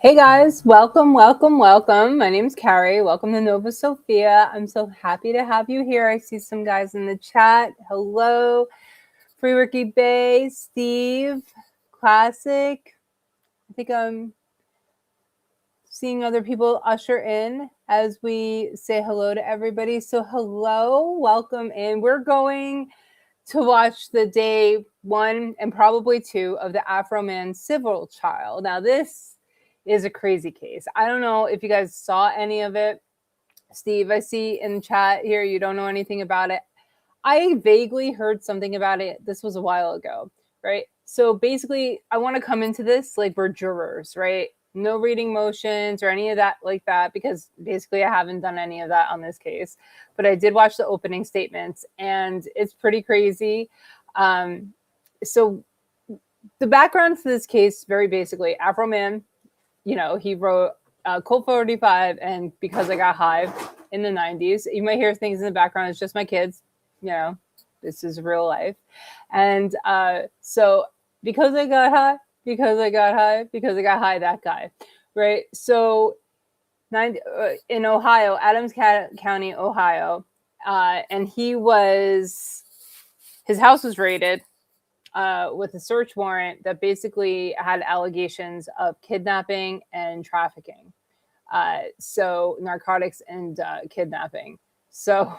Hey guys, welcome. My name's Carrie. Welcome to Nova Sophia. I'm so happy to have you here. I see some guys in the chat. Hello, Free Ricky Bay, Steve, Classic. I think I'm seeing other people usher in as we say hello to everybody. So hello, welcome in. We're going to watch the day 1 and probably 2 of the Afroman civil trial. Now this is a crazy case. I don't know if you guys saw any of it. Steve, I see in chat here you don't know anything about it. I vaguely heard something about it. This was a while ago, right? So basically, I want to come into this like we're jurors, right? No reading motions or any of that like that, because basically I haven't done any of that on this case. But I did watch the opening statements, and it's pretty crazy. So the background to this case, very basically, Afroman, he wrote Colt 45 and Because I Got High in the 90s. You might hear things in the background. It's just my kids. This is real life. And so Because I Got High, Because I Got High, Because I Got High, that guy, right? So in Ohio, Adams County, Ohio, and his house was raided with a search warrant that basically had allegations of kidnapping and trafficking. So narcotics and kidnapping. So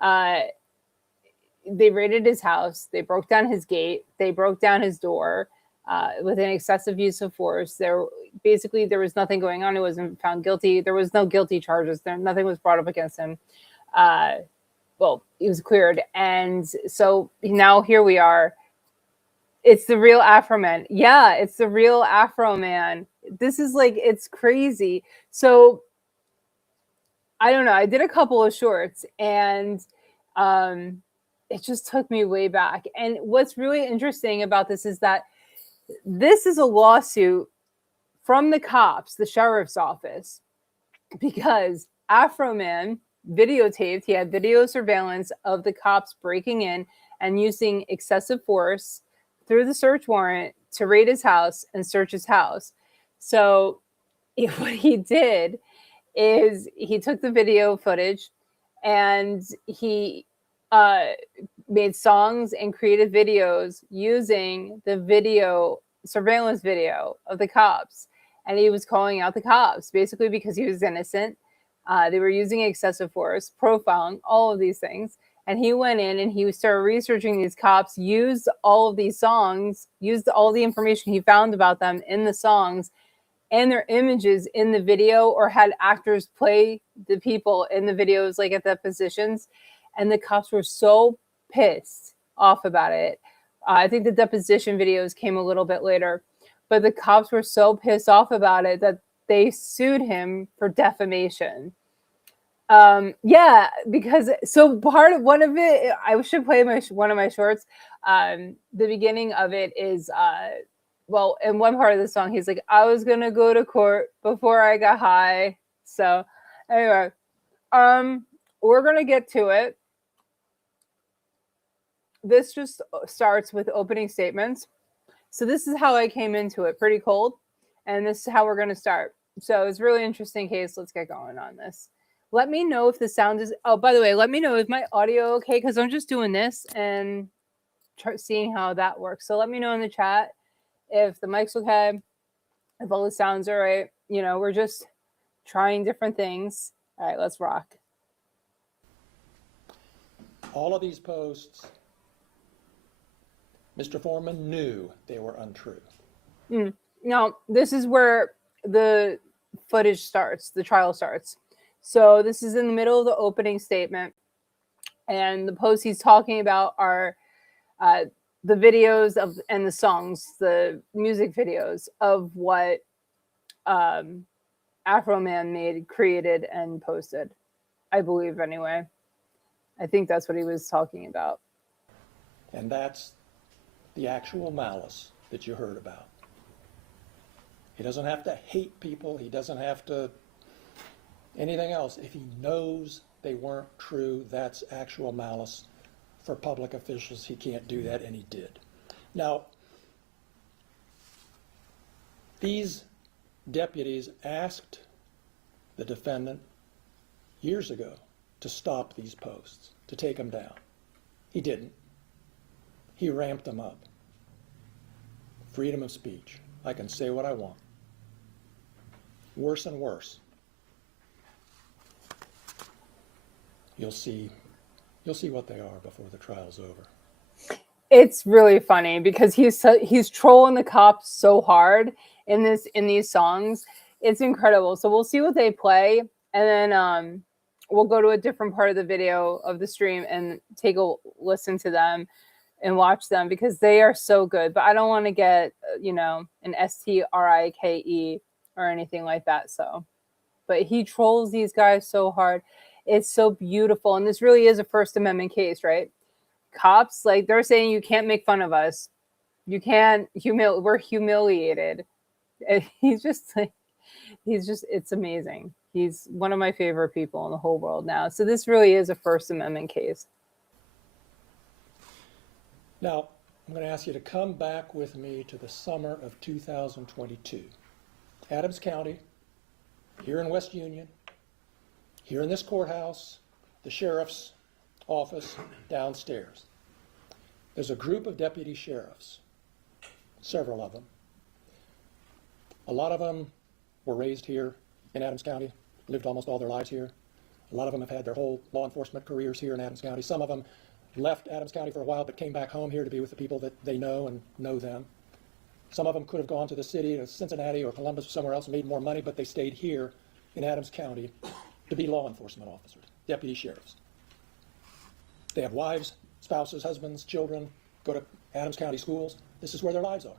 they raided his house. They broke down his gate. They broke down his door with an excessive use of force. There was nothing going on. He wasn't found guilty. There was no guilty charges. Nothing was brought up against him. He was cleared. And so now here we are. It's the real Afroman. Yeah, it's the real Afroman. This is it's crazy. So I don't know. I did a couple of shorts, and it just took me way back. And what's really interesting about this is that this is a lawsuit from the cops, the sheriff's office, because Afroman videotaped. He had video surveillance of the cops breaking in and using excessive force through the search warrant to raid his house and search his house. So what he did is he took the video footage and he made songs and created videos using the surveillance video of the cops. And he was calling out the cops basically because he was innocent. They were using excessive force, profiling, all of these things. And he went in and he started researching these cops, used all of these songs, used all the information he found about them in the songs, and their images in the video, or had actors play the people in the videos, like at the positions. And the cops were so pissed off about it. I think the deposition videos came a little bit later, but the cops were so pissed off about it that they sued him for defamation. Yeah, because so part of one of it, I should play one of my shorts. The beginning of it is well, in one part of the song, he's like, "I was gonna go to court before I got high." So anyway, we're gonna get to it. This just starts with opening statements. So this is how I came into it, pretty cold, and this is how we're gonna start. So it's a really interesting case. Let's get going on this. Let me know if the sound is, oh, by the way, let me know if my audio okay, because I'm just doing this and seeing how that works. So let me know in the chat if the mic's okay, if all the sounds are right. You know, we're just trying different things. All right, let's rock. All of these posts, Mr. Foreman knew they were untrue. Now, this is where the footage starts, the trial starts. So this is in the middle of the opening statement, and the posts he's talking about are the videos of and the songs, the music videos of what Afroman made, created, and posted. I believe, anyway. I think that's what he was talking about. And that's the actual malice that you heard about. He doesn't have to hate people. He doesn't have to anything else. If he knows they weren't true, that's actual malice. For public officials, he can't do that, and he did. Now, these deputies asked the defendant years ago to stop these posts, to take them down. He didn't. He ramped them up. Freedom of speech. I can say what I want. Worse and worse. You'll see what they are before the trial's over. It's really funny because he's trolling the cops so hard in these songs. It's incredible. So we'll see what they play, and then we'll go to a different part of the video of the stream and take a listen to them and watch them because they are so good. But I don't want to get an STRIKE or anything like that. So, but he trolls these guys so hard. It's so beautiful, and this really is a First Amendment case, right? Cops, like, they're saying you can't make fun of us, you can't we're humiliated. And it's amazing. He's one of my favorite people in the whole world now. So this really is a First Amendment case. Now, I'm going to ask you to come back with me to the summer of 2022. Adams County, here in West Union, here in this courthouse, the sheriff's office downstairs. There's a group of deputy sheriffs, several of them. A lot of them were raised here in Adams County, lived almost all their lives here. A lot of them have had their whole law enforcement careers here in Adams County. Some of them left Adams County for a while but came back home here to be with the people that they know and know them. Some of them could have gone to the city, to Cincinnati or Columbus or somewhere else and made more money, but they stayed here in Adams County to be law enforcement officers, deputy sheriffs. They have wives, spouses, husbands, children, go to Adams County schools. This is where their lives are.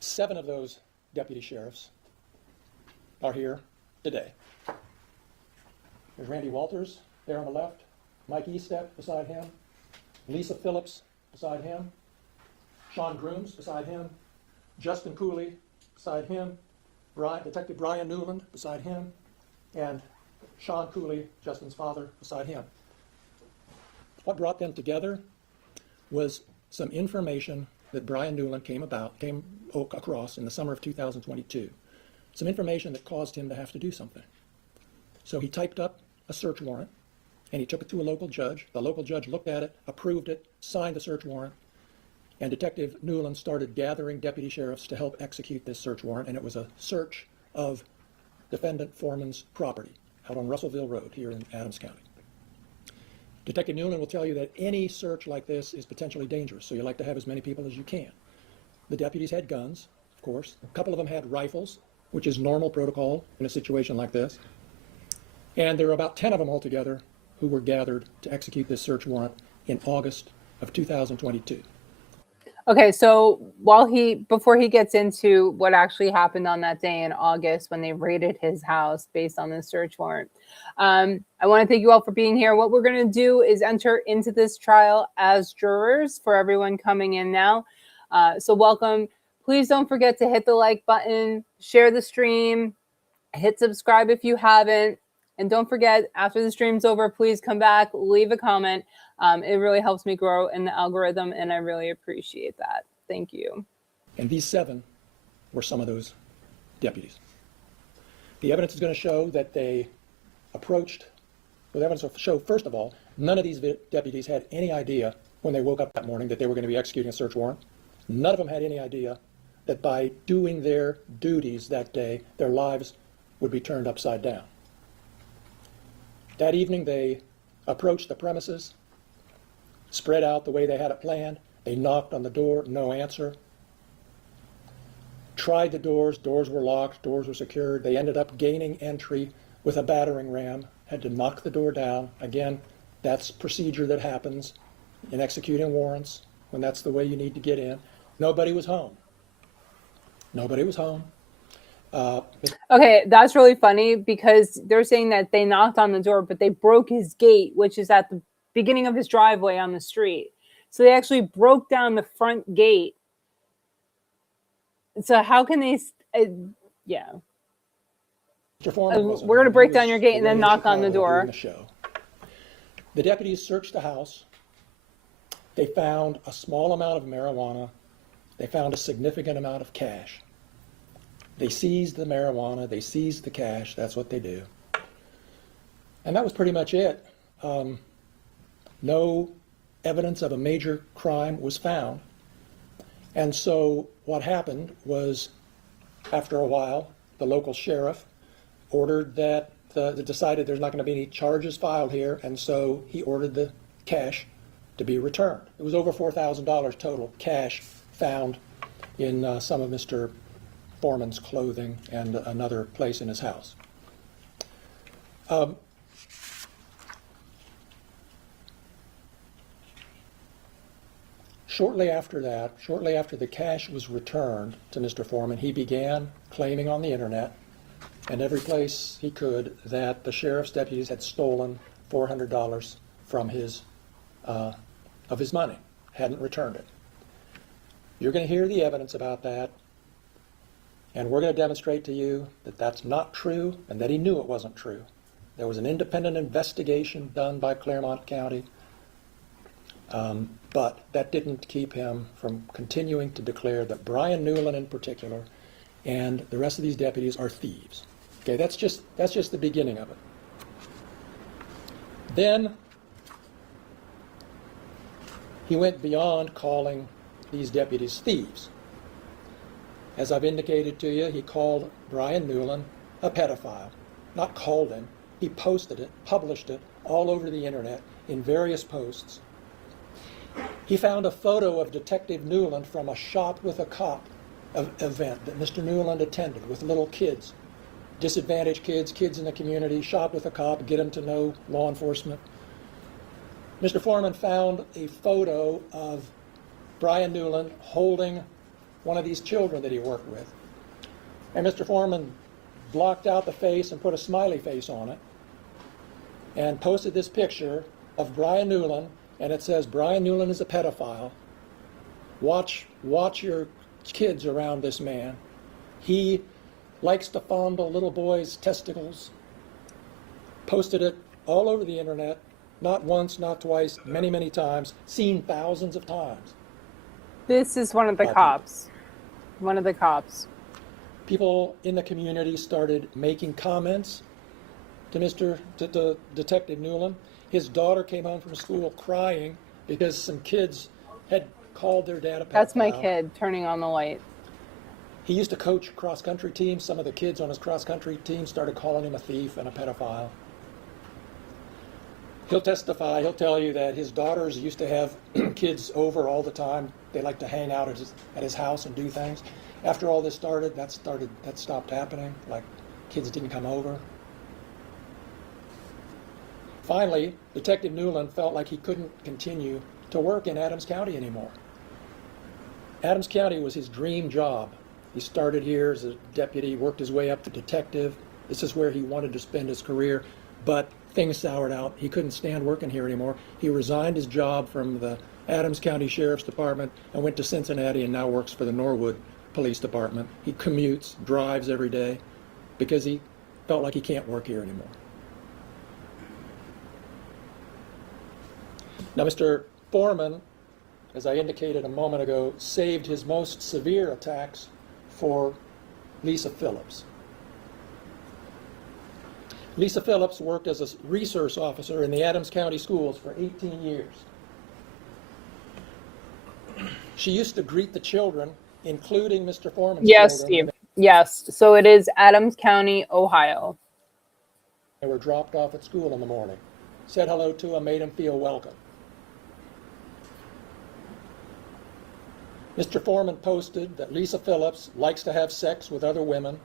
7 of those deputy sheriffs are here today. There's Randy Walters there on the left, Mike Estep beside him, Lisa Phillips beside him, Sean Grooms beside him, Justin Cooley beside him, Detective Brian Newland beside him, and Sean Cooley, Justin's father, beside him. What brought them together was some information that Brian Newland came across in the summer of 2022. Some information that caused him to have to do something. So he typed up a search warrant, and he took it to a local judge. The local judge looked at it, approved it, signed the search warrant, and Detective Newland started gathering deputy sheriffs to help execute this search warrant, and it was a search of defendant Foreman's property out on Russellville Road here in Adams County. Detective Newland will tell you that any search like this is potentially dangerous, so you like to have as many people as you can. the deputies had guns, of course. A couple of them had rifles, which is normal protocol in a situation like this. And there were about 10 of them altogether who were gathered to execute this search warrant in August of 2022. Okay, so before he gets into what actually happened on that day in August when they raided his house based on this search warrant, I want to thank you all for being here. What we're going to do is enter into this trial as jurors for everyone coming in now. So welcome. Please don't forget to hit the like button, share the stream, hit subscribe if you haven't. And don't forget, after the stream's over, please come back, leave a comment. It really helps me grow in the algorithm, and I really appreciate that. Thank you. And these 7 were some of those deputies. The evidence is going to show that they approached, well, the evidence will show, first of all, none of these deputies had any idea when they woke up that morning that they were going to be executing a search warrant. None of them had any idea that by doing their duties that day, their lives would be turned upside down. That evening, they approached the premises, spread out the way they had it planned. They knocked on the door, no answer. Tried the doors were locked, doors were secured. They ended up gaining entry with a battering ram, had to knock the door down. Again, that's procedure that happens in executing warrants when that's the way you need to get in. Nobody was home. Nobody was home. Okay, that's really funny because they're saying that they knocked on the door, but they broke his gate, which is at the beginning of his driveway on the street. So they actually broke down the front gate. So how can they? Yeah. We're going to break down your gate and then knock on the door. The deputies searched the house. They found a small amount of marijuana. They found a significant amount of cash. They seized the marijuana, they seized the cash, that's what they do. And that was pretty much it. No evidence of a major crime was found. And so what happened was, after a while, the local sheriff ordered that, decided there's not going to be any charges filed here, and so he ordered the cash to be returned. It was over $4,000 total cash found in some of Mr. Foreman's clothing and another place in his house. Shortly after the cash was returned to Mr. Foreman, he began claiming on the internet and every place he could that the sheriff's deputies had stolen $400 from his money, hadn't returned it. You're going to hear the evidence about that. And we're going to demonstrate to you that that's not true and that he knew it wasn't true. There was an independent investigation done by Claremont County, but that didn't keep him from continuing to declare that Brian Newland in particular and the rest of these deputies are thieves. Okay, that's just the beginning of it. Then he went beyond calling these deputies thieves. As I've indicated to you, he called Brian Newland a pedophile. Not called him, he posted it, published it all over the internet in various posts. He found a photo of Detective Newland from a Shop with a Cop event that Mr. Newland attended with little kids, disadvantaged kids, kids in the community, Shop with a Cop, get them to know law enforcement. Mr. Foreman found a photo of Brian Newland holding one of these children that he worked with. And Mr. Foreman blocked out the face and put a smiley face on it and posted this picture of Brian Newland, and it says, Brian Newland is a pedophile. Watch your kids around this man. He likes to fondle little boys' testicles. Posted it all over the internet, not once, not twice, many, many times, seen thousands of times. This is one of the cops. One of the cops. People in the community started making comments to Detective Newland. His daughter came home from school crying because some kids had called their dad a pedophile. That's my kid turning on the light. He used to coach cross-country teams. Some of the kids on his cross-country team started calling him a thief and a pedophile. He'll testify, he'll tell you that his daughters used to have kids over all the time. They like to hang out at his house and do things. After all this started, that stopped happening. Like, kids didn't come over. Finally, Detective Newland felt like he couldn't continue to work in Adams County anymore. Adams County was his dream job. He started here as a deputy, worked his way up to detective. This is where he wanted to spend his career, but things soured out. He couldn't stand working here anymore. He resigned his job from the Adams County Sheriff's Department and went to Cincinnati and now works for the Norwood Police Department. He commutes, drives every day because he felt like he can't work here anymore. Now, Mr. Foreman, as I indicated a moment ago, saved his most severe attacks for Lisa Phillips. Lisa Phillips worked as a resource officer in the Adams County schools for 18 years. She used to greet the children, including Mr. Foreman's Yes, children. Steve. Yes. So it is Adams County, Ohio. They were dropped off at school in the morning. Said hello to them, made them feel welcome. Mr. Foreman posted that Lisa Phillips likes to have sex with other women.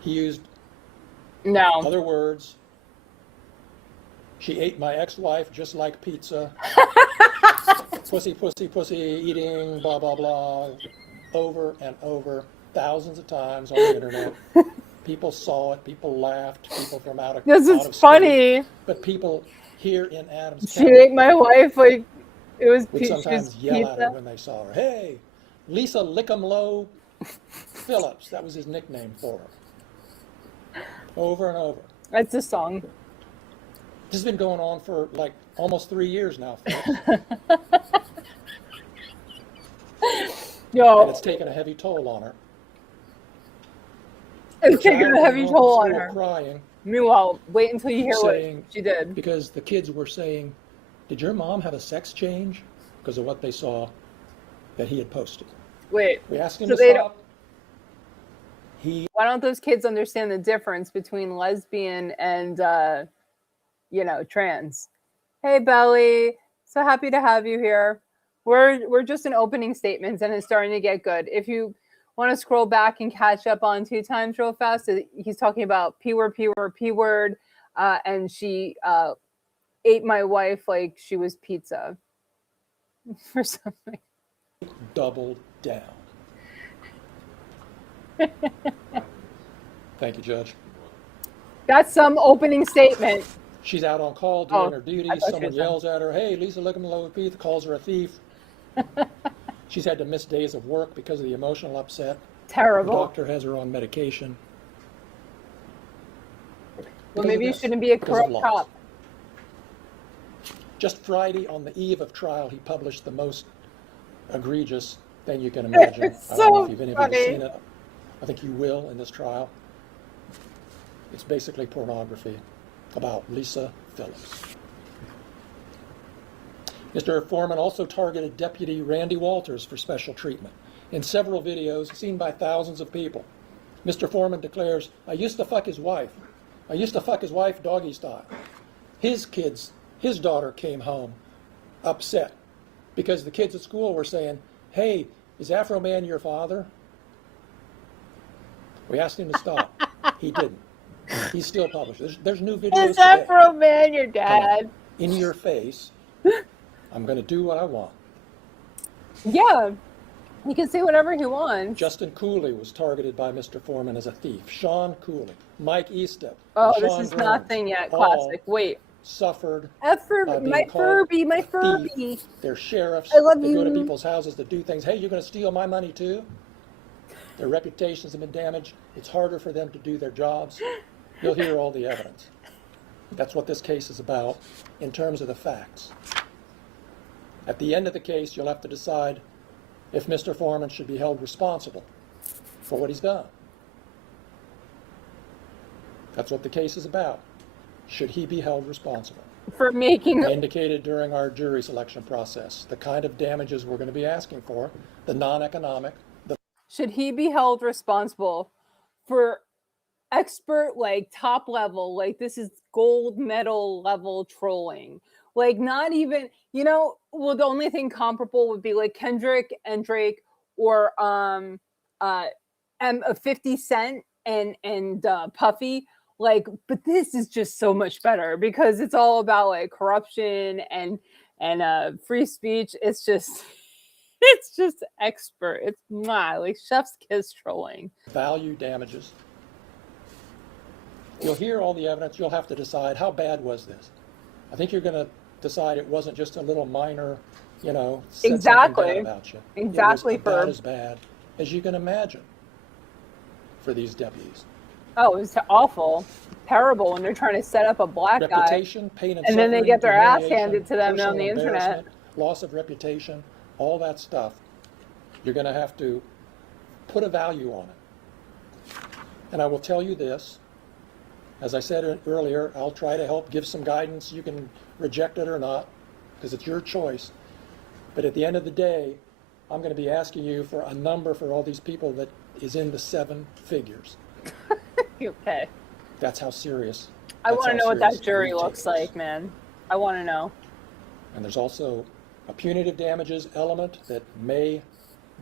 He used other words. She ate my ex-wife just like pizza. Pussy, pussy, pussy, eating, blah, blah, blah, over and over, thousands of times on the internet. People saw it, people laughed, people from out of This is is funny. But people here in Adams She County ate my wife like it was would sometimes yell at her when they saw her. Hey, Lisa Lickumlow Phillips, that was his nickname for her. Over and over. That's a song. This has been going on for like almost 3 years now, folks. Yo, And it's taken a heavy toll on her. it's taking a heavy toll on her. Crying, Meanwhile, wait until you hear saying, what she did. Because the kids were saying, did your mom have a sex change? Because of what they saw that he had posted. Wait. We asked him So to they stop. Why don't those kids understand the difference between lesbian and, trans? Hey, Belly. So happy to have you here. We're just in opening statements, and it's starting to get good. If you want to scroll back and catch up on 2 times real fast, he's talking about P word, P word, P word, and she ate my wife like she was pizza or something. Doubled down. Thank you, Judge. That's some opening statement. She's out on call doing her duties. thought Someone yells at her, hey, Lisa Lickumlow, calls her a thief. She's had to miss days of work because of the emotional upset. Terrible. The doctor has her on medication. Well, maybe you shouldn't be a corrupt cop. Just Friday, on the eve of trial, he published the most egregious thing you can imagine. It's I don't know if so you've anybody funny. seen it. I think you will in this trial. It's basically pornography about Lisa Phillips. Mr. Foreman also targeted Deputy Randy Walters for special treatment. In several videos seen by thousands of people, Mr. Foreman declares, I used to fuck his wife. I used to fuck his wife doggy style. His daughter came home upset because the kids at school were saying, hey, is Afroman your father? We asked him to stop. He didn't. He's still published. There's new videos Is Afroman your dad? In your face. I'm going to do what I want. Yeah. He can say whatever he wants. Justin Cooley was targeted by Mr. Foreman as a thief. Sean Cooley, Mike Eastep, Oh, and this Sean is Burns nothing yet. Classic. Wait. Suffered My Furby, my Furby. They're sheriffs. I love They go to you. people's houses to do things. Hey, you're going to steal my money too? Their reputations have been damaged. It's harder for them to do their jobs. You'll hear all the evidence. That's what this case is about in terms of the facts. At the end of the case, you'll have to decide if Mr. Foreman should be held responsible for what he's done. That's what the case is about. Should he be held responsible? For making... I indicated during our jury selection process the kind of damages we're going to be asking for, the non-economic. Should he be held responsible for expert, like top level, like this is gold medal level trolling. Like not even, well, the only thing comparable would be like Kendrick and Drake, or uh 50 Cent and Puffy. Like, but this is just so much better because it's all about like corruption and free speech. It's just it's just expert. It's like chef's kiss trolling. Value damages. You'll hear all the evidence. You'll have to decide, how bad was this? I think you're going to decide it wasn't just a little minor, said Exactly. something bad about you. Exactly. It was about as bad as you can imagine for these deputies. Oh, it was awful, terrible when they're trying to set up a black Reputation, guy, pain, and then they get their ass humiliation, handed to them on personal the internet. embarrassment, loss of reputation, all that stuff. You're going to have to put a value on it. And I will tell you this, as I said earlier, I'll try to help give some guidance. You can reject it or not, because it's your choice. But at the end of the day, I'm going to be asking you for a number for all these people that is in the 7 figures. Okay. That's how serious. I want to know what that jury looks like, man. I want to know. And there's also a punitive damages element that may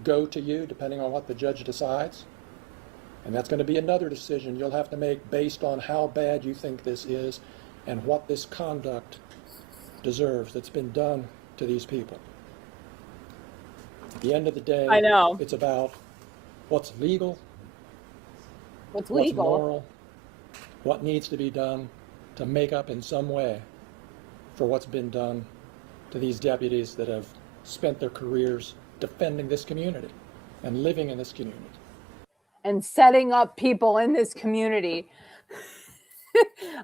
go to you depending on what the judge decides. And that's going to be another decision you'll have to make based on how bad you think this is and what this conduct deserves that's been done to these people. At the end of the day, I know. It's about what's legal, what's moral, what needs to be done to make up in some way for what's been done to these deputies that have spent their careers defending this community and living in this community. And setting up people in this community.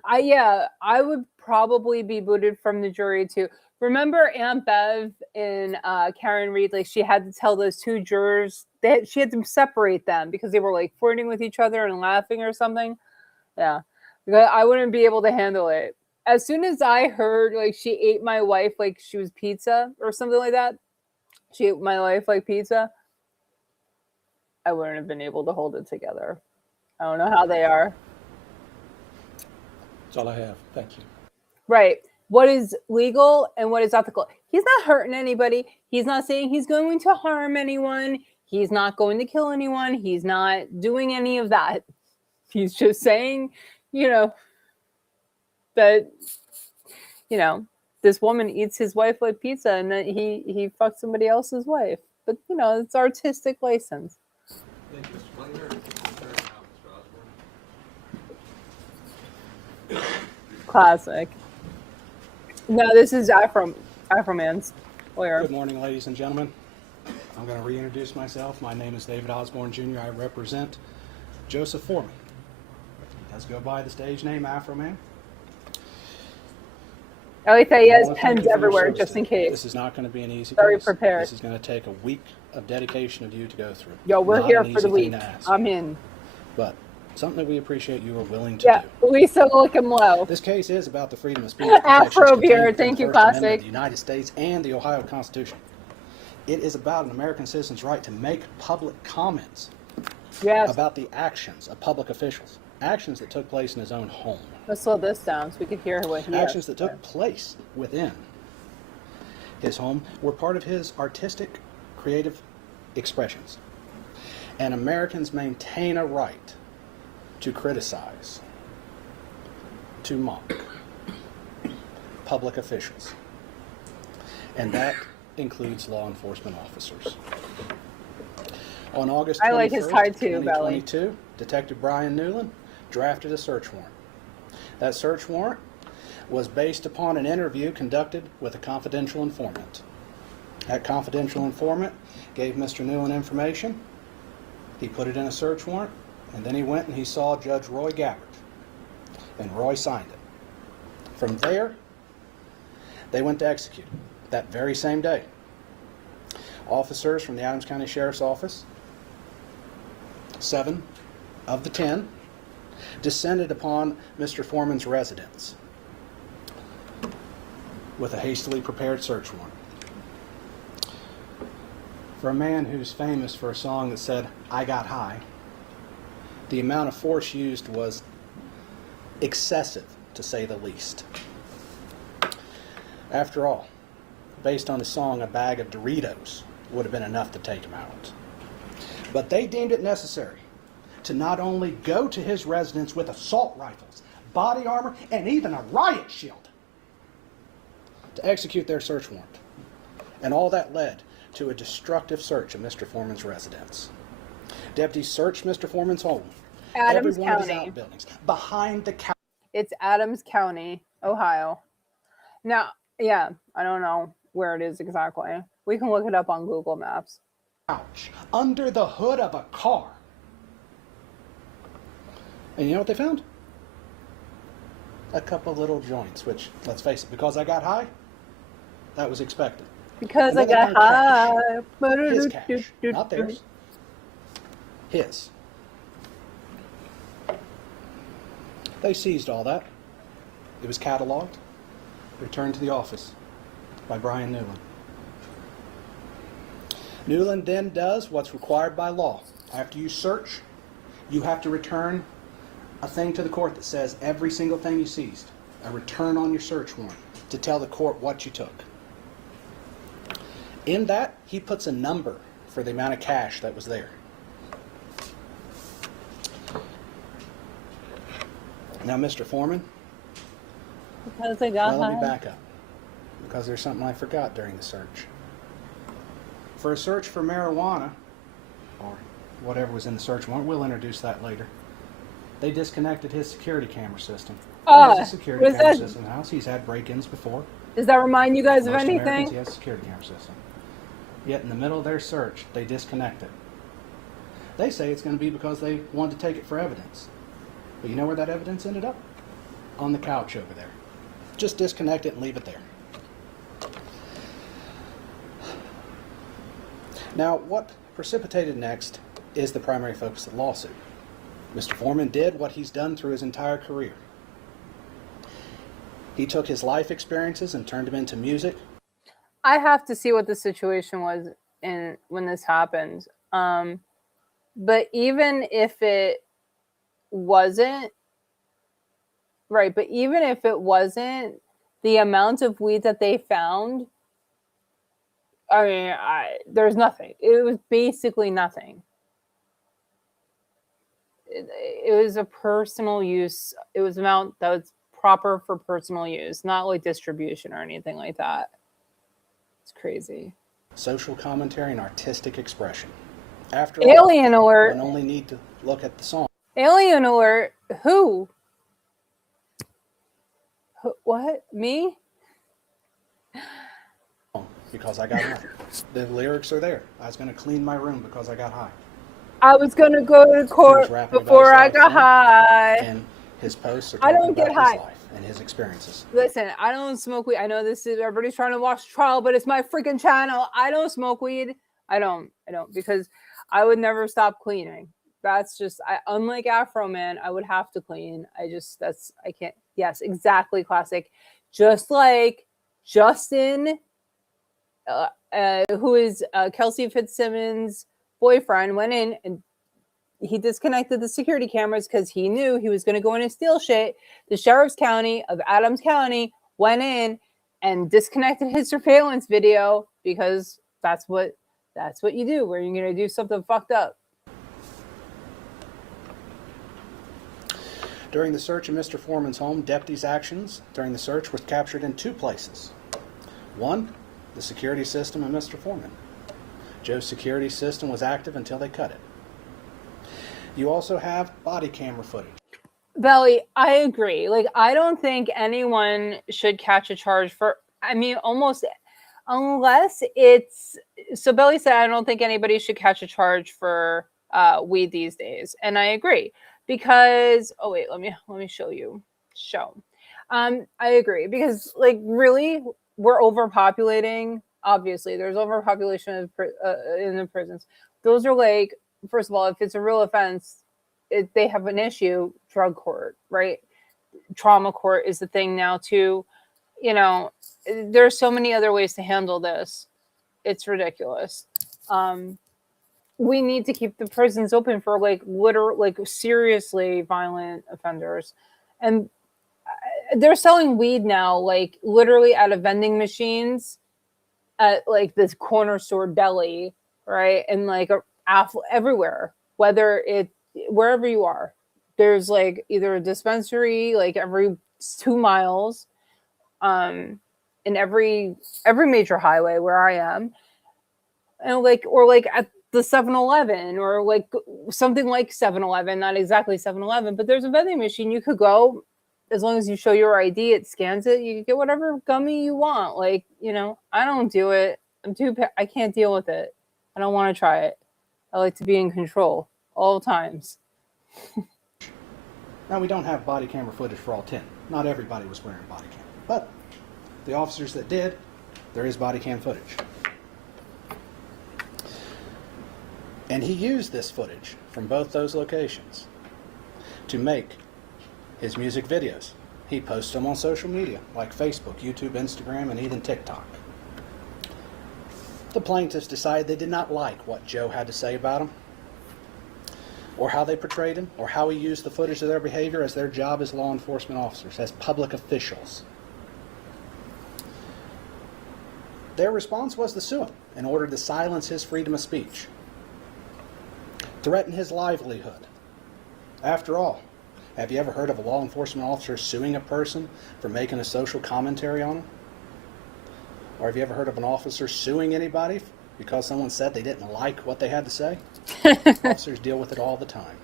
I would probably be booted from the jury too. Remember Aunt Bev and Karen Reed? Like she had to tell those 2 jurors that she had to separate them because they were like flirting with each other and laughing or something. Yeah, because I wouldn't be able to handle it. As soon as I heard like she ate my wife like she was pizza or something like that, she ate my life like pizza, I wouldn't have been able to hold it together. I don't know how they are. That's all I have. Thank you. Right. What is legal and what is ethical? He's not hurting anybody. He's not saying he's going to harm anyone. He's not going to kill anyone. He's not doing any of that. He's just saying, that, this woman eats his wife like pizza and then he fucks somebody else's wife. But, it's artistic license. Classic. No, this is Afroman's lawyer. Good morning, ladies and gentlemen. I'm going to reintroduce myself. My name is David Osborne Jr. I represent Joseph Foreman. He does go by the stage name Afroman. I like that he has pens everywhere just in case. This is not going to be an easy Very case. prepared. This is going to take a week of dedication of you to go through. Yo, we're Not here an for the easy thing week. to ask. I'm in. But something that we appreciate you are willing to do. Lisa looking low. This case is about the freedom of speech. Afro beer, protections thank you, contained in the First Amendment classic. of the United States and the Ohio Constitution. It is about an American citizen's right to make public comments Yes. about the actions of public officials. Actions that took place in his own home. Let's slow this down so we can hear what he has. Actions that took place within his home were part of his artistic, creative expressions. And Americans maintain a right to criticize, to mock public officials. And that includes law enforcement officers. On August 21st, I like his tie too, Belly. 2022, Detective Brian Newland drafted a search warrant. That search warrant was based upon an interview conducted with a confidential informant. That confidential informant gave Mr. Newland information. He put it in a search warrant, and then he went and he saw Judge Roy Gabbard, and Roy signed it. From there, they went to execute that very same day. Officers from the Adams County Sheriff's Office, 7 of the 10, descended upon Mr. Foreman's residence with a hastily prepared search warrant. For a man who's famous for a song that said, "I got high," The amount of force used was excessive, to say the least. After all, based on the song, a bag of Doritos would have been enough to take him out. But they deemed it necessary to not only go to his residence with assault rifles, body armor, and even a riot shield to execute their search warrant. And all that led to a destructive search of Mr. Foreman's residence. Deputies searched Mr. Foreman's home, Adams every one of his County. outbuildings, behind the couch. It's Adams County, Ohio. Now, yeah, I don't know where it is exactly. We can look it up on Google Maps. Under the hood of a car. And you know what they found? A couple little joints, which, let's face it, because I got high, that was expected. Because I got high. His cash, not theirs. His. They seized all that. It was cataloged, returned to the office by Brian Newland. Newland then does what's required by law. After you search, you have to return a thing to the court that says every single thing you seized, a return on your search warrant to tell the court what you took. In that, he puts a number for the amount of cash that was there. Now, Mr. Foreman, Because I got let me high. back up, because there's something I forgot during the search. For a search for marijuana, or whatever was in the search warrant, we'll introduce that later. They disconnected his security camera system. He has a security camera system in the house. He's had break-ins before. Does that remind you guys of Most anything? Americans, he has a security camera system. Yet in the middle of their search, they disconnect it. They say it's going to be because they wanted to take it for evidence. But you know where that evidence ended up? On the couch over there. Just disconnect it and leave it there. Now, what precipitated next is the primary focus of the lawsuit. Mr. Foreman did what he's done through his entire career. He took his life experiences and turned them into music. I have to see what the situation was in when this happened. But even if it wasn't, right, but even if it wasn't, the amount of weed that they found, I mean, there's nothing. It was basically nothing. It was a personal use. It was amount that was proper for personal use, not like distribution or anything like that. It's crazy. Social commentary and artistic expression. After Alien all, alert. one only need to look at the song. Alien alert. Who? What? Me? Because I got high. The lyrics are there. I was going to clean my room because I got high. I was gonna go to court before I got high. And his posts are I talking don't get about high. his life and his experiences. Listen, I don't smoke weed. I know this is everybody's trying to watch trial, but it's my freaking channel. I don't smoke weed. I don't because I would never stop cleaning. That's just unlike Afroman, I would have to clean. I can't. Yes, exactly. Classic. Just like Justin, who is Kelsey Fitzsimmons' boyfriend, went in and he disconnected the security cameras because he knew he was going to go in and steal shit. The sheriff's county of Adams County went in and disconnected his surveillance video because that's what you do when you're going to do something fucked up. During the search of Mr. Foreman's home, deputies' actions during the search were captured in two places. One, the security system of Mr. Foreman. Joe's security system was active until they cut it. You also have body camera footage. Belly, I agree. Like, I don't think anyone should catch a charge for, almost unless it's, so Belly said, I don't think anybody should catch a charge for weed these days. And I agree because, oh wait, let me show you. I agree because like really we're overpopulating. Obviously there's overpopulation in the prisons. Those are like, first of all, if it's a real offense, they have an issue, drug court, right? Trauma court is the thing now too. You know, there's so many other ways to handle this. It's ridiculous. we need to keep the prisons open for like seriously violent offenders. And they're selling weed now, like literally out of vending machines at like this corner store deli, right? And like everywhere, wherever you are, there's like either a dispensary like every 2 miles, in every major highway where I am, and like or like at the 7-Eleven or like something like 7-Eleven, not exactly 7-Eleven, but there's a vending machine. You could go, as long as you show your ID, it scans it. You can get whatever gummy you want. Like, I don't do it. I can't deal with it. I don't want to try it. I like to be in control all times. Now, we don't have body camera footage for all 10. Not everybody was wearing body cam. But the officers that did, there is body cam footage. And he used this footage from both those locations to make his music videos. He posts them on social media like Facebook, YouTube, Instagram, and even TikTok. The plaintiffs decided they did not like what Joe had to say about him, or how they portrayed him, or how he used the footage of their behavior as their job as law enforcement officers, as public officials. Their response was to sue him in order to silence his freedom of speech, threaten his livelihood. After all, have you ever heard of a law enforcement officer suing a person for making a social commentary on them? Or have you ever heard of an officer suing anybody because someone said they didn't like what they had to say? Officers deal with it all the time.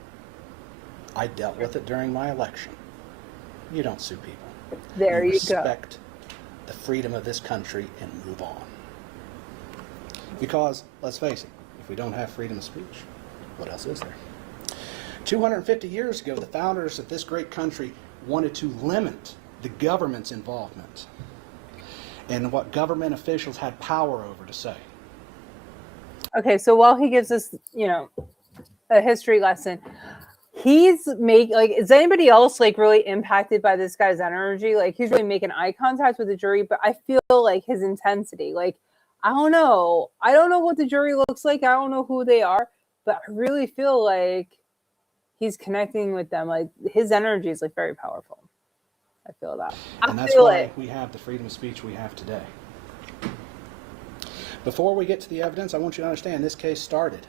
I dealt with it during my election. You don't sue people. There you go. Respect the freedom of this country and move on. Because, let's face it, if we don't have freedom of speech, what else is there? 250 years ago, the founders of this great country wanted to limit the government's involvement and what government officials had power over to say. Okay, so while he gives us, a history lesson, is anybody else like really impacted by this guy's energy? Like, he's really making eye contact with the jury, but I feel like his intensity, like, I don't know what the jury looks like. I don't know who they are, but I really feel like he's connecting with them. Like, his energy is like very powerful. I feel that. And that's why we have the freedom of speech we have today. Before we get to the evidence, I want you to understand this case started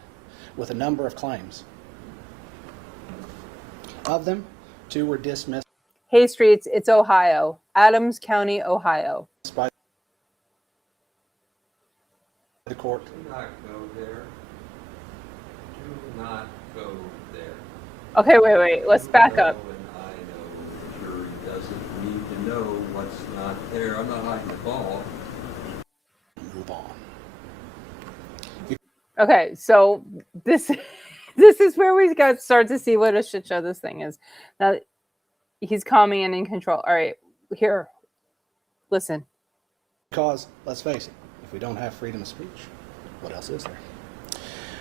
with a number of claims. Of them, 2 were dismissed. Hay Streets, it's Ohio. Adams County, Ohio. By the court. Do not go there. Do not go there. Okay, wait. Let's back up. And I know the jury doesn't need to know what's not there. I'm not hiding the ball. Move on. Okay, so this is where we got start to see what a shit show this thing is. Now, he's calming and in control. All right, here, listen. Because, let's face it, if we don't have freedom of speech, what else is there?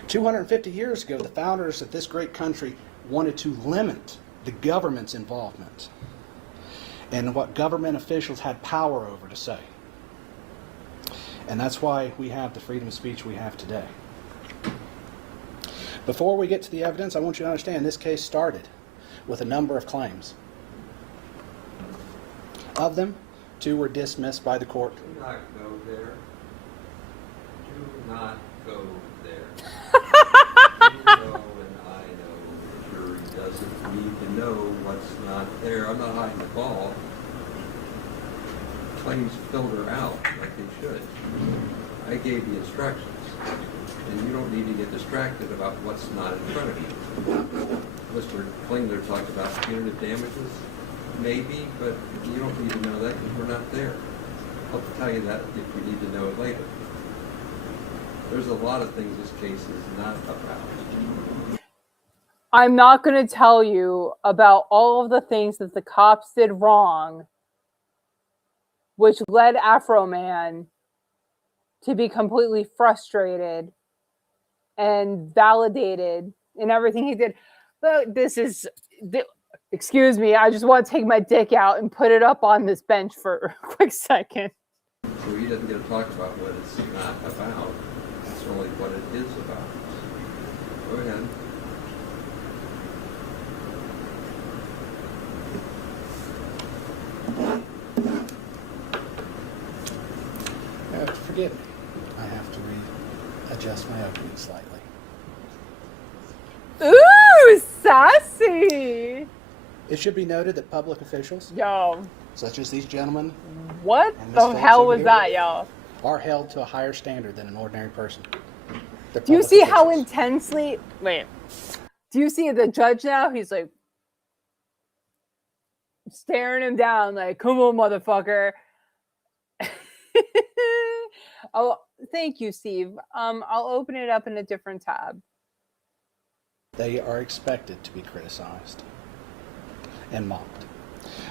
250 years ago, the founders of this great country wanted to limit the government's involvement and what government officials had power over to say. And that's why we have the freedom of speech we have today. Before we get to the evidence, I want you to understand this case started with a number of claims. Of them, 2 were dismissed by the court. Do not go there. Do not go there. You know and I know the jury doesn't need to know what's not there. I'm not hiding the ball. Claims filter out like they should. I gave the instructions. And you don't need to get distracted about what's not in front of you. Mr. Klingler talked about punitive damages. Maybe, but you don't need to know that because we're not there. I'll tell you that if you need to know it later. There's a lot of things this case is not about. I'm not going to tell you about all of the things that the cops did wrong, which led Afroman to be completely frustrated and validated in everything he did. But excuse me, I just want to take my dick out and put it up on this bench for a quick second. So he doesn't get to talk about what it's not about. It's only what it is about. sassy. It should be noted that public officials, Yo, such as these gentlemen, what and the Miss hell Phillips was over that, here, yo? are held to a higher standard than an ordinary person. They're Do you public see how officials. intensely? Wait. Do you see the judge now? He's like staring him down, like, "Come on, motherfucker." Oh, thank you, Steve. I'll open it up in a different tab. They are expected to be criticized and mocked.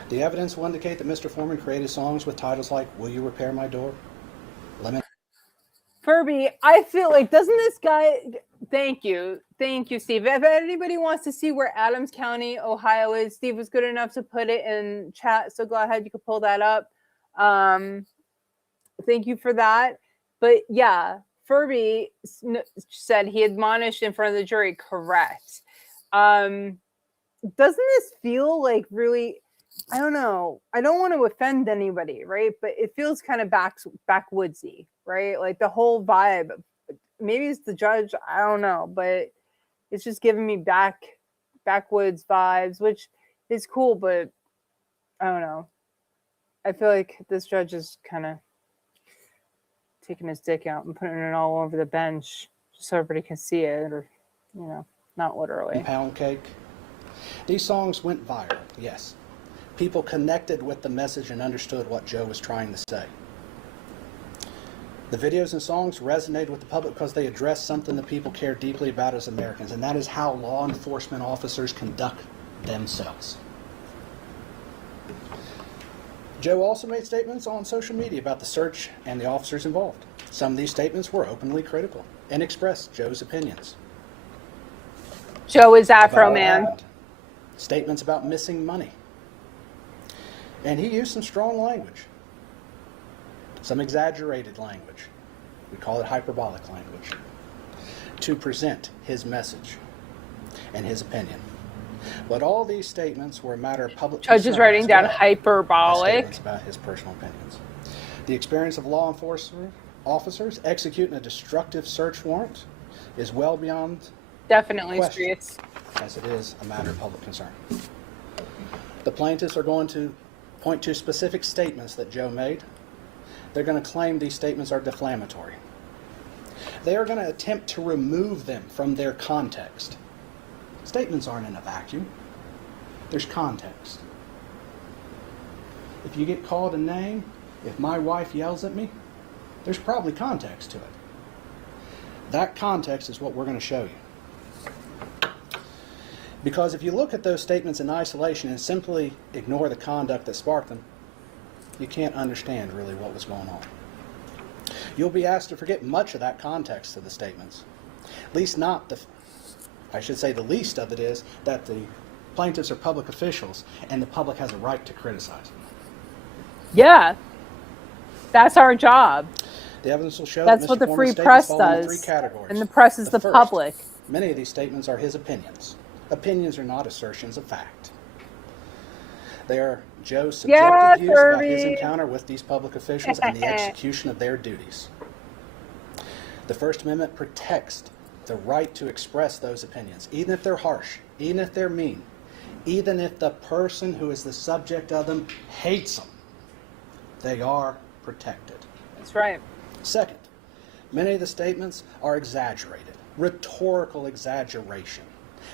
The evidence will indicate that Mr. Foreman created songs with titles like "Will You Repair My Door?" "Lemon." Furby, I feel like, doesn't this guy? Thank you, Steve. If anybody wants to see where Adams County, Ohio is, Steve was good enough to put it in chat. So go ahead, you can pull that up. Thank you for that. But yeah, Furby said he admonished in front of the jury. Correct. Doesn't this feel like really? I don't know. I don't want to offend anybody, right? But it feels kind of backwoodsy, right? Like the whole vibe. Maybe it's the judge. I don't know, but it's just giving me backwoods vibes, which is cool. But I don't know. I feel like this judge is kind of taking his dick out and putting it all over the bench just so everybody can see it, or, you know, not literally. Pound cake. These songs went viral, yes. People connected with the message and understood what Joe was trying to say. The videos and songs resonated with the public because they addressed something that people care deeply about as Americans, and that is how law enforcement officers conduct themselves. Joe also made statements on social media about the search and the officers involved. Some of these statements were openly critical and expressed Joe's opinions. Joe is about Afro what Man. happened. Statements about missing money. And he used some strong language, some exaggerated language. We call it hyperbolic language, to present his message and his opinion. But all these statements were a matter of public Judge is writing down hyperbolic. Statements about his personal opinions. The experience of law enforcement officers executing a destructive search warrant is well beyond Definitely question, streets. as it is a matter of public concern. The plaintiffs are going to point to specific statements that Joe made. They're going to claim these statements are defamatory. They are going to attempt to remove them from their context. Statements aren't in a vacuum. There's context. If you get called a name, if my wife yells at me, there's probably context to it. That context is what we're going to show you. Because if you look at those statements in isolation and simply ignore the conduct that sparked them, you can't understand really what was going on. You'll be asked to forget much of that context of the statements. At least not the least of it is that the plaintiffs are public officials and the public has a right to criticize them. Yeah. That's our job. The evidence will show That's that what Mr. the Foreman's free press statements fall into does. three categories. And the press is the First, public. many of these statements are his opinions. Opinions are not assertions of fact. They are Joe's subjective views about his encounter with these public officials and the execution of their duties. The First Amendment protects the right to express those opinions, even if they're harsh, even if they're mean, even if the person who is the subject of them hates them. They are protected. That's right. Second, many of the statements are exaggerated, rhetorical exaggeration,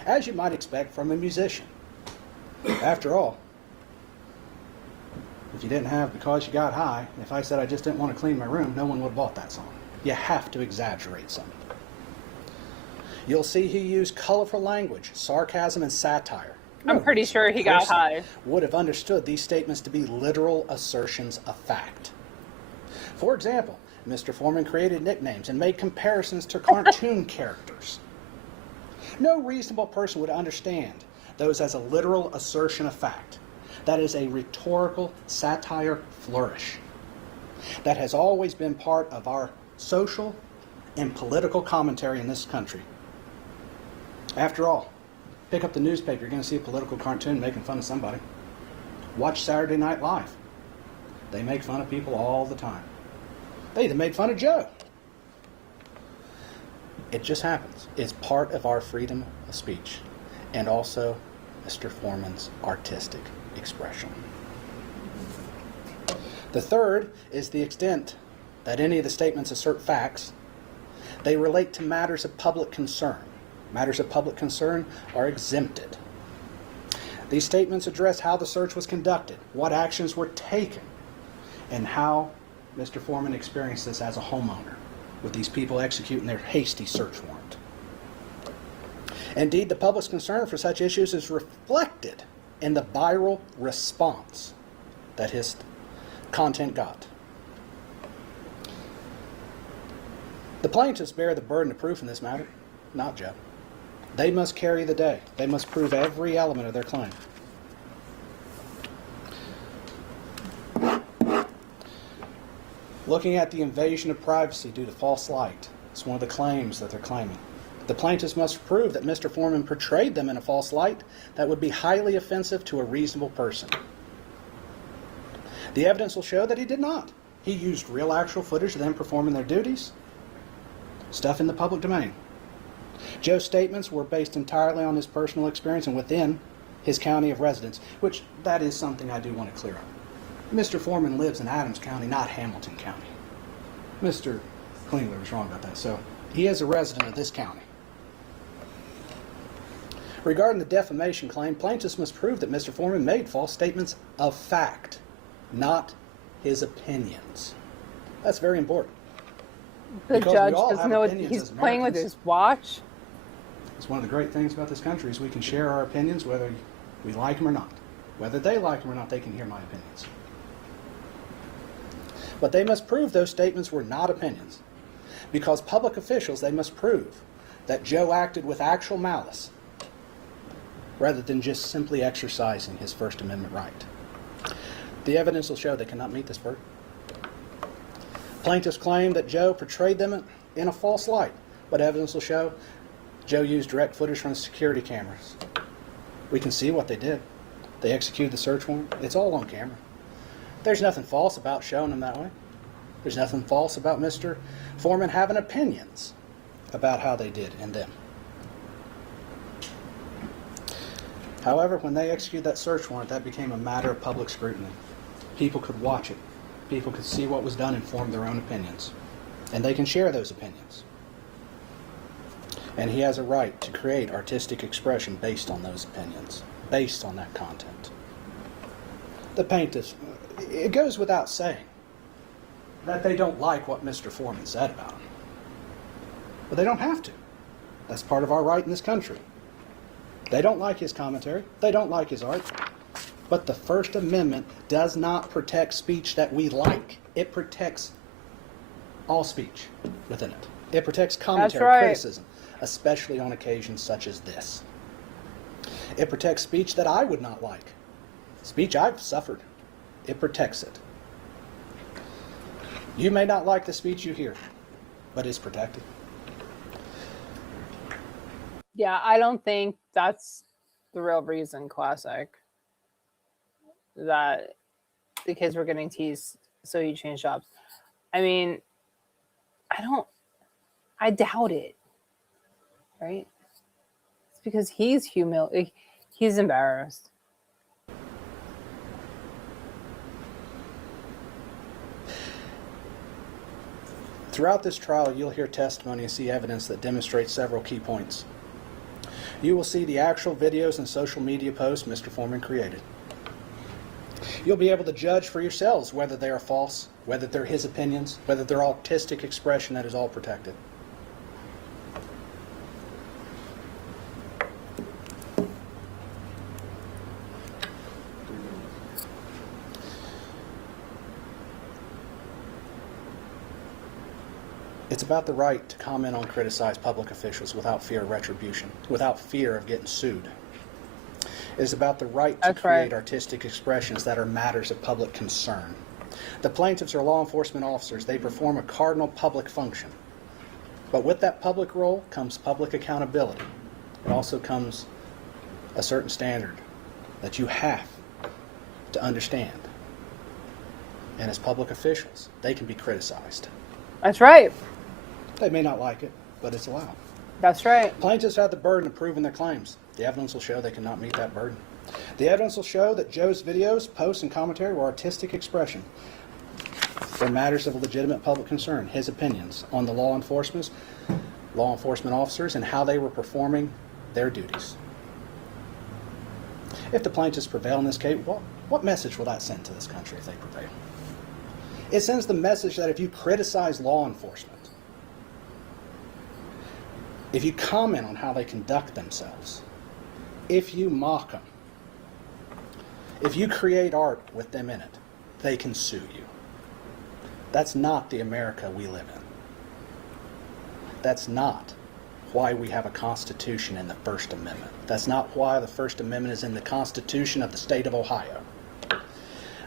as you might expect from a musician. After all, if you didn't have Because You Got High, if I said I just didn't want to clean my room, no one would have bought that song. You have to exaggerate something. You'll see he used colorful language, sarcasm, and satire. I'm pretty sure he got high. Would have understood these statements to be literal assertions of fact. For example, Mr. Foreman created nicknames and made comparisons to cartoon characters. No reasonable person would understand those as a literal assertion of fact. That is a rhetorical satire flourish that has always been part of our social and political commentary in this country. After all, pick up the newspaper, you're going to see a political cartoon making fun of somebody. Watch Saturday Night Live. They make fun of people all the time. They even made fun of Joe. It just happens. It's part of our freedom of speech. and also Mr. Foreman's artistic expression. The third is the extent that any of the statements assert facts. They relate to matters of public concern. Matters of public concern are exempted. These statements address how the search was conducted, what actions were taken, and how Mr. Foreman experienced this as a homeowner, with these people executing their hasty search warrant. Indeed, the public's concern for such issues is reflected in the viral response that his content got. The plaintiffs bear the burden of proof in this matter, not Joe. They must carry the day. They must prove every element of their claim. Looking at the invasion of privacy due to false light is one of the claims that they're claiming. The plaintiffs must prove that Mr. Foreman portrayed them in a false light that would be highly offensive to a reasonable person. The evidence will show that he did not. He used real actual footage of them performing their duties, stuff in the public domain. Joe's statements were based entirely on his personal experience and within his county of residence, which that is something I do want to clear up. Mr. Foreman lives in Adams County, not Hamilton County. Mr. Klingler was wrong about that. So he is a resident of this county. Regarding the defamation claim, plaintiffs must prove that Mr. Foreman made false statements of fact, not his opinions. That's very important. The Because judge we all doesn't have know what opinions he's as playing with Americans. his watch. It's one of the great things about this country is we can share our opinions whether we like them or not. Whether they like them or not, they can hear my opinions. But they must prove those statements were not opinions. Because public officials, they must prove that Joe acted with actual malice rather than just simply exercising his First Amendment right. The evidence will show they cannot meet this burden. Plaintiffs claim that Joe portrayed them in a false light, but evidence will show Joe used direct footage from the security cameras. We can see what they did. They executed the search warrant. It's all on camera. There's nothing false about showing them that way. There's nothing false about Mr. Foreman having opinions about how they did and them. However, when they executed that search warrant, that became a matter of public scrutiny. People could watch it. People could see what was done and form their own opinions. And they can share those opinions. And he has a right to create artistic expression based on those opinions, based on that content. The plaintiffs, it goes without saying that they don't like what Mr. Foreman said about him. But they don't have to. That's part of our right in this country. They don't like his commentary. They don't like his art. But the First Amendment does not protect speech that we like. It protects all speech within it. It protects commentary, That's right. criticism, especially on occasions such as this. It protects speech that I would not like. Speech I've suffered. It protects it. You may not like the speech you hear, but it's protected. Yeah, I don't think that's the real reason, Classic, that the kids were getting teased, so you changed jobs. I mean, I doubt it, right? It's because he's he's embarrassed. Throughout this trial, you'll hear testimony and see evidence that demonstrates several key points. You will see the actual videos and social media posts Mr. Foreman created. You'll be able to judge for yourselves whether they are false, whether they're his opinions, whether they're artistic expression that is all protected. It's about the right to comment on criticize public officials without fear of retribution, without fear of getting sued. It is about the right to create artistic expressions that are matters of public concern. The plaintiffs are law enforcement officers. They perform a cardinal public function. But with that public role comes public accountability. It also comes a certain standard that you have to understand. And as public officials, they can be criticized. That's right. They may not like it, but it's allowed. That's right. Plaintiffs have the burden of proving their claims. The evidence will show they cannot meet that burden. The evidence will show that Joe's videos, posts, and commentary were artistic expression for matters of legitimate public concern, his opinions on the law enforcement officers, and how they were performing their duties. If the plaintiffs prevail in this case, what message will that send to this country if they prevail? It sends the message that if you criticize law enforcement, if you comment on how they conduct themselves, if you mock them, if you create art with them in it, they can sue you. That's not the America we live in. That's not why we have a Constitution and the First Amendment. That's not why the First Amendment is in the Constitution of the state of Ohio.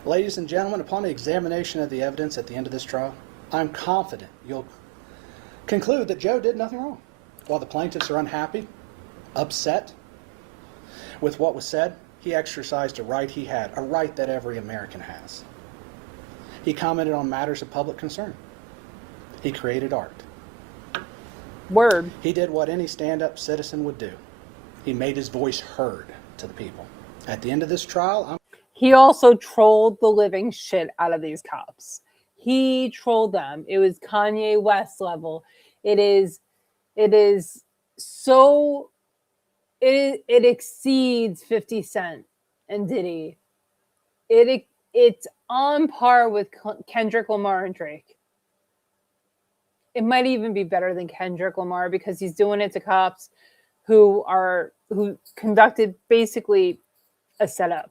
Ladies and gentlemen, upon the examination of the evidence at the end of this trial, I'm confident you'll conclude that Joe did nothing wrong. While the plaintiffs are unhappy, upset with what was said, he exercised a right he had, a right that every American has. He commented on matters of public concern. He created art. Word. He did what any stand-up citizen would do. He made his voice heard to the people. At the end of this trial, He also trolled the living shit out of these cops. He trolled them. It was Kanye West level. It exceeds 50 Cent and Diddy. It's on par with Kendrick Lamar and Drake. It might even be better than Kendrick Lamar because he's doing it to cops who conducted basically a setup.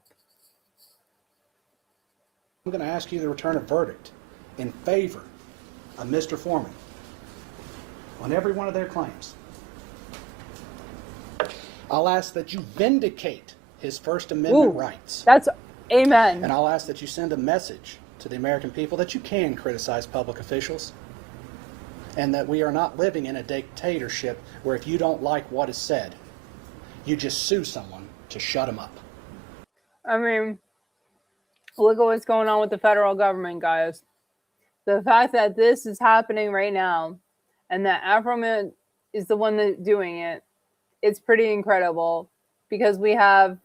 I'm going to ask you to return a verdict in favor of Mr. Foreman on every one of their claims. I'll ask that you vindicate his First Amendment rights. That's amen. And I'll ask that you send a message to the American people that you can criticize public officials and that we are not living in a dictatorship where if you don't like what is said, you just sue someone to shut them up. I mean, look at what's going on with the federal government, guys. The fact that this is happening right now and that Afroman is the one that's doing it, it's pretty incredible because we have,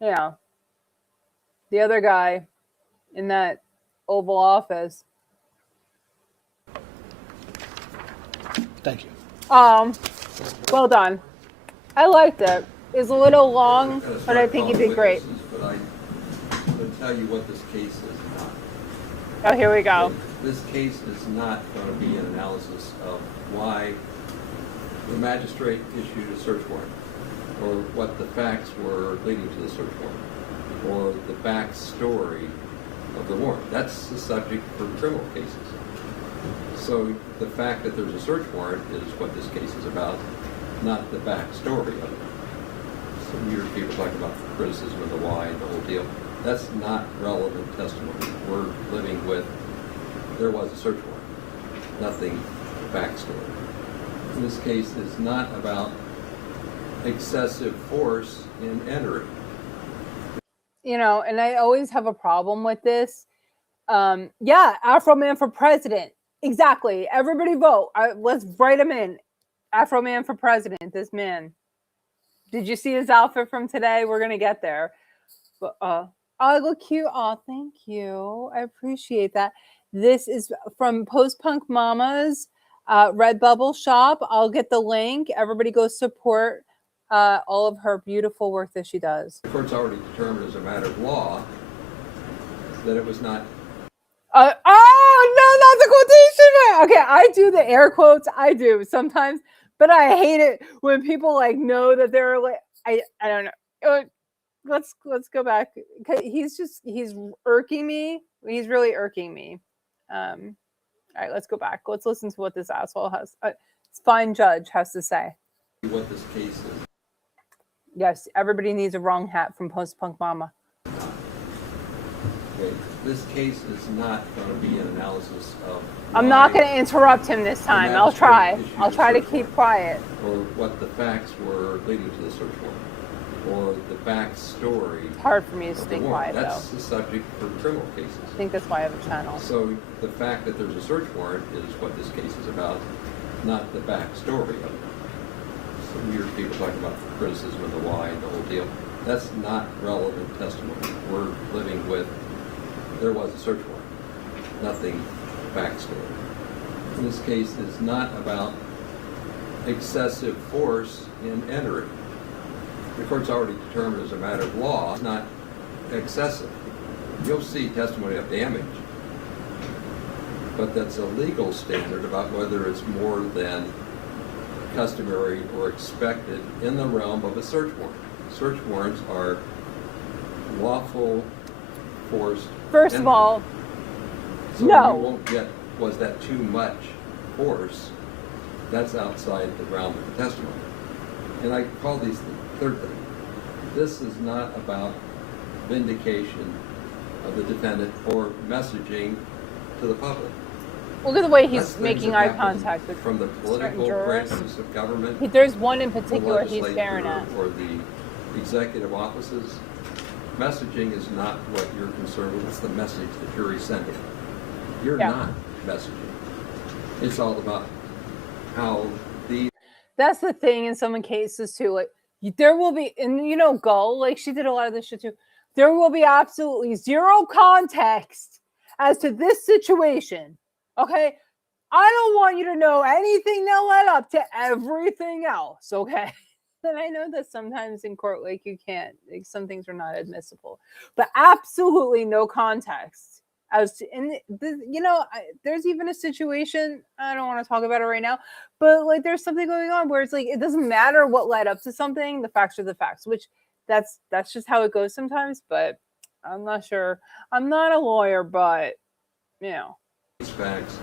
the other guy in that Oval Office. Thank you. Well done. I liked it. It's a little long, but I think you did great. But I'm going to tell you what this case is not. Oh, here we go. This case is not going to be an analysis of why the magistrate issued a search warrant, or what the facts were leading to the search warrant, or the backstory of the warrant. That's the subject for criminal cases. So the fact that there's a search warrant is what this case is about, not the backstory of it. Some weird people talk about the criticism of the why and the whole deal. That's not relevant testimony. We're living with, there was a search warrant, nothing backstory. This case is not about excessive force in entering. And I always have a problem with this. Afroman for president. Exactly. Everybody vote. Let's write him in. Afroman for president, this man. Did you see his outfit from today? We're going to get there. But, I look cute. Oh, thank you. I appreciate that. This is from Post Punk Mama's Redbubble shop. I'll get the link. Everybody go support all of her beautiful work that she does. The court's already determined as a matter of law that it was not. No, not the quotation. Okay, I do the air quotes. I do sometimes, but I hate it when people know that they're like, I don't know. Let's go back. He's irking me. He's really irking me. All right, let's go back. Let's listen to what this asshole has. Fine judge has to say. What this case is. Yes, everybody needs a wrong hat from Post Punk Mama. Okay. This case is not going to be an analysis of. I'm not going to interrupt him this time. I'll try to keep quiet. Or what the facts were leading to the search warrant, or the backstory. It's hard for me to stay quiet, though. That's the subject for criminal cases. I think that's why I have a channel. So the fact that there's a search warrant is what this case is about, not the backstory of it. talking about the criticism of the why and the whole deal. That's not relevant testimony. We're living with, there was a search warrant, nothing backstory. In this case, it's not about excessive force in entering. The court's already determined as a matter of law, it's not excessive. You'll see testimony of damage, but that's a legal standard about whether it's more than customary or expected in the realm of a search warrant. Search warrants are lawful force. First of all, so no. You won't get, was that too much force? That's outside the realm of the testimony. And I call these the third thing. This is not about vindication of the defendant or messaging to the public. Look at the way he's That's things making that eye happen contact with from the political branches of government. There's one in the particular he's staring legislature at. or the executive offices. Messaging is not what you're concerned with. It's the message the jury's sending. You're not messaging. It's all about how the. That's the thing in some cases too. Like there will be, and you know, Gull, like she did a lot of this shit too. There will be absolutely zero context as to this situation. Okay, I don't want you to know anything that led up to everything else. Okay. And I know that sometimes in court, like you can't, like some things are not admissible, but absolutely no context as to, there's even a situation, I don't want to talk about it right now, but like there's something going on where it's like, it doesn't matter what led up to something, the facts are the facts, which that's just how it goes sometimes, but I'm not sure. I'm not a lawyer, but you know. These facts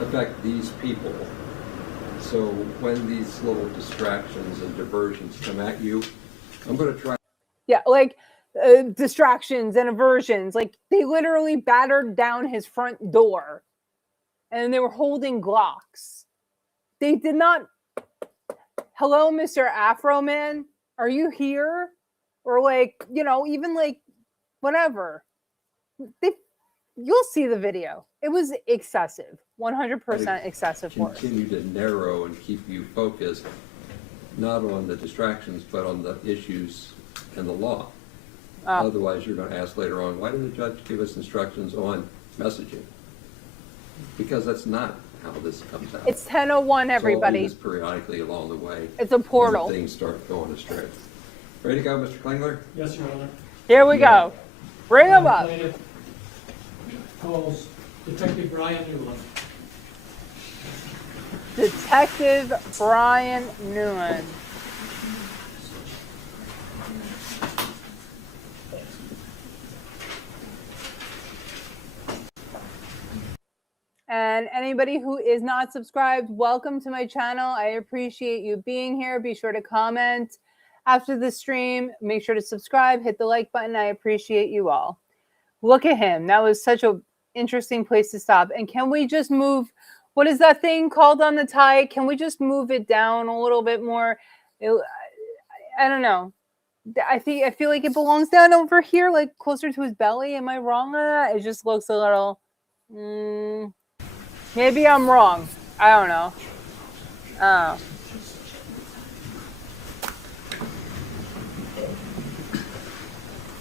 affect these people. So when these little distractions and diversions come at you, I'm going to try. Yeah, like distractions and aversions. Like they literally battered down his front door and they were holding Glocks. They did not. Hello, Mr. Afroman. Are you here? Or like, even like whatever. You'll see the video. It was excessive. 100% excessive force. Continue to narrow and keep you focused, not on the distractions, but on the issues and the law. Otherwise, you're going to ask later on, why did the judge give us instructions on messaging? Because that's not how this comes out. It's 10:01, everybody. So I'll do this periodically along the way. It's a portal. Things start going astray. Ready to go, Mr. Klingler? Yes, Your Honor. Here we go. Bring him up. Plaintiff calls Detective Brian Newland. Detective Brian Newland. And anybody who is not subscribed, welcome to my channel. I appreciate you being here. Be sure to comment after the stream. Make sure to subscribe, hit the like button. I appreciate you all. Look at him. That was such an interesting place to stop. And can we just move, what is that thing called on the tie? Can we just move it down a little bit more? I don't know. I feel like it belongs down over here, like closer to his belly. Am I wrong on that? It just looks a little, maybe I'm wrong. I don't know. Oh.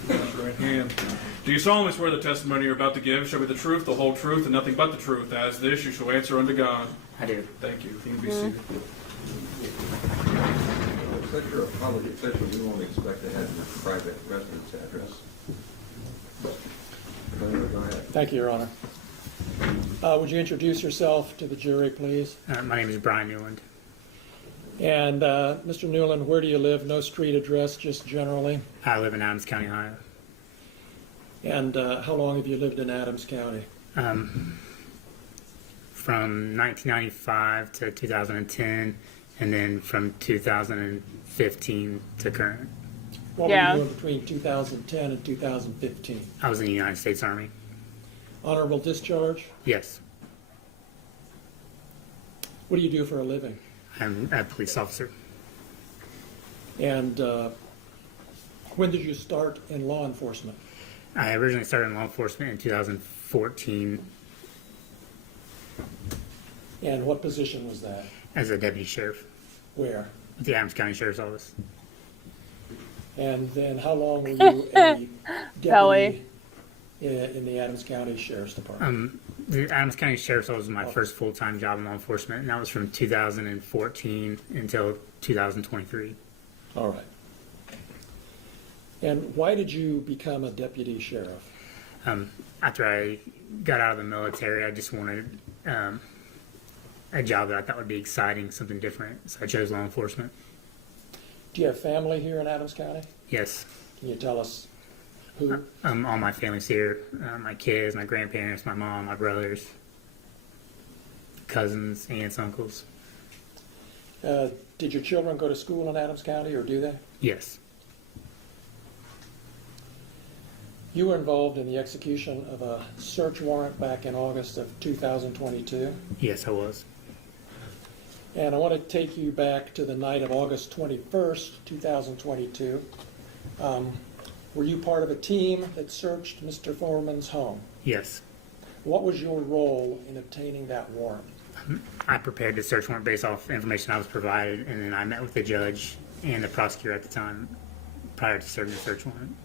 Raise your right hand. Do you solemnly swear the testimony you're about to give shall be the truth, the whole truth, and nothing but the truth? As this, you shall answer unto God. I do. Thank you. You can be seated. Since you're a public official, we won't expect to have your private residence address. Go ahead. Thank you, Your Honor. Would you introduce yourself to the jury, please? My name is Brian Newland. And Mr. Newland, where do you live? No street address, just generally. I live in Adams County, Ohio. And how long have you lived in Adams County? From 1995 to 2010, and then from 2015 to current. What were you doing between 2010 and 2015? I was in the United States Army. Honorable discharge? Yes. What do you do for a living? I'm a police officer. And when did you start in law enforcement? I originally started in law enforcement in 2014 And what position was that? as a deputy sheriff. Where? with the Adams County Sheriff's Office. And then how long were you a Belly. deputy in the Adams County Sheriff's Department? The Adams County Sheriff's Office was my first full-time job in law enforcement, and that was from 2014 until 2023. All right. And why did you become a deputy sheriff? After I got out of the military, I just wanted a job that I thought would be exciting, something different, so I chose law enforcement. Do you have family here in Adams County? Yes. Can you tell us who? All my family's here. My kids, my grandparents, my mom, my brothers, cousins, aunts, uncles. Did your children go to school in Adams County, or do they? Yes. You were involved in the execution of a search warrant back in August of 2022. Yes, I was. And I want to take you back to the night of August 21st, 2022. Were you part of a team that searched Mr. Foreman's home? Yes. What was your role in obtaining that warrant? I prepared the search warrant based off information I was provided, and then I met with the judge and the prosecutor at the time prior to serving the search warrant.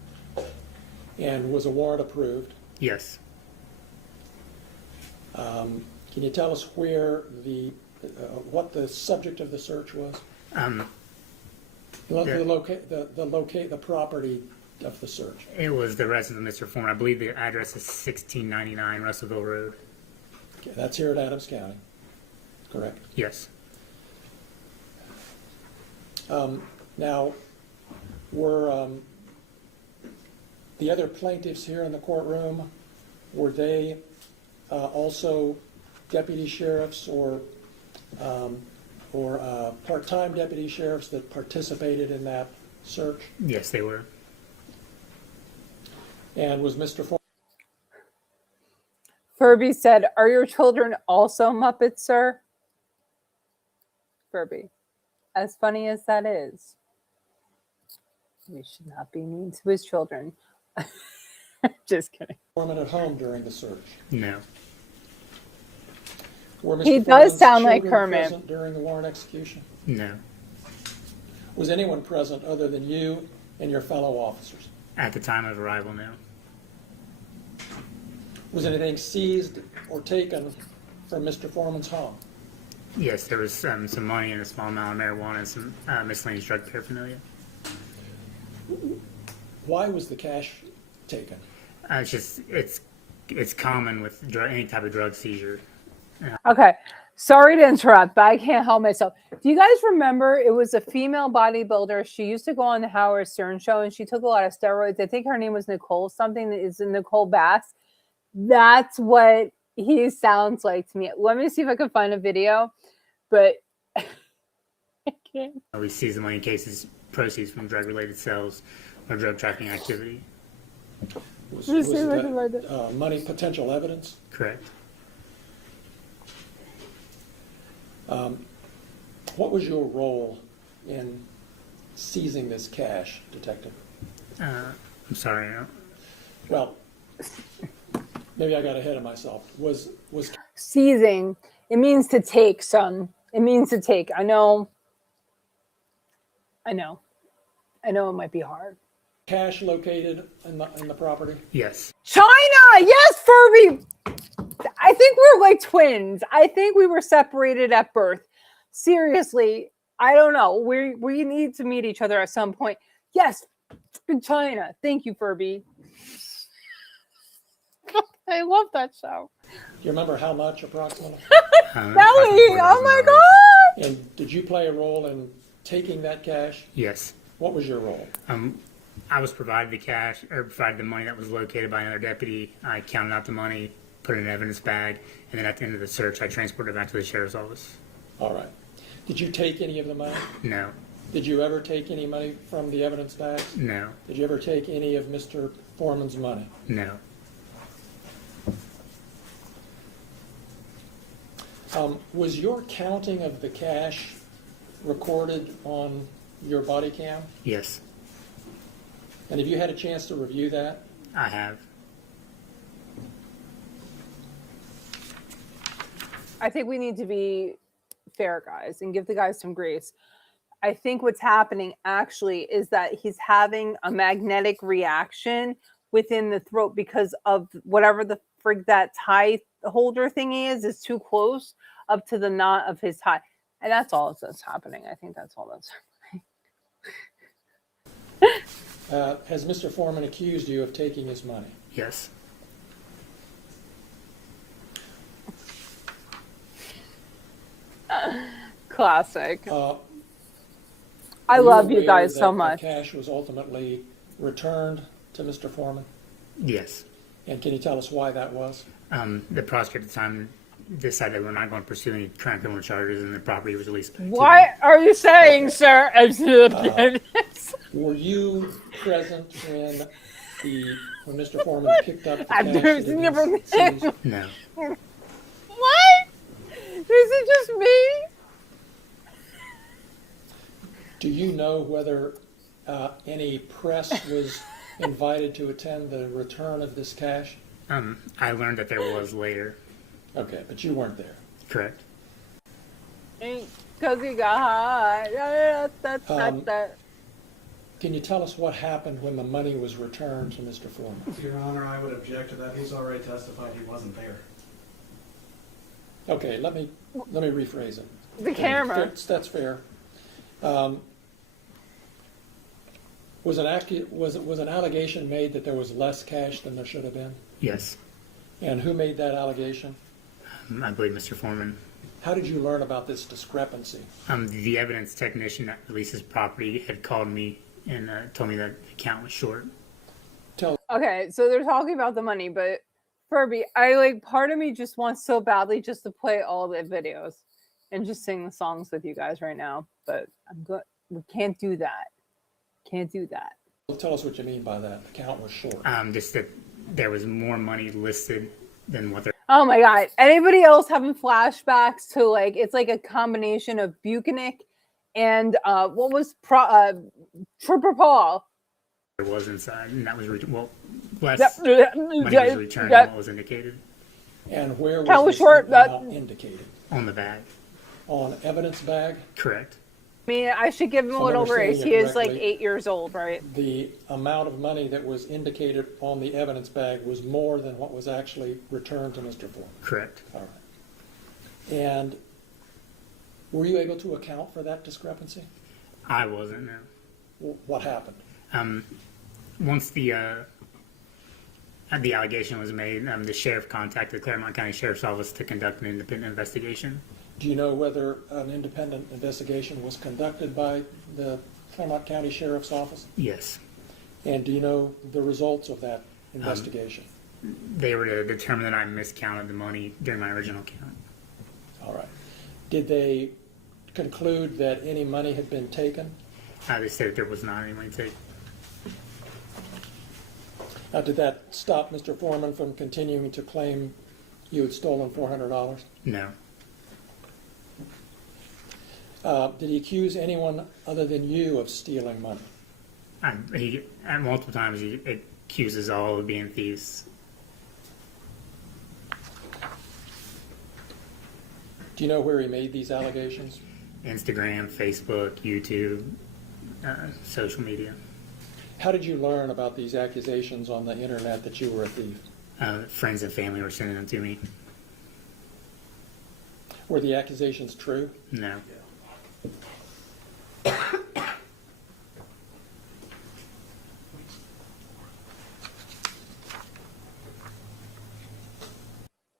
And was a warrant approved? Yes. Can you tell us where what the subject of the search was? The property of the search. It was the residence of Mr. Foreman. I believe the address is 1699 Russellville Road. Okay, that's here at Adams County, correct? Yes. Now, were the other plaintiffs here in the courtroom, were they also deputy sheriffs or part-time deputy sheriffs that participated in that search? Yes, they were. And was Mr. Foreman? Furby said, "Are your children also Muppets, sir?" Furby, as funny as that is, we should not be mean to his children. Just kidding. Foreman at home during the search? No. Were Mr. He does Foreman's sound like children Kermit. present during the warrant execution? No. Was anyone present other than you and your fellow officers? At the time of arrival, no. Was anything seized or taken from Mr. Foreman's home? Yes, there was some money and a small amount of marijuana and some miscellaneous drug paraphernalia. Why was the cash taken? It's common with any type of drug seizure. Okay, sorry to interrupt, but I can't help myself. Do you guys remember it was a female bodybuilder? She used to go on the Howard Stern show, and she took a lot of steroids. I think her name was Nicole something. Is Nicole Bass? That's what he sounds like to me. Let me see if I can find a video, but I can't. We seize the money in cases proceeds from drug-related sales or drug trafficking activity. Was Let me see if I can find that money potential evidence? Correct. What was your role in seizing this cash, Detective? I'm sorry. Well, maybe I got ahead of myself. Was Seizing, it means to take, son. It means to take. I know it might be hard. cash located in the property? Yes. China! Yes, Furby! I think we're like twins. I think we were separated at birth. Seriously, I don't know. We need to meet each other at some point. Yes, China. Thank you, Furby. I love that show. Do you remember how much approximately? Belly! Oh my God! And did you play a role in taking that cash? Yes. What was your role? I was provided the cash, or provided the money that was located by another deputy. I counted out the money, put it in an evidence bag, and then at the end of the search, I transported it back to the sheriff's office. All right. Did you take any of the money? No. Did you ever take any money from the evidence bags? No. Did you ever take any of Mr. Foreman's money? No. Was your counting of the cash recorded on your body cam? Yes. And have you had a chance to review that? I have. I think we need to be fair, guys, and give the guys some grace. I think what's happening actually is that he's having a magnetic reaction within the throat because of whatever the frig that tie holder thing is too close up to the knot of his tie. And that's all that's happening. I think that's all that's happening. Has Mr. Foreman accused you of taking his money? Yes. Classic. Are I love you aware guys that so the much. cash was ultimately returned to Mr. Foreman? Yes. And can you tell us why that was? The prosecutor at the time decided we're not going to pursue any current criminal charges, and the property was released back to What are you saying, sir? Were you present when Mr. Foreman picked up the cash? There's that had never been been. seized? No. What? Is it just me? Do you know whether any press was invited to attend the return of this cash? I learned that there was later. Okay, but you weren't there. Correct. Because he got hot. Can you tell us what happened when the money was returned to Mr. Foreman? Your Honor, I would object to that. He's already testified he wasn't there. Okay, let me rephrase it. The camera. That's fair. Was an allegation made that there was less cash than there should have been? Yes. And who made that allegation? I believe Mr. Foreman. How did you learn about this discrepancy? The evidence technician that releases property had called me and told me that the account was short. Okay, so they're talking about the money, but Furby, part of me just wants so badly just to play all the videos and just sing the songs with you guys right now. But we can't do that. Can't do that. Tell us what you mean by that. The count was short. Just that there was more money listed than what there. Oh my God. Anybody else having flashbacks to it's like a combination of Buchanan and what was Trooper Paul? There was inside, and that was less money was returned than what was indicated And where was Count was this short, amount indicated? on the bag. On evidence bag? Correct. I mean, I should give him If a I'm little understanding grace. it He is correctly, 8 years old, right? The amount of money that was indicated on the evidence bag was more than what was actually returned to Mr. Foreman. Correct. All right. And were you able to account for that discrepancy? I wasn't. No. What happened? Once the allegation was made, the sheriff contacted the Claremont County Sheriff's Office to conduct an independent investigation. Do you know whether an independent investigation was conducted by the Claremont County Sheriff's Office? Yes. And do you know the results of that investigation? They were to determine that I miscounted the money during my original count. All right. Did they conclude that any money had been taken? They said that there was not any money taken. Now, did that stop Mr. Foreman from continuing to claim you had stolen $400? No. Did he accuse anyone other than you of stealing money? He, at multiple times, he accuses all of being thieves. Do you know where he made these allegations? Instagram, Facebook, YouTube, social media. How did you learn about these accusations on the internet that you were a thief? Friends and family were sending them to me. Were the accusations true? No.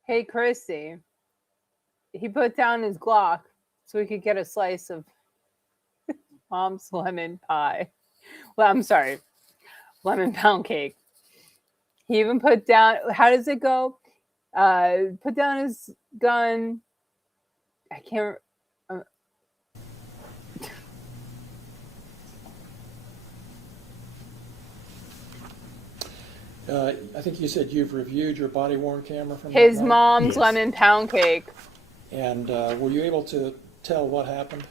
Hey, Christy. He put down his Glock so we could get a slice of mom's lemon pie. Well, I'm sorry, lemon pound cake. He even put down, how does it go? Put down his gun. I can't. I think you said you've reviewed your body-worn camera from His that night? mom's Yes. lemon pound cake. And were you able to tell what happened?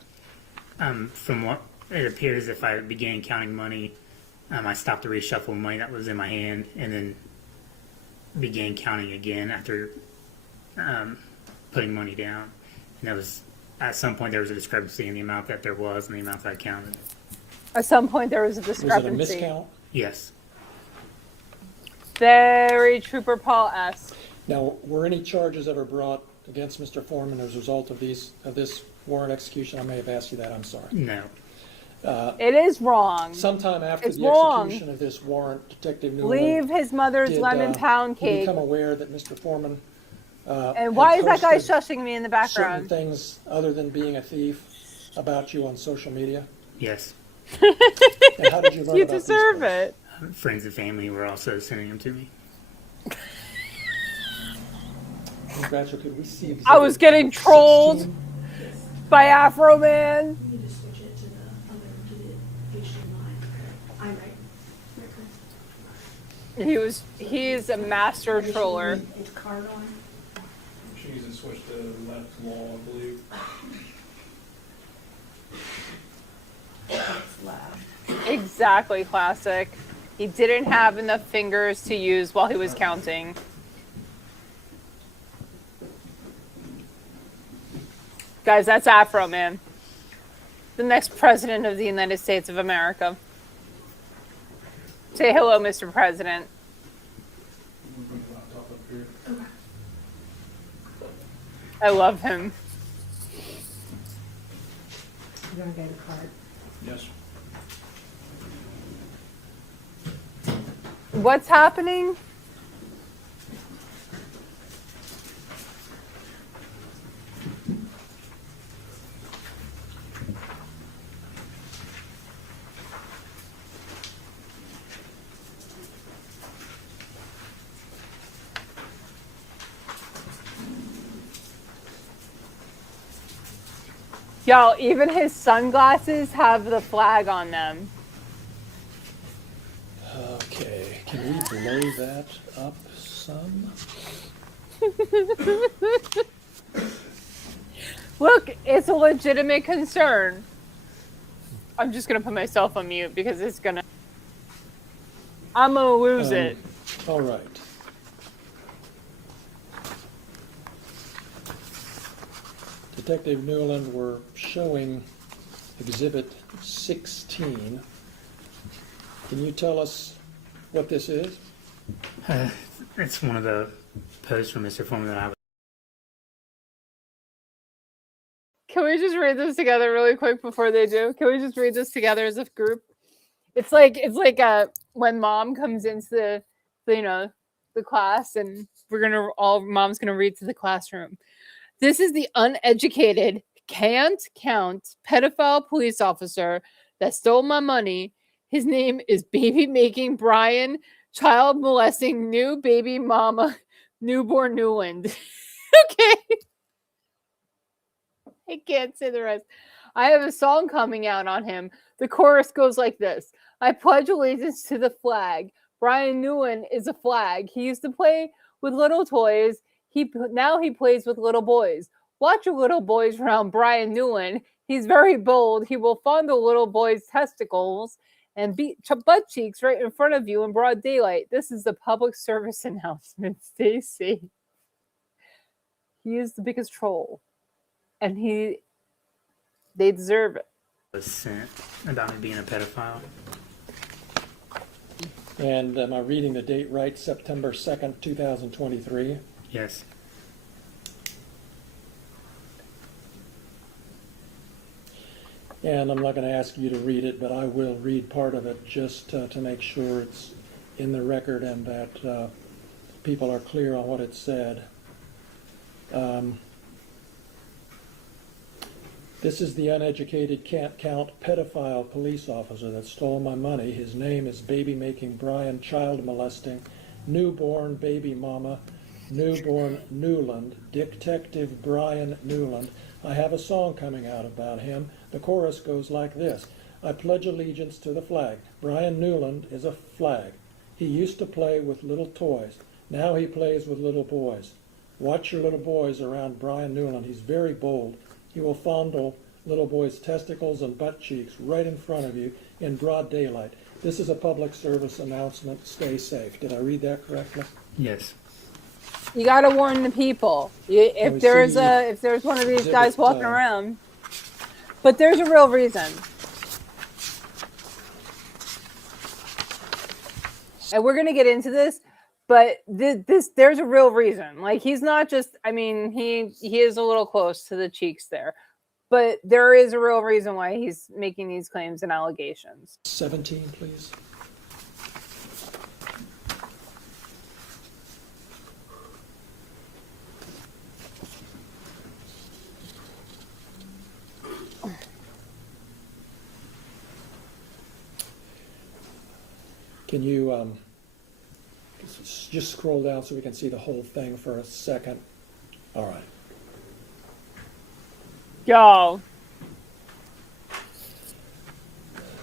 From what it appears, if I began counting money, I stopped to reshuffle money that was in my hand, and then began counting again after putting money down. And that was At some point, there was a discrepancy in the amount that there was and the amount that I counted. At some point, there was a Was it a discrepancy. miscount? Yes. Very Trooper Paul-esque. Now, were any charges ever brought against Mr. Foreman as a result of this warrant execution? I may have asked you that. I'm sorry. No. It is wrong. Sometime after It's the wrong. execution of this warrant, Detective Newland Leave his mother's did, lemon pound cake. become aware that Mr. Foreman And why is that guy posted shushing me in the certain background? things other than being a thief about you on social media? Yes. And how did you learn You about these deserve things? it. Friends and family were also sending them to me. Congratulations. Could we see I was getting trolled 16? by Afroman. You need to switch it to the HDMI. I'm right. He's a master troller. It's card on. She needs to switch to left wall, I believe. It's left. Exactly, classic. He didn't have enough fingers to use while he was counting. Guys, that's Afro Man. The next president of the United States of America. Say hello, Mr. President. I love him. You're gonna go to card. Yes. What's happening? Y'all, even his sunglasses have the flag on them. Okay, can we blow that up some? Look, it's a legitimate concern. I'm just gonna put myself on mute because I'm gonna lose it. All right. Detective Newland, we're showing Exhibit 16. Can you tell us what this is? It's one of the posts from Mr. Foreman that I was. Can we just read this together really quick before they do? Can we just read this together as a group? It's like when mom comes into the class and mom's gonna read to the classroom. This is the uneducated, can't count pedophile police officer that stole my money. His name is baby making Brian, child molesting new baby mama, newborn Newland. Okay. I can't say the rest. I have a song coming out on him. The chorus goes like this. I pledge allegiance to the flag. Brian Newland is a flag. He used to play with little toys. Now he plays with little boys. Watch your little boys around Brian Newland. He's very bold. He will fondle little boys' testicles and beat butt cheeks right in front of you in broad daylight. This is the public service announcement. Stay safe. He is the biggest troll. And they deserve it. Was sent about me being a pedophile. And am I reading the date right? September 2nd, 2023? Yes. And I'm not going to ask you to read it, but I will read part of it just to make sure it's in the record and that people are clear on what it said. This is the uneducated, can't count pedophile police officer that stole my money. His name is baby making Brian, child molesting, newborn baby mama, newborn Newland, Detective Brian Newland. I have a song coming out about him. The chorus goes like this. I pledge allegiance to the flag. Brian Newland is a flag. He used to play with little toys. Now he plays with little boys. Watch your little boys around Brian Newland. He's very bold. He will fondle little boys' testicles and butt cheeks right in front of you in broad daylight. This is a public service announcement. Stay safe. Did I read that correctly? Yes. You got to warn the people. If we there's see if there's one of these guys exhibit, walking around, but there's a real reason. And we're going to get into this, but there's a real reason. Like, he's not just, I mean, he is a little close to the cheeks there, but there is a real reason why he's making these claims and allegations. 17, please. Can you just scroll down so we can see the whole thing for a second? All right. Yo.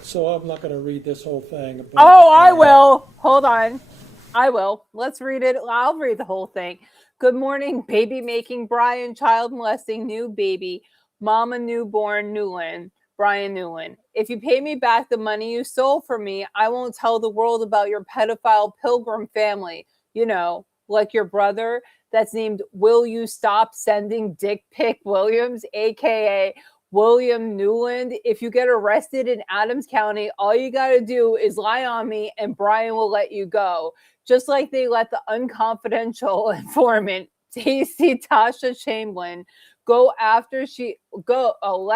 So I'm not going to read this whole thing. But, Oh, I will. Hold on. I will. Let's read it. I'll read the whole thing. Good morning, baby making Brian, child molesting new baby, mama newborn Newland, Brian Newland. If you pay me back the money you stole from me, I won't tell the world about your pedophile pilgrim family. You know, like your brother that's named Will You Stop Sending Dick Pic Williams, aka William Newland. If you get arrested in Adams County, all you got to do is lie on me and Brian will let you go. Just like they let the unconfidential informant, Stacey Tasha Chamberlain, let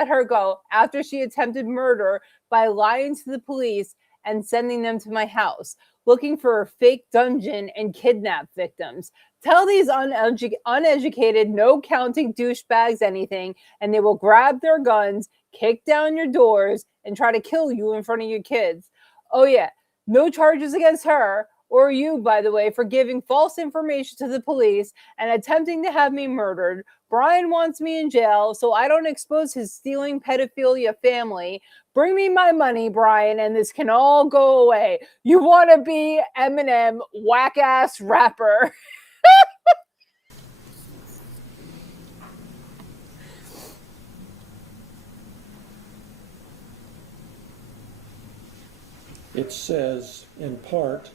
her go after she attempted murder by lying to the police and sending them to my house, looking for a fake dungeon and kidnap victims. Tell these uneducated, no-counting douchebags anything, and they will grab their guns, kick down your doors, and try to kill you in front of your kids. Oh yeah, no charges against her, or you, by the way, for giving false information to the police and attempting to have me murdered. Brian wants me in jail so I don't expose his stealing pedophilia family. Bring me my money, Brian, and this can all go away. You want to be Eminem, whack-ass rapper. It says, in part,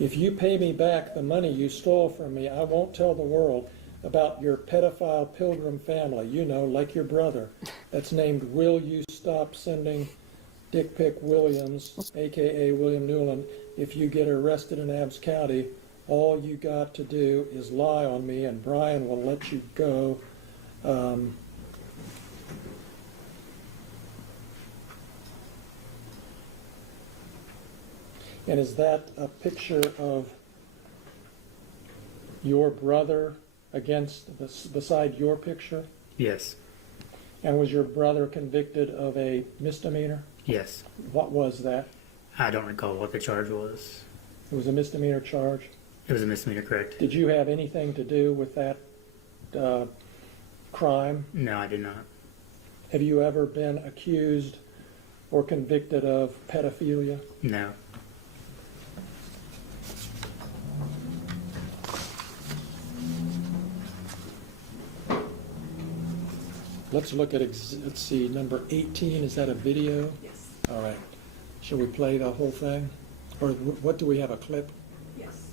if you pay me back the money you stole from me, I won't tell the world about your pedophile pilgrim family, you know, like your brother, that's named Will You Stop Sending Dick Pic Williams, aka William Newland. If you get arrested in Adams County, all you got to do is lie on me and Brian will let you go. And is that a picture of your brother beside your picture? Yes. And was your brother convicted of a misdemeanor? Yes. What was that? I don't recall what the charge was. It was a misdemeanor charge? It was a misdemeanor, correct? Did you have anything to do with that crime? No, I did not. Have you ever been accused or convicted of pedophilia? No. Let's look at, let's see, number 18. Is that a video? Yes. All right. Shall we play the whole thing? Or what do we have, a clip? Yes.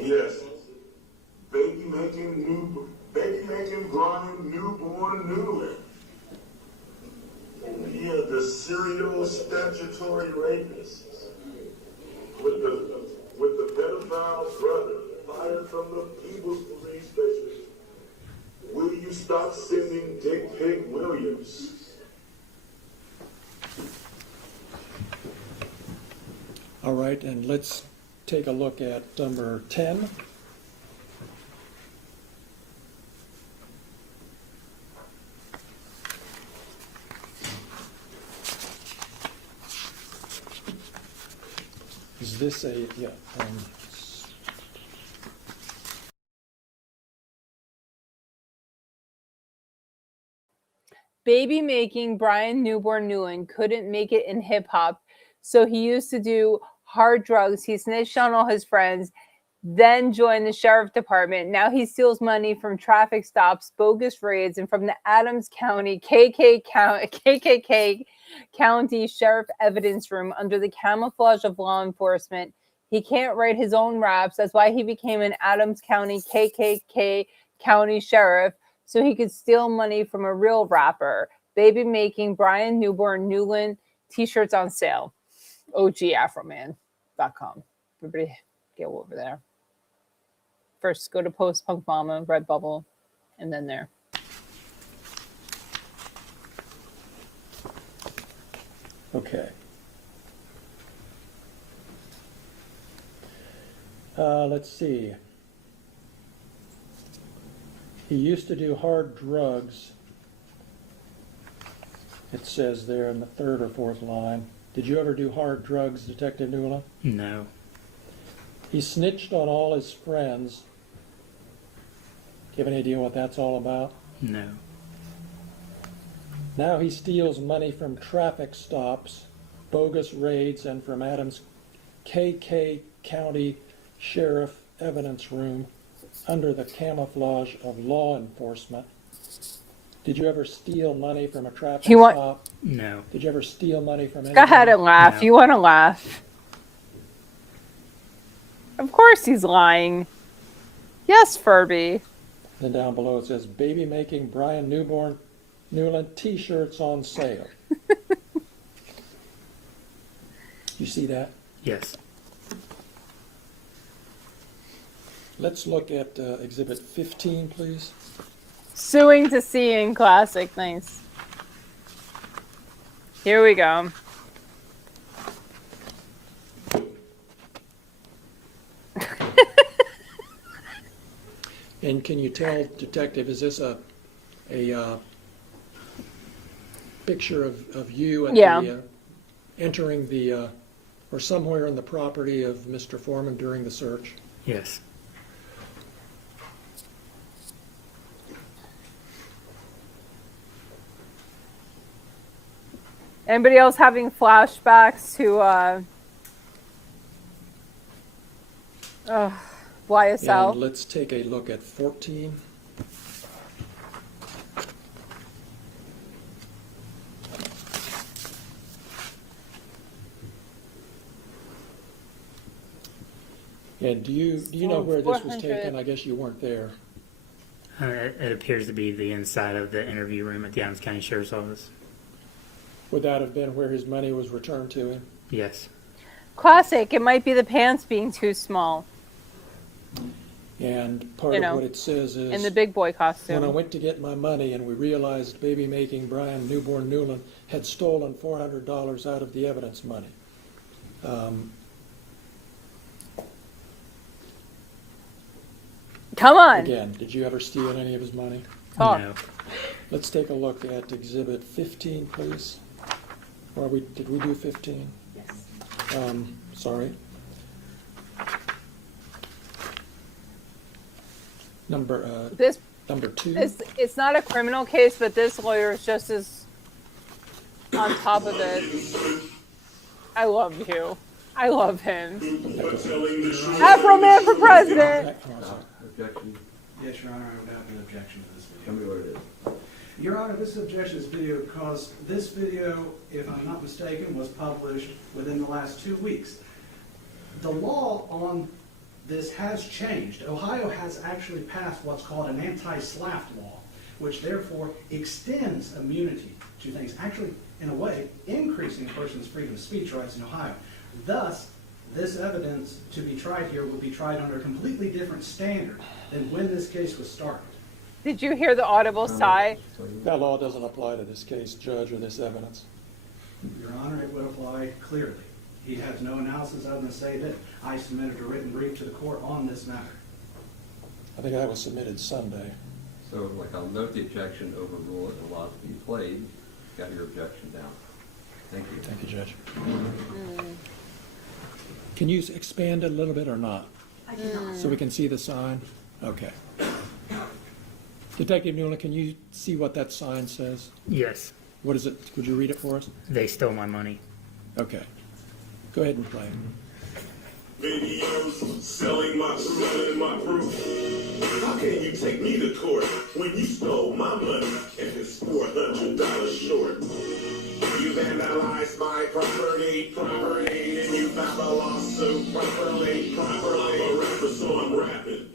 Yes. Baby making Brian newborn Newland. Yeah, the serial statutory rapist with the pedophile brother fired from the People's Police Station. Will you stop sending Dick Pic Williams? All right, and let's take a look at number 10. Is this a, yeah, Baby making Brian Newborn Newland couldn't make it in hip hop, so he used to do hard drugs. He snitched on all his friends. then joined the sheriff department. Now he steals money from traffic stops, bogus raids, and from the Adams County KKK County Sheriff Evidence Room under the camouflage of law enforcement. He can't write his own raps. That's why he became an Adams County KKK County Sheriff, so he could steal money from a real rapper. Baby making Brian Newborn Newland t-shirts on sale. OGAfroman.com. Everybody go over there. First, go to Post Punk Mama, Redbubble, and then there. Okay. Let's see. He used to do hard drugs. It says there in the third or fourth line. Did you ever do hard drugs, Detective Newland? No. He snitched on all his friends. Do you have any idea what that's all about? No. Now he steals money from traffic stops, bogus raids, and from Adams KK County Sheriff Evidence Room under the camouflage of law enforcement. Did you ever steal money from a traffic stop? No. Did you ever steal money from anyone? Go ahead and laugh. No. You want to laugh. Of course he's lying. Yes, Furby. Then down below it says, baby making Brian Newland t-shirts on sale. You see that? Yes. Let's look at Exhibit 15, please. Suing to seeing classic. Nice. Here we go. And can you tell, Detective, is this a picture of you at the, entering the, or somewhere in the property of Mr. Foreman during the search? Yes. Anybody else having flashbacks to YSL? And let's take a look at 14. And do you know where this was taken? I guess you weren't there. It appears to be the inside of the interview room at the Adams County Sheriff's Office. Would that have been where his money was returned to him? Yes. Classic. It might be the pants being too small. And part of what it says is, in the big boy costume. when I went to get my money and we realized baby making Brian Newborn Newland had stolen $400 out of the evidence money. Come on. Again, did you ever steal any of his money? Talk. No. Let's take a look at Exhibit 15, please. Or did we do 15? Yes. Sorry. Number 2. It's not a criminal case, but this lawyer is just as on top of it. I love you. I love him. Afroman for president. Objection. Yes, Your Honor, I would have an objection to this video. Tell me what it is. Your Honor, this objection to this video because this video, if I'm not mistaken, was published within the last 2 weeks. The law on this has changed. Ohio has actually passed what's called an anti-SLAPP law, which therefore extends immunity to things, actually, in a way, increasing a person's freedom of speech rights in Ohio. Thus, this evidence to be tried here would be tried under a completely different standard than when this case was started. Did you hear the audible sigh? That law doesn't apply to this case, Judge, or this evidence. Your Honor, it would apply clearly. He has no analysis other than say that I submitted a written brief to the court on this matter. I think that was submitted Sunday. So, I'll note the objection, overrule it, and allow it to be played. Got your objection down. Thank you. Thank you, Judge. Can you expand it a little bit or not? I cannot. So we can see the sign? Okay. Detective Newland, can you see what that sign says? Yes. What is it? Could you read it for us? They stole my money. Okay. Go ahead and play. videos, selling my truth and my proof. How can you take me to court when you stole my money and it's $400 short? You vandalized my property, and you filed a lawsuit properly. I'm a rapper, so I'm rapping.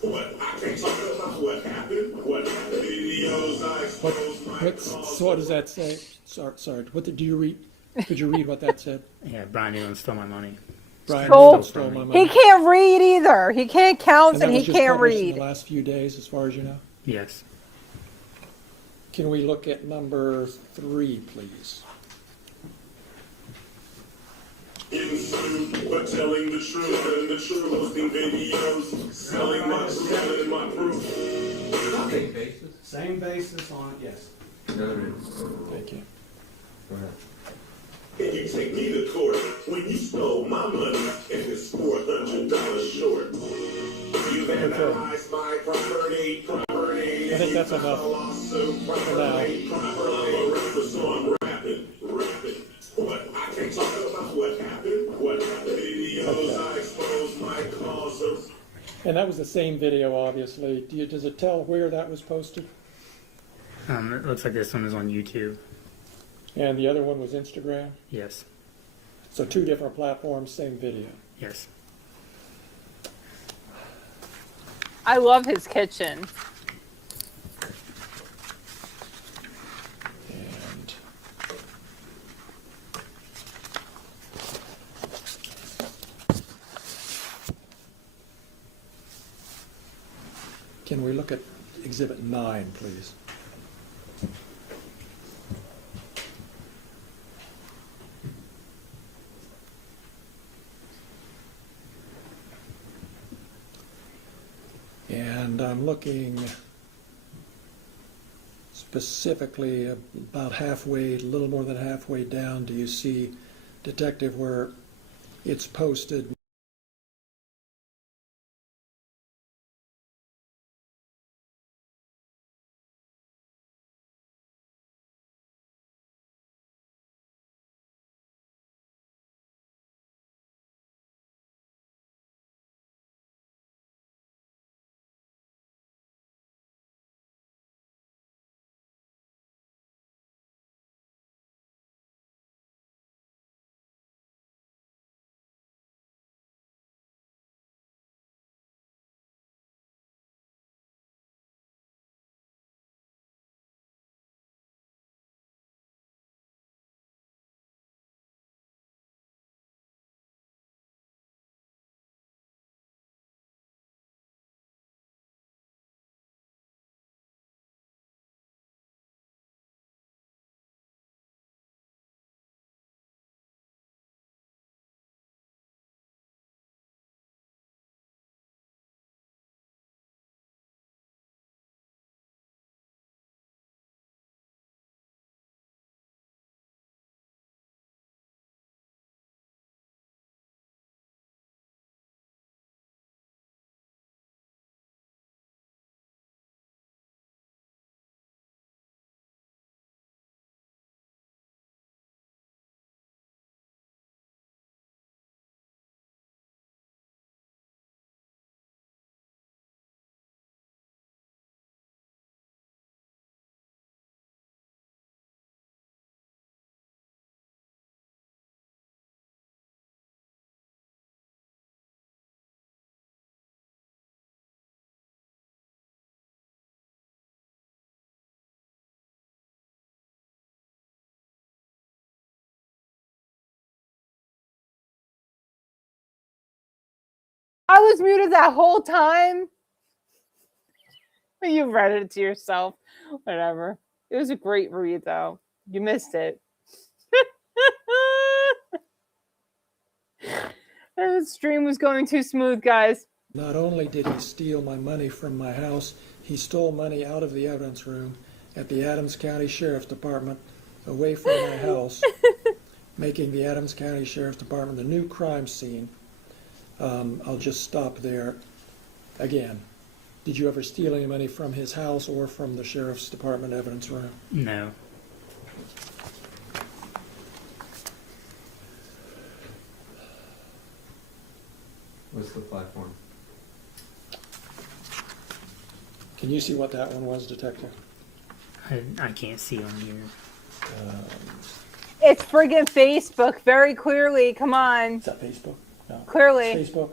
What? I can't talk about what happened. Videos, I expose my cause. So what does that say? Sorry. What did you read? Could you read what that said? Yeah, Brian Newland stole my money. Brian Stole- Newland stole my money. He can't read either. He can't count and that he was just can't published in read. the last few days, as far as you know. Yes. Can we look at number 3, please? In suit for telling the truth and the truth, posting videos, selling my truth and my proof. Same basis? Same basis on it, yes. No, no, no. Thank you. Go ahead. Can you take me to court when you stole my money and it's $400 short? You vandalized my property, I think that's enough lawsuit for now. properly. I'm a rapper, so I'm rapping. What? I can't talk about what happened. Videos, I expose my cause. And that was the same video, obviously. Does it tell where that was posted? It looks like this one is on YouTube. And the other one was Instagram? Yes. So 2 different platforms, same video. Yes. I love his kitchen. And can we look at Exhibit 9, please? And I'm looking specifically about halfway, a little more than halfway down. Do you see, Detective, where it's posted? I was muted that whole time. You read it to yourself. Whatever. It was a great read, though. You missed it. The stream was going too smooth, guys. Not only did he steal my money from my house, he stole money out of the evidence room at the Adams County Sheriff's Department, away from my house, making the Adams County Sheriff's Department the new crime scene. I'll just stop there. Again, did you ever steal any money from his house or from the Sheriff's Department evidence room? No. was the platform. Can you see what that one was, Detective? I can't see on here. It's friggin' Facebook, very clearly. Come on. Is that Facebook? No. Clearly. It's Facebook?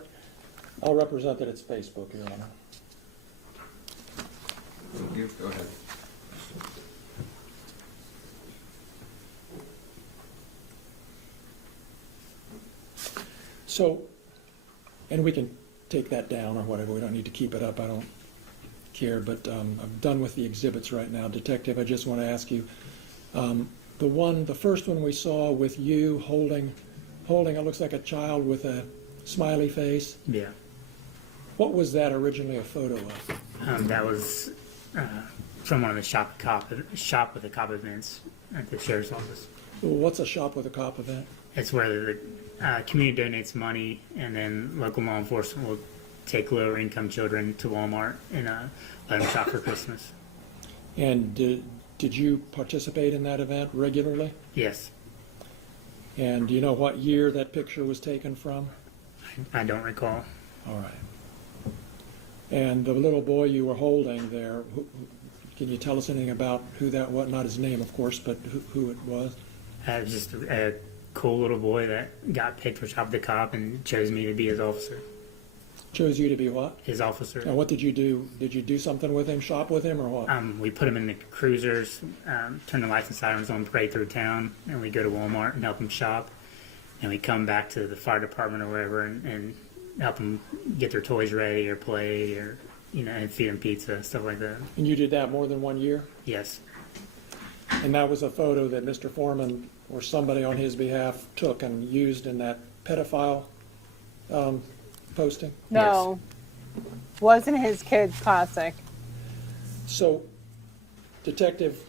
I'll represent that it's Facebook, Your Honor. Thank you. Go ahead. So, and we can take that down or whatever. We don't need to keep it up. I don't care. But I'm done with the exhibits right now. Detective, I just want to ask you, the first one we saw with you holding, it looks like a child with a smiley face. Yeah. What was that originally a photo of? That was from one of the shop with the cop events at the sheriff's office. What's a shop with a cop event? It's where the community donates money, and then local law enforcement will take lower income children to Walmart and let them shop for Christmas. And did you participate in that event regularly? Yes. And do you know what year that picture was taken from? I don't recall. All right. And the little boy you were holding there, can you tell us anything about who that was? Not his name, of course, but who it was? It was just a cool little boy that got picked for Shop the Cop and chose me to be his officer. Chose you to be what? His officer. And what did you do? Did you do something with him, shop with him, or what? We put him in the cruisers, turn the lights and sirens on, parade through town, and we go to Walmart and help him shop. And we come back to the fire department or wherever and help them get their toys ready or play or, and feed them pizza, stuff like that. And you did that more than 1 year? Yes. And that was a photo that Mr. Foreman or somebody on his behalf took and used in that pedophile posting? No. Wasn't his kid's classic. So, Detective,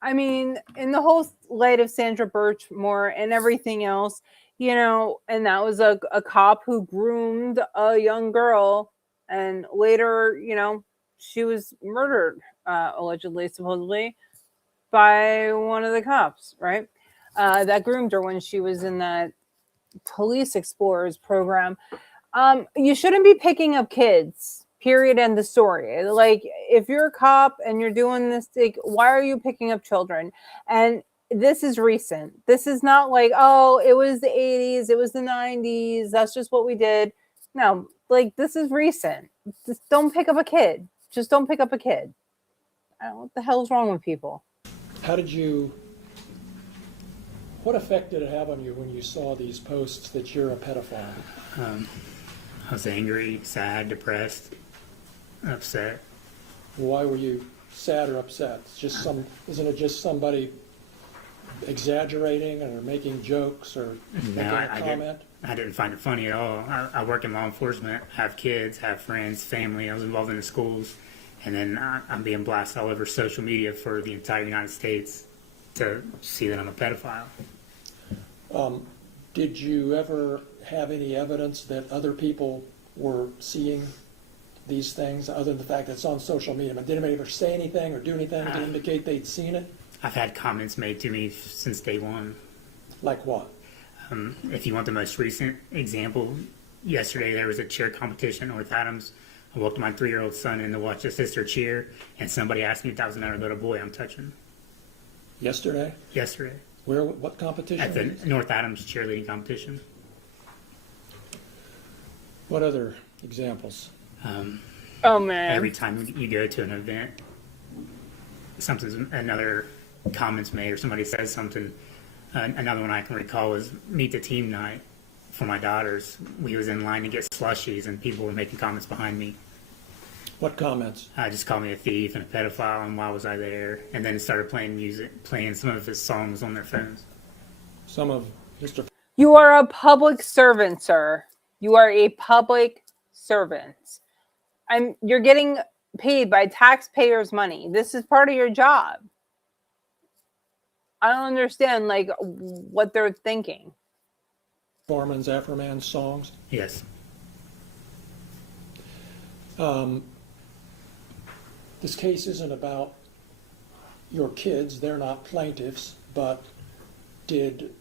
I mean, in the whole light of Sandra Birchmore and everything else, and that was a cop who groomed a young girl, and later, she was murdered, allegedly, supposedly, by one of the cops, right? That groomed her when she was in that Police Explorers program. You shouldn't be picking up kids. Period. End the story. Like, if you're a cop and you're doing this, why are you picking up children? And this is recent. This is not like, oh, it was the 80s, it was the 90s, that's just what we did. No, like, this is recent. Just don't pick up a kid. Just don't pick up a kid. I don't know what the hell is wrong with people. what effect did it have on you when you saw these posts that you're a pedophile? I was angry, sad, depressed, upset. Why were you sad or upset? Isn't it just somebody exaggerating or making jokes or making a comment? I didn't find it funny at all. I work in law enforcement, have kids, have friends, family. I was involved in the schools, and then I'm being blasted all over social media for the entire United States to see that I'm a pedophile. Did you ever have any evidence that other people were seeing these things, other than the fact that it's on social media? Did anybody ever say anything or do anything to indicate they'd seen it? I've had comments made to me since day one. Like what? If you want the most recent example, yesterday there was a cheer competition at North Adams. I walked my 3-year-old son in to watch his sister cheer, and somebody asked me if that was another little boy I'm touching. Yesterday? Yesterday. Where? What competition? At the North Adams cheerleading competition. What other examples? Oh, man. Every time you go to an event, another comment's made or somebody says something. Another one I can recall was meet the team night for my daughters. We was in line to get slushies, and people were making comments behind me. What comments? Just called me a thief and a pedophile, and why was I there? And then started playing some of his songs on their phones. Some of Mr. You are a public servant, sir. You are a public servant. You're getting paid by taxpayers' money. This is part of your job. I don't understand, what they're thinking. Foreman's Afroman songs? Yes. This case isn't about your kids. They're not plaintiffs, but did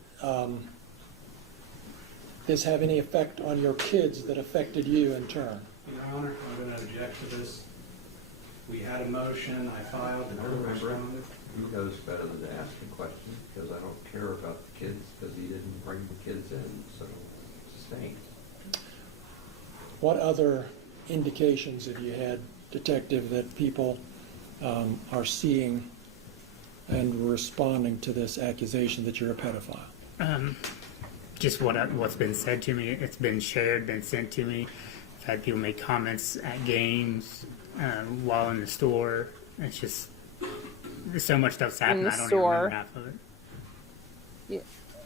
this have any effect on your kids that affected you in turn? Your Honor, I'm going to object to this. We had a motion, I filed, and I I remember, responded. he knows better than to ask a question, because I don't care about the kids, because he didn't bring the kids in, so sustained. What other indications have you had, Detective, that people are seeing and responding to this accusation that you're a pedophile? Just what's been said to me. It's been shared, been sent to me. I've had people make comments at games, while in the store. It's just, there's so much stuff's happened. I don't even remember half of it.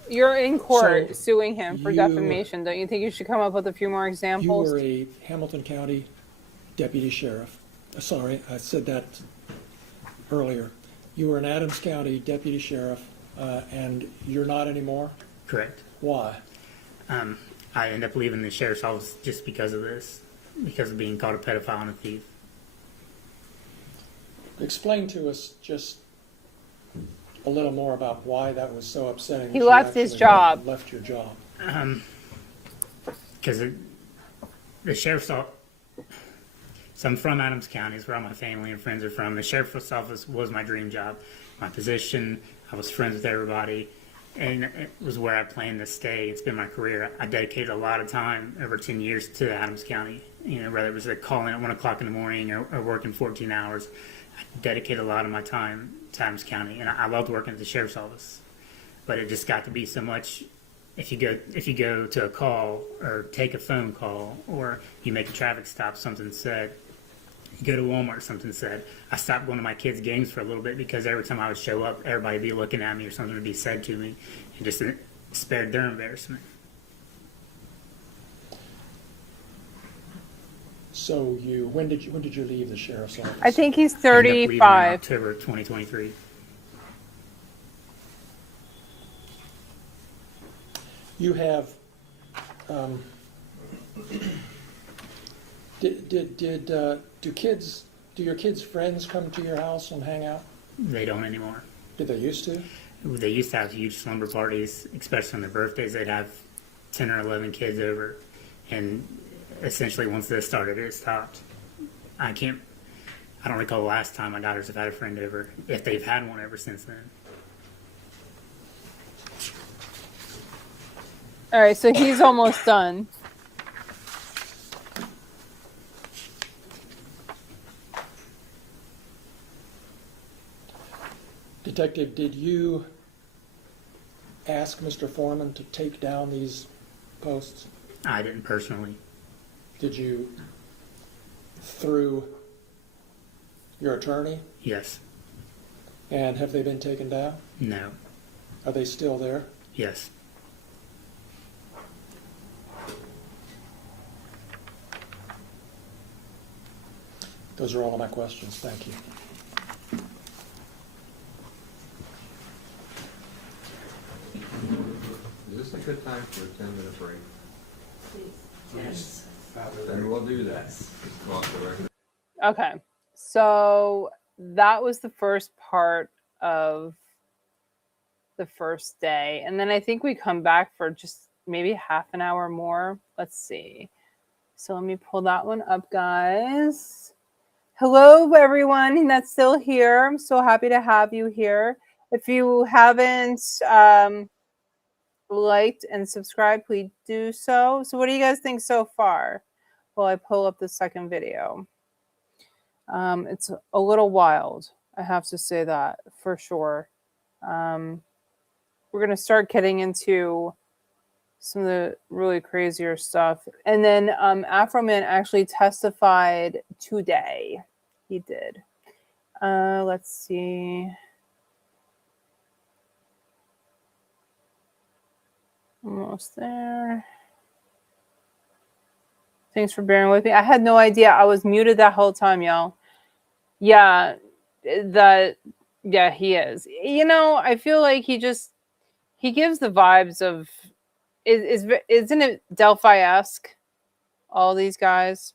You're in court So suing him for you- defamation. Don't you think you should come up with a few more You examples? were a Hamilton County deputy sheriff. Sorry, I said that earlier. You were an Adams County deputy sheriff, and you're not anymore? Correct. Why? I ended up leaving the sheriff's office just because of this, because of being called a pedophile and a thief. Explain to us just a little more about why that was so upsetting. He that you left his actually job. Left your job. Because the sheriff's office, so I'm from Adams County, is where all my family and friends are from. The sheriff's office was my dream job, my position. I was friends with everybody, and it was where I planned to stay. It's been my career. I dedicated a lot of time, over 10 years, to Adams County. You know, whether it was like calling at 1 o'clock in the morning or working 14 hours, I dedicated a lot of my time to Adams County, and I loved working at the sheriff's office. But it just got to be so much. If you go to a call or take a phone call or you make a traffic stop, something said. You go to Walmart, something said. I stopped going to my kids' games for a little bit because every time I would show up, everybody would be looking at me or something would be said to me, and just spared their embarrassment. So when did you leave the sheriff's office? I think he's I ended up leaving in 35. October 2023. You have. Do your kids' friends come to your house and hang out? They don't anymore. Did they used to? They used to have huge slumber parties, especially on their birthdays. They'd have 10 or 11 kids over, and essentially once this started, it stopped. I don't recall the last time my daughters have had a friend over, if they've had one ever since then. All right, so he's almost done. Detective, did you ask Mr. Foreman to take down these posts? I didn't personally. Did you, through your attorney? Yes. And have they been taken down? No. Are they still there? Yes. Those are all of my questions. Thank you. Is this a good time for a 10-minute break? Yes. Then we'll do that. Go off the record. Okay, so that was the first part of the first day. And then I think we come back for just maybe half an hour more. Let's see. So let me pull that one up, guys. Hello, everyone that's still here. I'm so happy to have you here. If you haven't liked and subscribed, please do so. So what do you guys think so far? Well, I pull up the second video. It's a little wild. I have to say that for sure. We're going to start getting into some of the really crazier stuff. And then Afroman actually testified today. He did. Let's see. Almost there. Thanks for bearing with me. I had no idea. I was muted that whole time, y'all. Yeah, he is. You know, I feel like he gives the vibes of isn't it Delphi-esque? All these guys,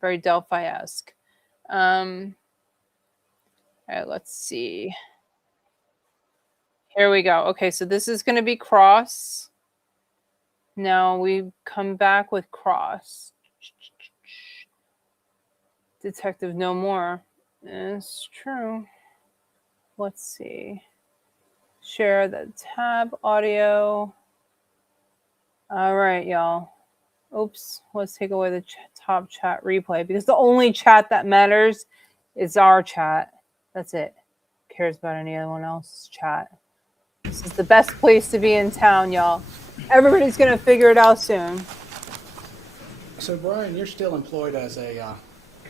very Delphi-esque. All right, let's see. Here we go. Okay, so this is going to be cross. No, we come back with Cross. Detective No More. It's true. Let's see. Share the tab audio. All right, y'all. Oops. Let's take away the top chat replay because the only chat that matters is our chat. That's it. Who cares about anyone else's chat? This is the best place to be in town, y'all. Everybody's going to figure it out soon. So, Brian, you're still employed as a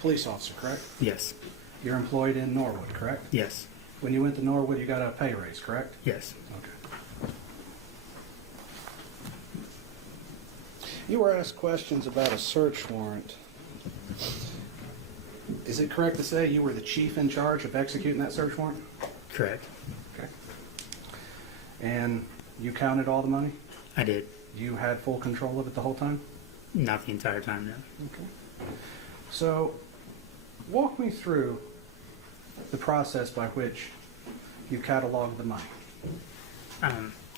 police officer, correct? Yes. You're employed in Norwood, correct? Yes. When you went to Norwood, you got a pay raise, correct? Yes. Okay. You were asked questions about a search warrant. Is it correct to say you were the chief in charge of executing that search warrant? Correct. Okay. And you counted all the money? I did. You had full control of it the whole time? Not the entire time, no. Okay. So, walk me through the process by which you cataloged the money.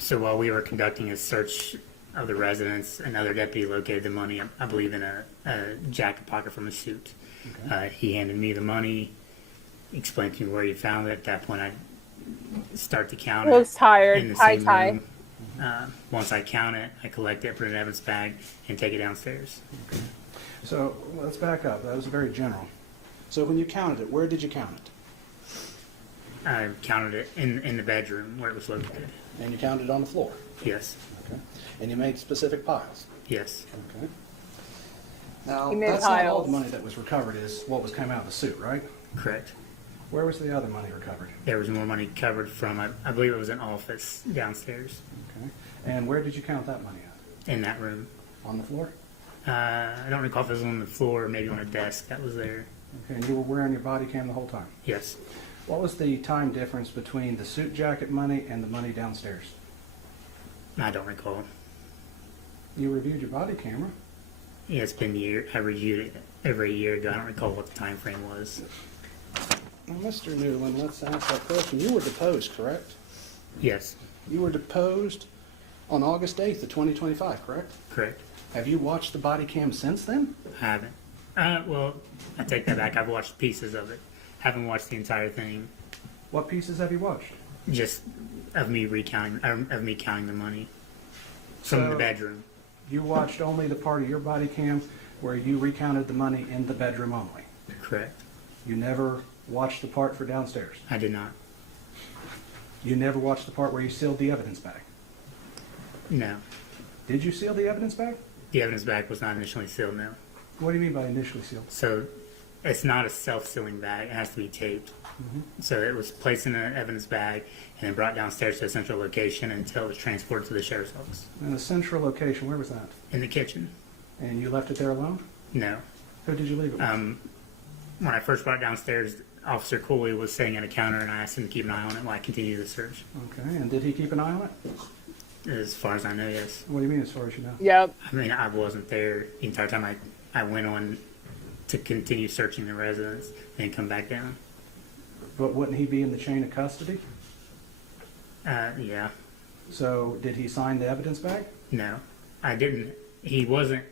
So while we were conducting a search of the residence, another deputy located the money, I believe, in a jacket pocket from a suit. Okay. He handed me the money, explained to me where he found it. At that point, I start to count Looks tired. in the Tie same tie. room. Once I count it, I collect it, put it in Evan's bag, and take it downstairs. Okay. So, let's back up. That was very general. So when you counted it, where did you count it? I counted it in the bedroom where it was located. And you counted it on the floor? Yes. Okay. And you made specific piles? Yes. Okay. Now, You made that's not all piles. the money that was recovered is what was came out of the suit, right? Correct. Where was the other money recovered? There was more money covered from, I believe it was an office downstairs Okay. And where did you count that money at? in that room. On the floor? I don't recall if it was on the floor or maybe on a desk that was there. Okay. And you were wearing your body cam the whole time? Yes. What was the time difference between the suit jacket money and the money downstairs? I don't recall. You reviewed your body camera. Yeah, it's been a year. I reviewed it every year ago. I don't recall what the time frame was. Now, Mr. Newland, let's ask that question. You were deposed, correct? Yes. You were deposed on August 8th of 2025, correct? Correct. Have you watched the body cam since then? I haven't. Well, I take that back. I've watched pieces of it. Haven't watched the entire thing. What pieces have you watched? Just of me recounting, of me counting the money from the So- bedroom. You watched only the part of your body cam where you recounted the money in the bedroom only. Correct. You never watched the part for downstairs. I did not. You never watched the part where you sealed the evidence bag. No. Did you seal the evidence bag? The evidence bag was not initially sealed. No. What do you mean by initially sealed? So it's not a self-sealing bag. It has to be taped. So it was placed in an evidence bag and then brought downstairs to a central location until it was transported to the sheriff's office. In the central location, where was that? In the kitchen? And you left it there alone? No. Who did you leave it with? When I first brought it downstairs, Officer Cooley was sitting at a counter and I asked him to keep an eye on it while I continued the search. Okay, and did he keep an eye on it? As far as I know, yes. What do you mean as far as you know? Yep. I mean, I wasn't there the entire time. I went on to continue searching the residence and come back down. But wouldn't he be in the chain of custody? Yeah. So did he sign the evidence bag? No. I didn't. He wasn't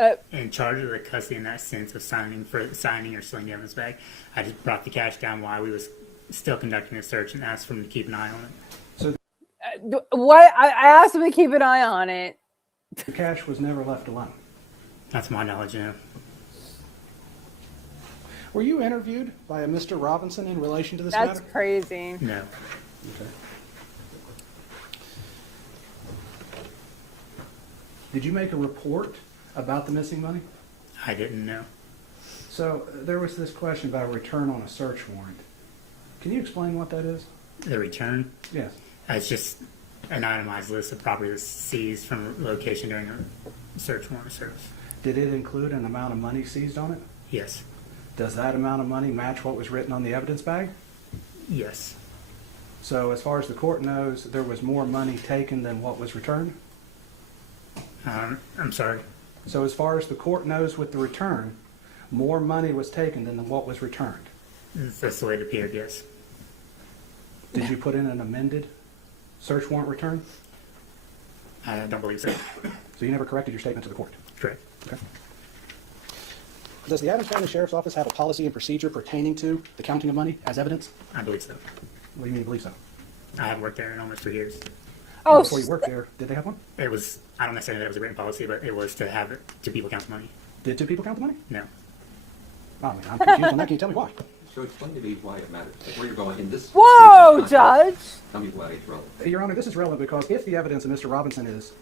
Uh, in charge of the custody in that sense of signing or sealing the evidence bag. I just brought the cash down while we was still conducting a search and asked for him to keep an eye on it. So what? I asked him to keep an eye on it. the cash was never left alone. That's my knowledge, yeah. Were you interviewed by a Mr. Robinson in relation to this That's matter? crazy. No. Okay. Did you make a report about the missing money? I didn't know. So there was this question about a return on a search warrant. Can you explain what that is? The return? Yes. It's just an itemized list of property that's seized from a location during a search warrant service. Did it include an amount of money seized on it? Yes. Does that amount of money match what was written on the evidence bag? Yes. So as far as the court knows, there was more money taken than what was returned? I'm sorry. So as far as the court knows with the return, more money was taken than what was returned. That's the way it appeared, yes. Did you put in an amended search warrant return? I don't believe so. So you never corrected your statement to the court? Correct. Okay. Does the Adams County Sheriff's Office have a policy and procedure pertaining to the counting of money as evidence? I believe so. What do you mean you believe so? I have worked there in almost 3 years. Oh, Before you worked there, did they have one? It was, I don't necessarily know that it was a written policy, but it was to have it, two people count the money. Did 2 people count the money? No. Oh, man, I'm confused on that. Can you tell me why? So explain to me why it matters, like where you're going in this. Whoa, case, Judge! Tell me why it's relevant. Your Honor, this is relevant because if the evidence of Mr. Robinson is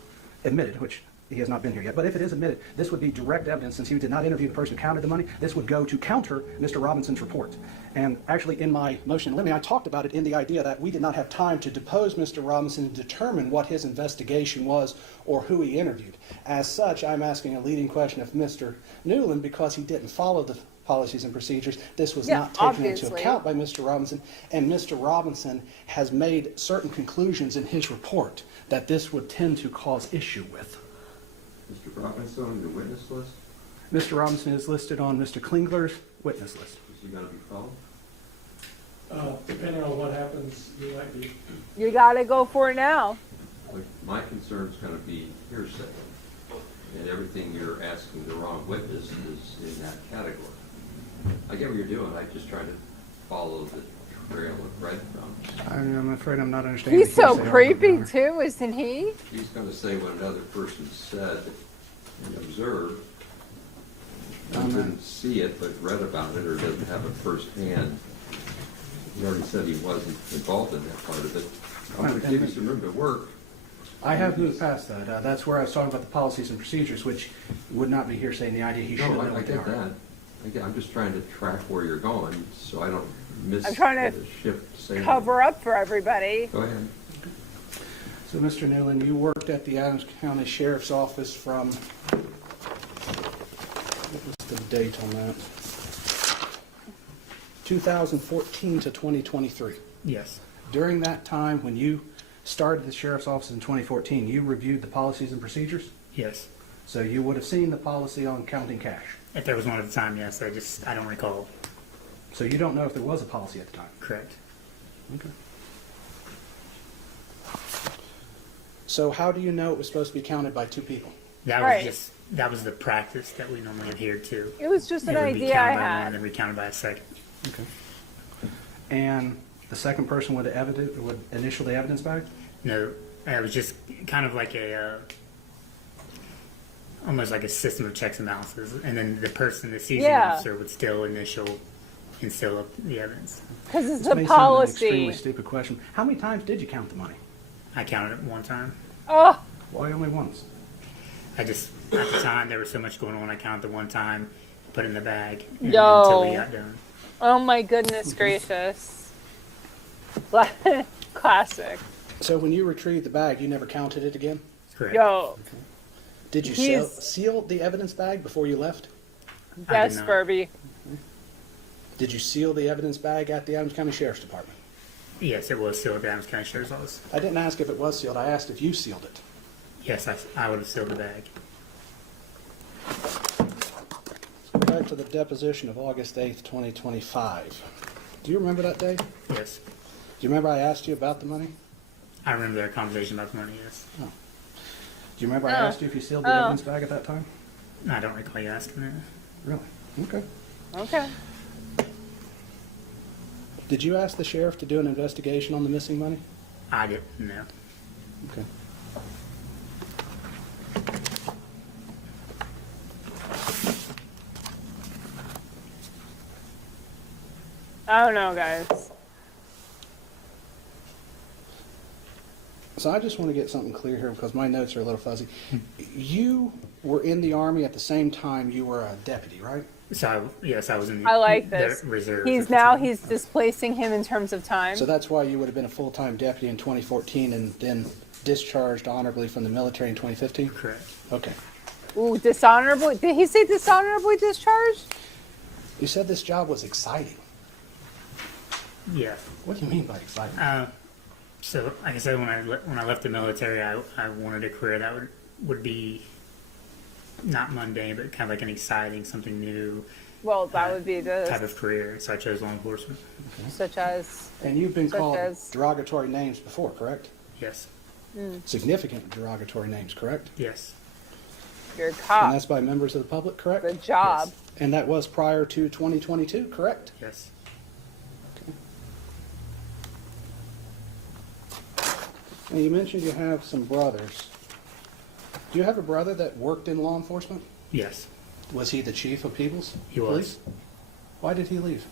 admitted, which he has not been here yet, but if it is admitted, this would be direct evidence since he did not interview the person who counted the money. This would go to counter Mr. Robinson's report. And actually, in my motion in limine, I talked about it in the idea that we did not have time to depose Mr. Robinson and determine what his investigation was or who he interviewed. As such, I'm asking a leading question of Mr. Newland because he didn't follow the policies and procedures. This was not taken into account by Mr. Robinson, and Mr. Robinson has made certain conclusions in his report that this would tend to cause issue with. Mr. Robinson on your witness list, Mr. Robinson is listed on Mr. Klingler's witness list. is he going to be followed? Depending on what happens, you might be. You gotta go for it now. Like, my concern is going to be hearsay, and everything you're asking the wrong witness is in that category. I get what you're doing. I just try to follow the trail of breadcrumbs. I'm afraid I'm not understanding. He's the so hearsay creepy argument, Your too, isn't he? He's going to say what another person said and observed. He didn't see it, but read about it, or doesn't have it firsthand. He already said he wasn't involved in that part of it. I'm going to give you some room to work. Honor. I have moved past that. That's where I was talking about the policies and procedures, which would not be hearsay in the idea he should know No, I what they get are. that. I'm just trying to track where you're going, so I don't miss I'm trying to the shift. Sailing. Cover up for everybody. Go ahead. So, Mr. Newland, you worked at the Adams County Sheriff's Office from, what was the date on that? 2014 to 2023. Yes. During that time, when you started the Sheriff's Office in 2014, you reviewed the policies and procedures? Yes. So you would have seen the policy on counting cash. If there was one at the time, yes. I don't recall. So you don't know if there was a policy at the time? Correct. Okay. So how do you know it was supposed to be counted by 2 people? That Right. that was the practice that we normally adhered to. It was just an It would be idea I counted by one, had. then recounted by a second. Okay. And the second person would initial the evidence bag? No, it was just kind of like a, almost like a system of checks and balances. And then the person, the seizing Yeah. officer, would still initial and seal up the evidence. Because it's This a may sound an policy. extremely stupid question. How many times did you count the money? I counted it one time. Oh, Why only once? At the time, there was so much going on, I counted the one time, put it in the bag, and, Yo. until we got done. oh my goodness gracious. Classic. So when you retrieved the bag, you never counted it again? Correct. Yo, Did you He's- seal the evidence bag before you left? I did yes, not. Furby. Did you seal the evidence bag at the Adams County Sheriff's Department? Yes, it was sealed at the Adams County Sheriff's Office. I didn't ask if it was sealed. I asked if you sealed it. Yes, I would have sealed the bag. Let's go back to the deposition of August 8th, 2025. Do you remember that day? Do Yes. you remember I asked you about the money? I remember their conversation about the money, yes. Do you remember I Oh. asked you if you sealed the evidence bag at that time? I don't recall you asking that. Really? Okay. Okay. Did you ask the sheriff to do an investigation on the missing money? I didn't know. Okay. I don't know, guys. So I just want to get something clear here because my notes are a little fuzzy. You were in the Army at the same time you were a deputy, right? So, yes, I was in the, I like the this. reserve. He's displacing him in terms of time. So that's why you would have been a full-time deputy in 2014 and then discharged honorably from the military in 2015? Correct. Okay. Ooh, dishonorably. Did he say dishonorably discharged? You said this job was exciting. Yeah. What do you mean by exciting? So, like I said, when I left the military, I wanted a career that would be not mundane, but kind of like an exciting, something new Well, that would be type the of career. So I chose law enforcement. such as. And you've been Such called as- derogatory names before, correct? Yes. Significant derogatory names, correct? Yes. You're a And cop. that's by members of the public, correct? Good job. And that was prior to 2022, correct? Yes. And you mentioned you have some brothers. Do you have a brother that worked in law enforcement? Yes. Was he the chief of People's He was. Police? Why did he leave?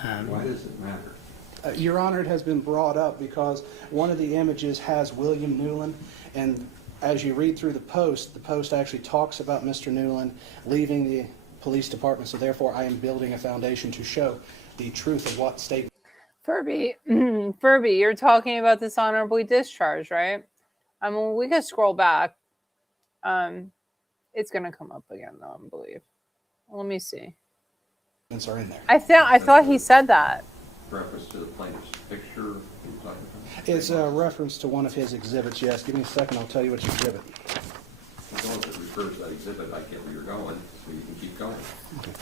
Why does it matter? Your Honor, it has been brought up because one of the images has William Newland, and as you read through the post actually talks about Mr. Newland leaving the police department, so therefore I am building a foundation to show the truth of what statement. Furby, Furby, you're talking about this honorably discharged, right? I mean, we could scroll back. It's gonna come up again, though, I believe. Let me see. Are in there. I thought he said that. Reference to the plaintiff's picture you're talking about? It's a reference to one of his exhibits, yes. Give me a second, I'll tell you which exhibit. As long as it refers to that exhibit, I get where you're going, so you can keep going.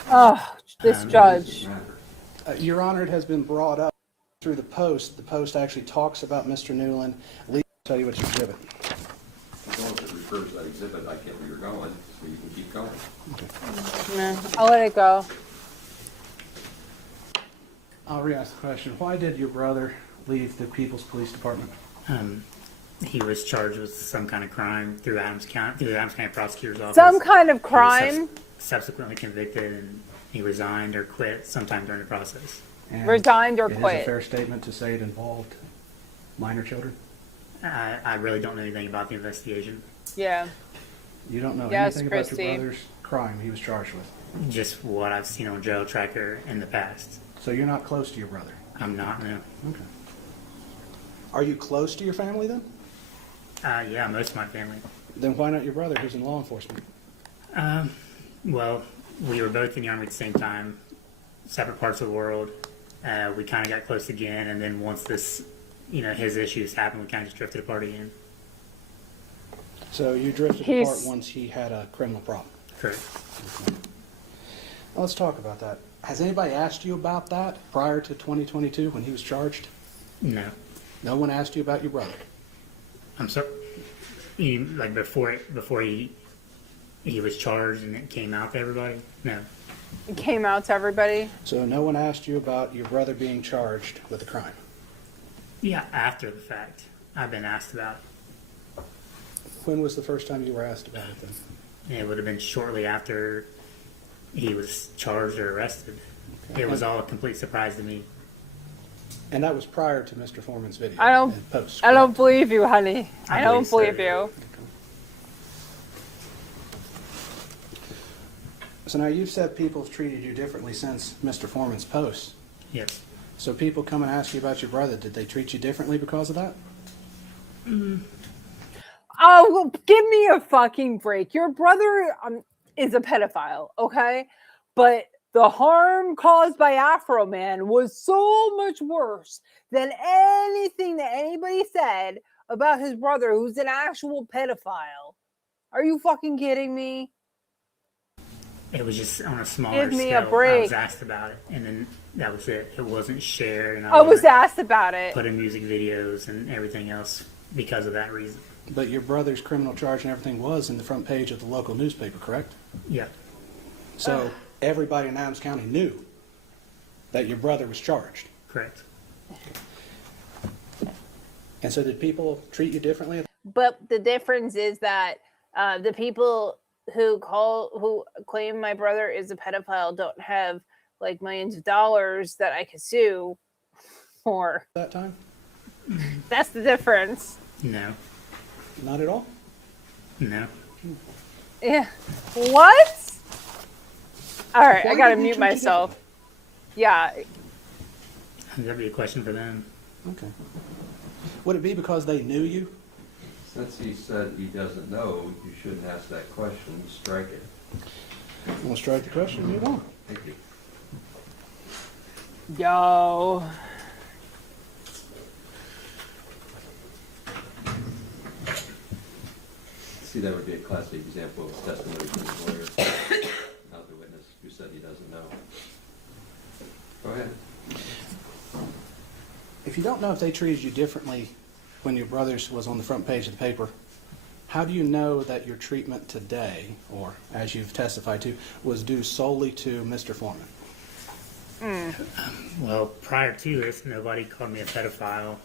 Oh, this Why judge. does it matter? Your Honor, it has been brought up through the post. The post actually talks about Mr. Newland leaving. I'll tell you which exhibit. As long as it refers to that exhibit, I get where you're going, so you can keep going. Nah, I'll let it go. I'll re-ask the question. Why did your brother leave the People's Police Department? He was charged with some kind of crime through the Adams County prosecutor's office. Some kind of He was crime. subsequently convicted, and he resigned or quit sometime during the process. And Resigned or it is quit. a fair statement to say it involved minor children? I really don't know anything about the investigation. Yeah. You don't know Yes, anything Christy. about your brother's crime he was charged with? Just what I've seen on Jail Tracker in the past. So you're not close to your brother? I'm not, no. Okay. Are you close to your family then? Yeah, most of my family. Then why not your brother who's in law enforcement? Well, we were both in the Army at the same time, separate parts of the world. We kind of got close again, and then once this, his issues happened, we kind of just drifted apart again. So you drifted He's- apart once he had a criminal problem. Correct. Well, let's talk about that. Has anybody asked you about that prior to 2022 when he was charged? No. No one asked you about your brother? I'm sorry. Like before he was charged and it came out to everybody? No. It came out to everybody. So no one asked you about your brother being charged with a crime? Yeah, after the fact. I've been asked about it. When was the first time you were asked about it then? It would have been shortly after he was charged or arrested. It was all a complete surprise to me. And that was prior to Mr. Foreman's video? I don't- and post, I don't correct? believe you, honey. I don't believe believe so. you. So now you've said people have treated you differently since Mr. Foreman's post. Yes. So people come and ask you about your brother. Did they treat you differently because of that? Oh, well, give me a fucking break. Your brother is a pedophile, okay? But the harm caused by Afroman was so much worse than anything that anybody said about his brother, who's an actual pedophile. Are you fucking kidding me? It was just on a smaller Give me scale. a break. I was asked about it, and then that was it. It wasn't shared, and I was wasn't asked about it. put in music videos and everything else because of that reason. But your brother's criminal charge and everything was in the front page of the local newspaper, correct? Yeah. So everybody in Adams County knew that your brother was charged. Correct. And so did people treat you differently? But the difference is that the people who claim my brother is a pedophile don't have like millions of dollars that I could sue for. That time? That's the difference. No. Not at all? No. Yeah. What? All right, Why I gotta did they mute treat you myself. Yeah. That'd be a question for them. Okay. Would it be because they knew you? Since he said he doesn't know, you shouldn't ask that question, strike it. We'll strike the question and move on. Thank you. Yo. See, that would be a classic example of testimony from the lawyer, not the witness who said he doesn't know. Go ahead. If you don't know if they treated you differently when your brother's was on the front page of the paper, How do you know that your treatment today, or as you've testified to, was due solely to Mr. Foreman? Well, prior to this, nobody called me a pedophile.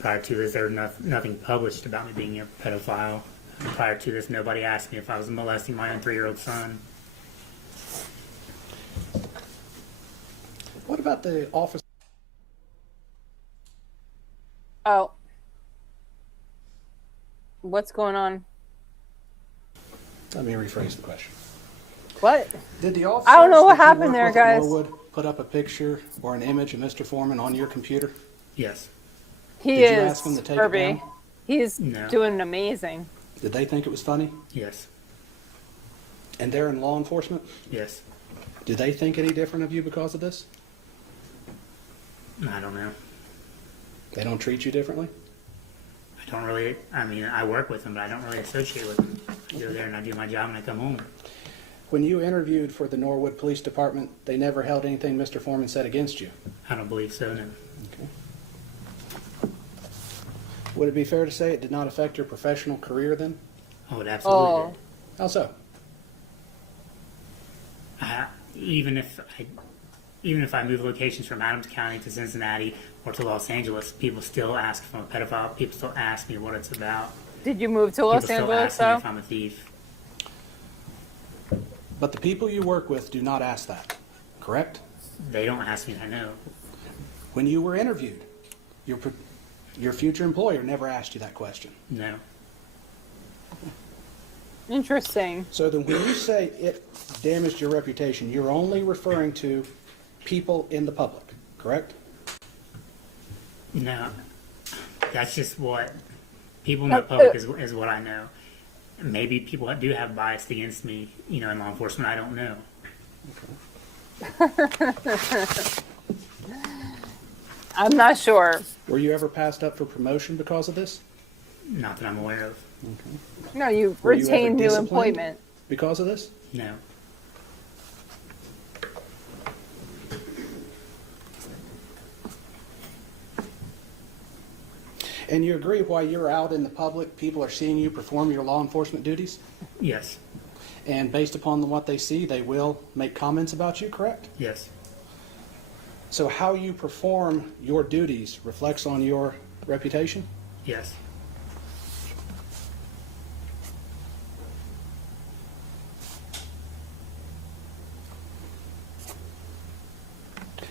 Prior to this, there was nothing published about me being a pedophile. Prior to this, nobody asked me if I was molesting my own 3-year-old son. What about the officer? Oh. What's going on? Let me rephrase the question. What? Did the officer I don't know what happened there, guys. Norwood put up a picture or an image of Mr. Foreman on your computer? Yes. He Did you is ask him to take it Herbie. down? He's No. doing amazing. Did they think it was funny? Yes. And they're in law enforcement? Yes. Do they think any different of you because of this? I don't know. They don't treat you differently? I don't really, I mean, I work with them, but I don't really associate with them. I go there and I do my job and I come home. When you interviewed for the Norwood Police Department, they never held anything Mr. Foreman said against you? I don't believe so, no. Okay. Would it be fair to say it did not affect your professional career then? Oh, it absolutely Oh. How so? did. Even if I move locations from Adams County to Cincinnati or to Los Angeles, people still ask if I'm a pedophile. People still ask me what it's about. Did you move to Los People still Angeles, ask me though? if I'm a thief. But the people you work with do not ask that, correct? They don't ask me, I know. When you were interviewed, your future employer never asked you that question. No. Interesting. So then when you say it damaged your reputation, you're only referring to people in the public, correct? No. That's just what people in the public is what I know. Maybe people do have bias against me, in law enforcement. I don't know. I'm not sure. Were you ever passed up for promotion because of this? Not that I'm aware of. No, you Were you ever retained new disciplined employment. because of this? No. And you agree while you're out in the public, people are seeing you perform your law enforcement duties? Yes. And based upon what they see, they will make comments about you, correct? Yes. So how you perform your duties reflects on your reputation? Yes.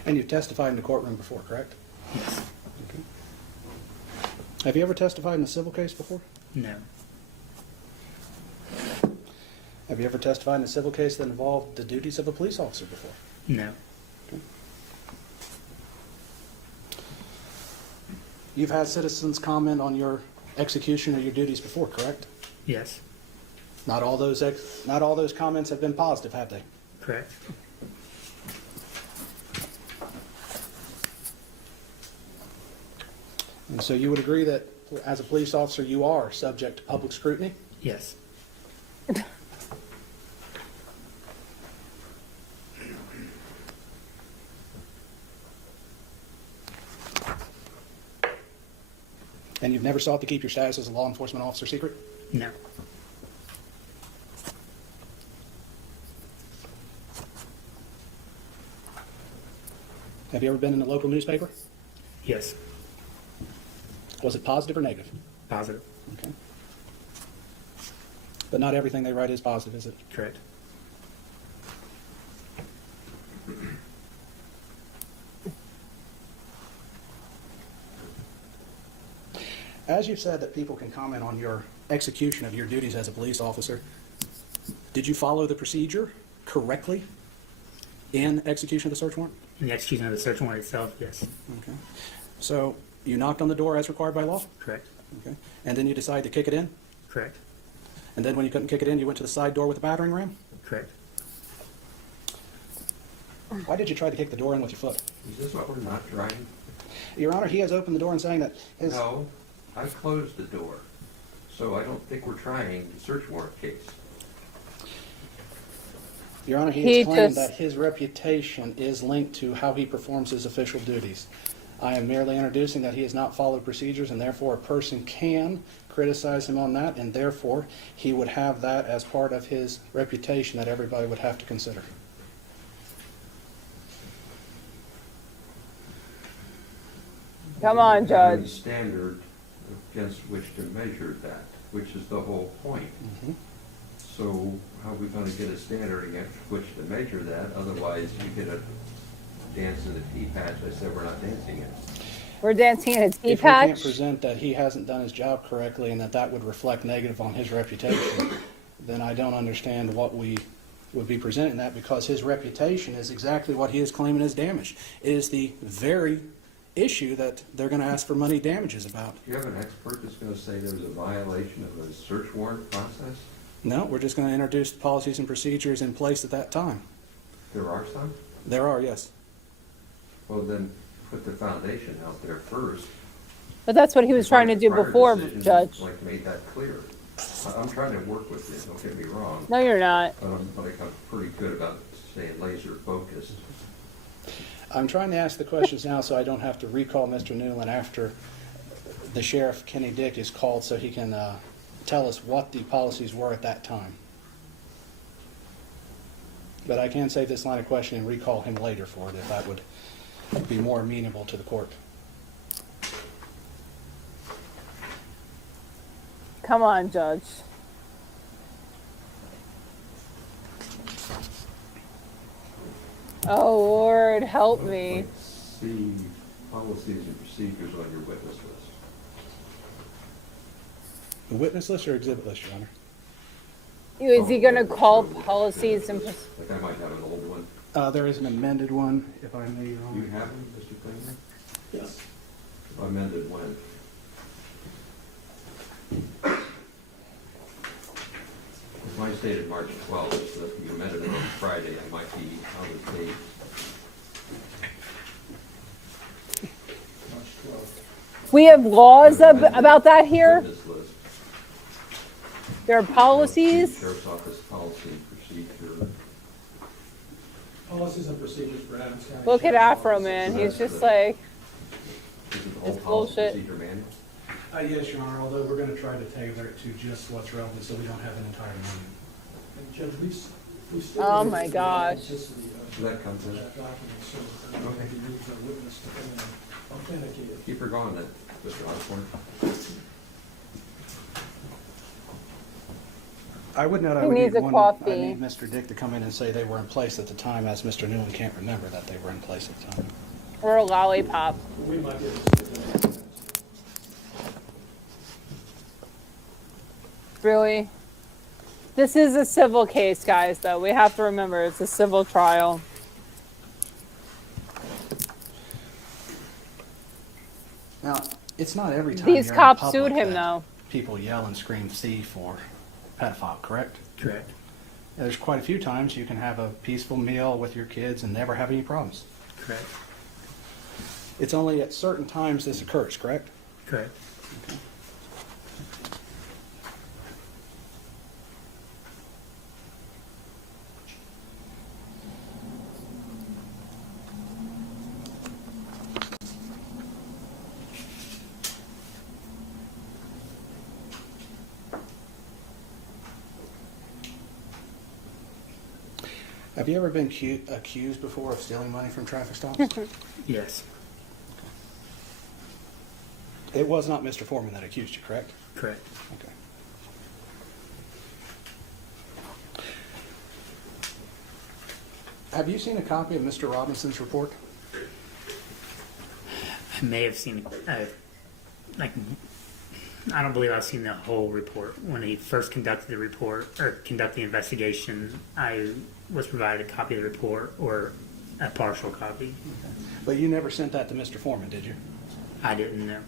And you've testified in the courtroom before, correct? Yes. Okay. Have you ever testified in a civil case before? No. Have you ever testified in a civil case that involved the duties of a police officer before? No. You've had citizens comment on your execution of your duties before, correct? Yes. Not all those comments have been positive, have they? Correct. And so you would agree that as a police officer, you are subject to public scrutiny? Yes. And you've never sought to keep your status as a law enforcement officer secret? No. Have you ever been in a local newspaper? Yes. Was it positive or negative? Positive. Okay. But not everything they write is positive, is it? Correct. As you said that people can comment on your execution of your duties as a police officer, did you follow the procedure correctly in execution of the search warrant? In the execution of the search warrant itself, yes. Okay. So you knocked on the door as required by law? Correct. Okay. And then you decided to kick it in? Correct. And then when you couldn't kick it in, you went to the side door with a battering ram? Correct. Why did you try to kick the door in with your foot? Is this what we're not trying? Your Honor, he has opened the door and saying that his... No, I closed the door. So I don't think we're trying the search warrant case. Your Honor, he He has claimed just- that his reputation is linked to how he performs his official duties. I am merely introducing that he has not followed procedures, and therefore a person can criticize him on that, and therefore he would have that as part of his reputation that everybody would have to consider. Come on, You don't have any Judge. standard against which to measure that, which is the whole point. Mhm. So how are we going to get a standard against which to measure that? Otherwise, you get a dance in the tea patch. I said we're not dancing it. We're dancing in a tea If we can't patch. present that he hasn't done his job correctly and that would reflect negative on his reputation, then I don't understand what we would be presenting that, because his reputation is exactly what he is claiming is damaged. It is the very issue that they're going to ask for money damages about. Do you have an expert that's going to say there was a violation of a search warrant process? No, we're just going to introduce the policies and procedures in place at that time. There are some? There are, yes. Well, then put the foundation out there first. But that's what he was trying to do Prior before, decisions, Judge. Like made that clear. I'm trying to work with you, don't get me wrong. No, you're not. But I'm pretty good about staying laser focused. I'm trying to ask the questions now so I don't have to recall Mr. Newland after the Sheriff Kenny Dick is called, so he can tell us what the policies were at that time. But I can save this line of questioning and recall him later for it if that would be more amenable to the court. Come on, Judge. Oh, Lord, help me. See policies and procedures on your witness list. The witness list or exhibit list, Your Honor? Is he going to call policies and... Like I might have an old one. There is an amended one, if I may, Your You Honor. have them, Mr. Klingler? Yes. Amended when? Mine dated March 12th, so if you amended it on Friday, I might be out of date. March 12th. We have laws about that here? Witness list. There are policies? Sheriff's Office policy and procedure. Policies and procedures for Adams County. Look at Sheriff's Afro Office. Man. So He's that's just the- like, Is it the whole It's policy bullshit. procedure manual? Yes, Your Honor, although we're going to try to tailor it to just what's relevant so we don't have an entire manual. And Judge, we've still. Oh my gosh. So that comes in. That document, so that Okay. we use a witness to come in and authenticate it. Keep her going then, Mr. Osborne. I would note I He would needs need a one, coffee. I need Mr. Dick to come in and say they were in place at the time, as Mr. Newland can't remember that they were in place at the time. or a lollipop. We might be able to get that. Really? This is a civil case, guys, though. We have to remember it's a civil trial. Now, it's not every time These you're in cops public sued him, that though. people yell and scream thief or pedophile, correct? Correct. Yeah, there's quite a few times you can have a peaceful meal with your kids and never have any problems. Correct. It's only at certain times this occurs, correct? Correct. Have you ever been accused before of stealing money from traffic stops? Yes. It was not Mr. Foreman that accused you, correct? Correct. Okay. Have you seen a copy of Mr. Robinson's report? I may have seen, like, I don't believe I've seen the whole report. When he first conducted the report, or conducted the investigation, I was provided a copy of the report, or a partial copy. But you never sent that to Mr. Foreman, did you? I didn't know.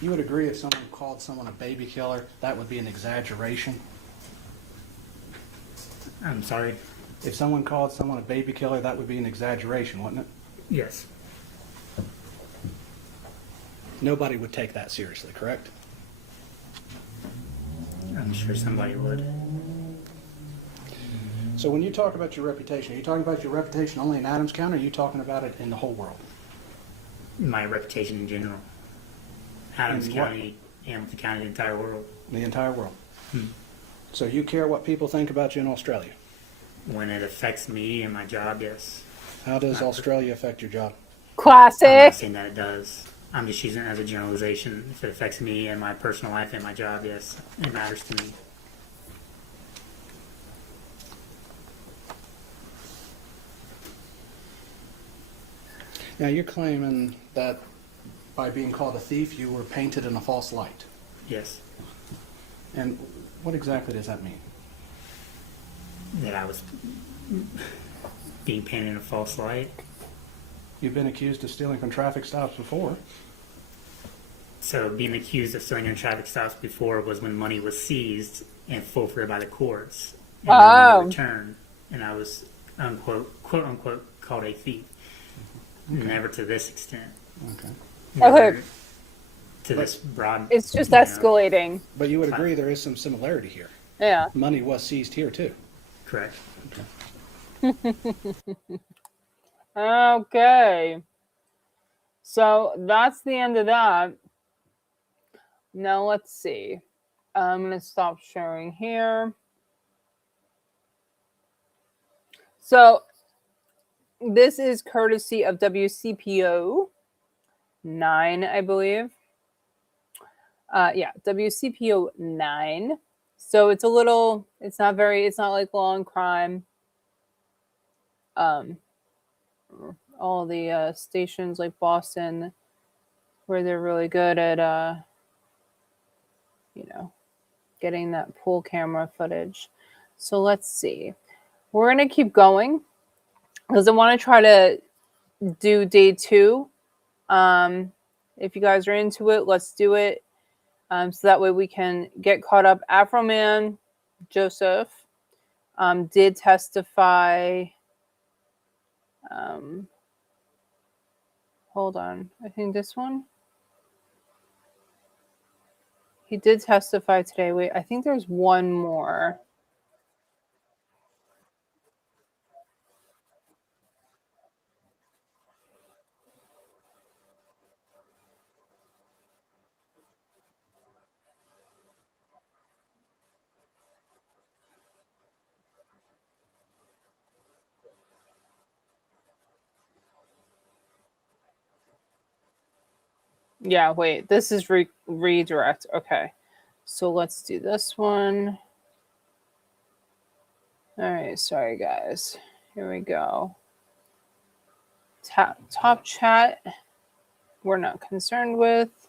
You would agree if someone called someone a baby killer, that would be an exaggeration? I'm sorry. If someone called someone a baby killer, that would be an exaggeration, wouldn't it? Yes. Nobody would take that seriously, correct? I'm sure somebody would. So when you talk about your reputation, are you talking about your reputation only in Adams County, or are you talking about it in the whole world? My reputation in general. Adams In what? County, Hamilton County, the entire world. The entire world. So you care what people think about you in Australia? When it affects me and my job, yes. How does Australia affect your job? I'm Classic. not saying that it does. I'm just using it as a generalization. If it affects me and my personal life and my job, yes, it matters to me. Now you're claiming that by being called a thief, you were painted in a false light. Yes, And what exactly does that mean? that I was being painted in a false light. You've been accused of stealing from traffic stops before. So being accused of stealing in traffic stops before was when money was seized and forfeited by the courts. And Oh. returned, and I was quote unquote called a thief. Never to this extent. Okay. Never Okay. to this broad. It's just you know, escalating. But you would agree there is some similarity here. Yeah. Money was seized here too. Correct. Okay. So that's the end of that. Now let's see. I'm going to stop sharing here. So this is courtesy of WCPO 9, I believe. Yeah, WCPO 9. So it's a little, it's not like law and crime. All the stations like Boston, where they're really good at, getting that pool camera footage. So let's see. We're going to keep going because I want to try to do day 2. If you guys are into it, let's do it. So that way we can get caught up. Afroman Joseph did testify. Hold on. I think this one. He did testify today. Wait, I think there's one more. Yeah, wait. This is redirect. Okay. So let's do this one. All right. Sorry, guys. Here we go. Top chat. We're not concerned with.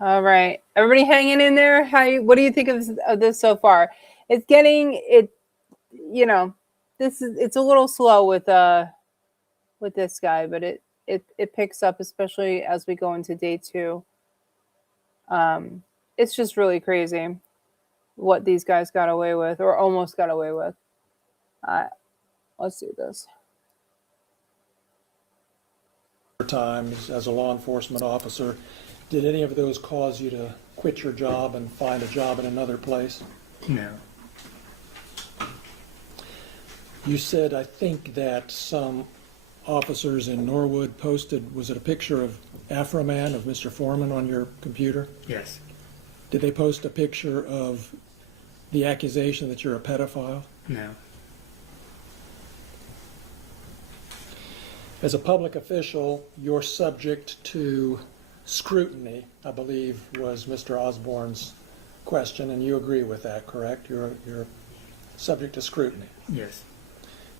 All right. Everybody hanging in there? What do you think of this so far? It's getting it, it's a little slow with this guy, but it picks up, especially as we go into day 2. It's just really crazy what these guys got away with, or almost got away with. Let's do this. Times as a law enforcement officer, did any of those cause you to quit your job and find a job in another place? No. You said, I think, that some officers in Norwood posted, was it a picture of Afroman, of Mr. Foreman, on your computer? Yes. Did they post a picture of the accusation that you're a pedophile? No. As a public official, you're subject to scrutiny, I believe was Mr. Osborne's question, and you agree with that, correct? You're subject to scrutiny. Yes.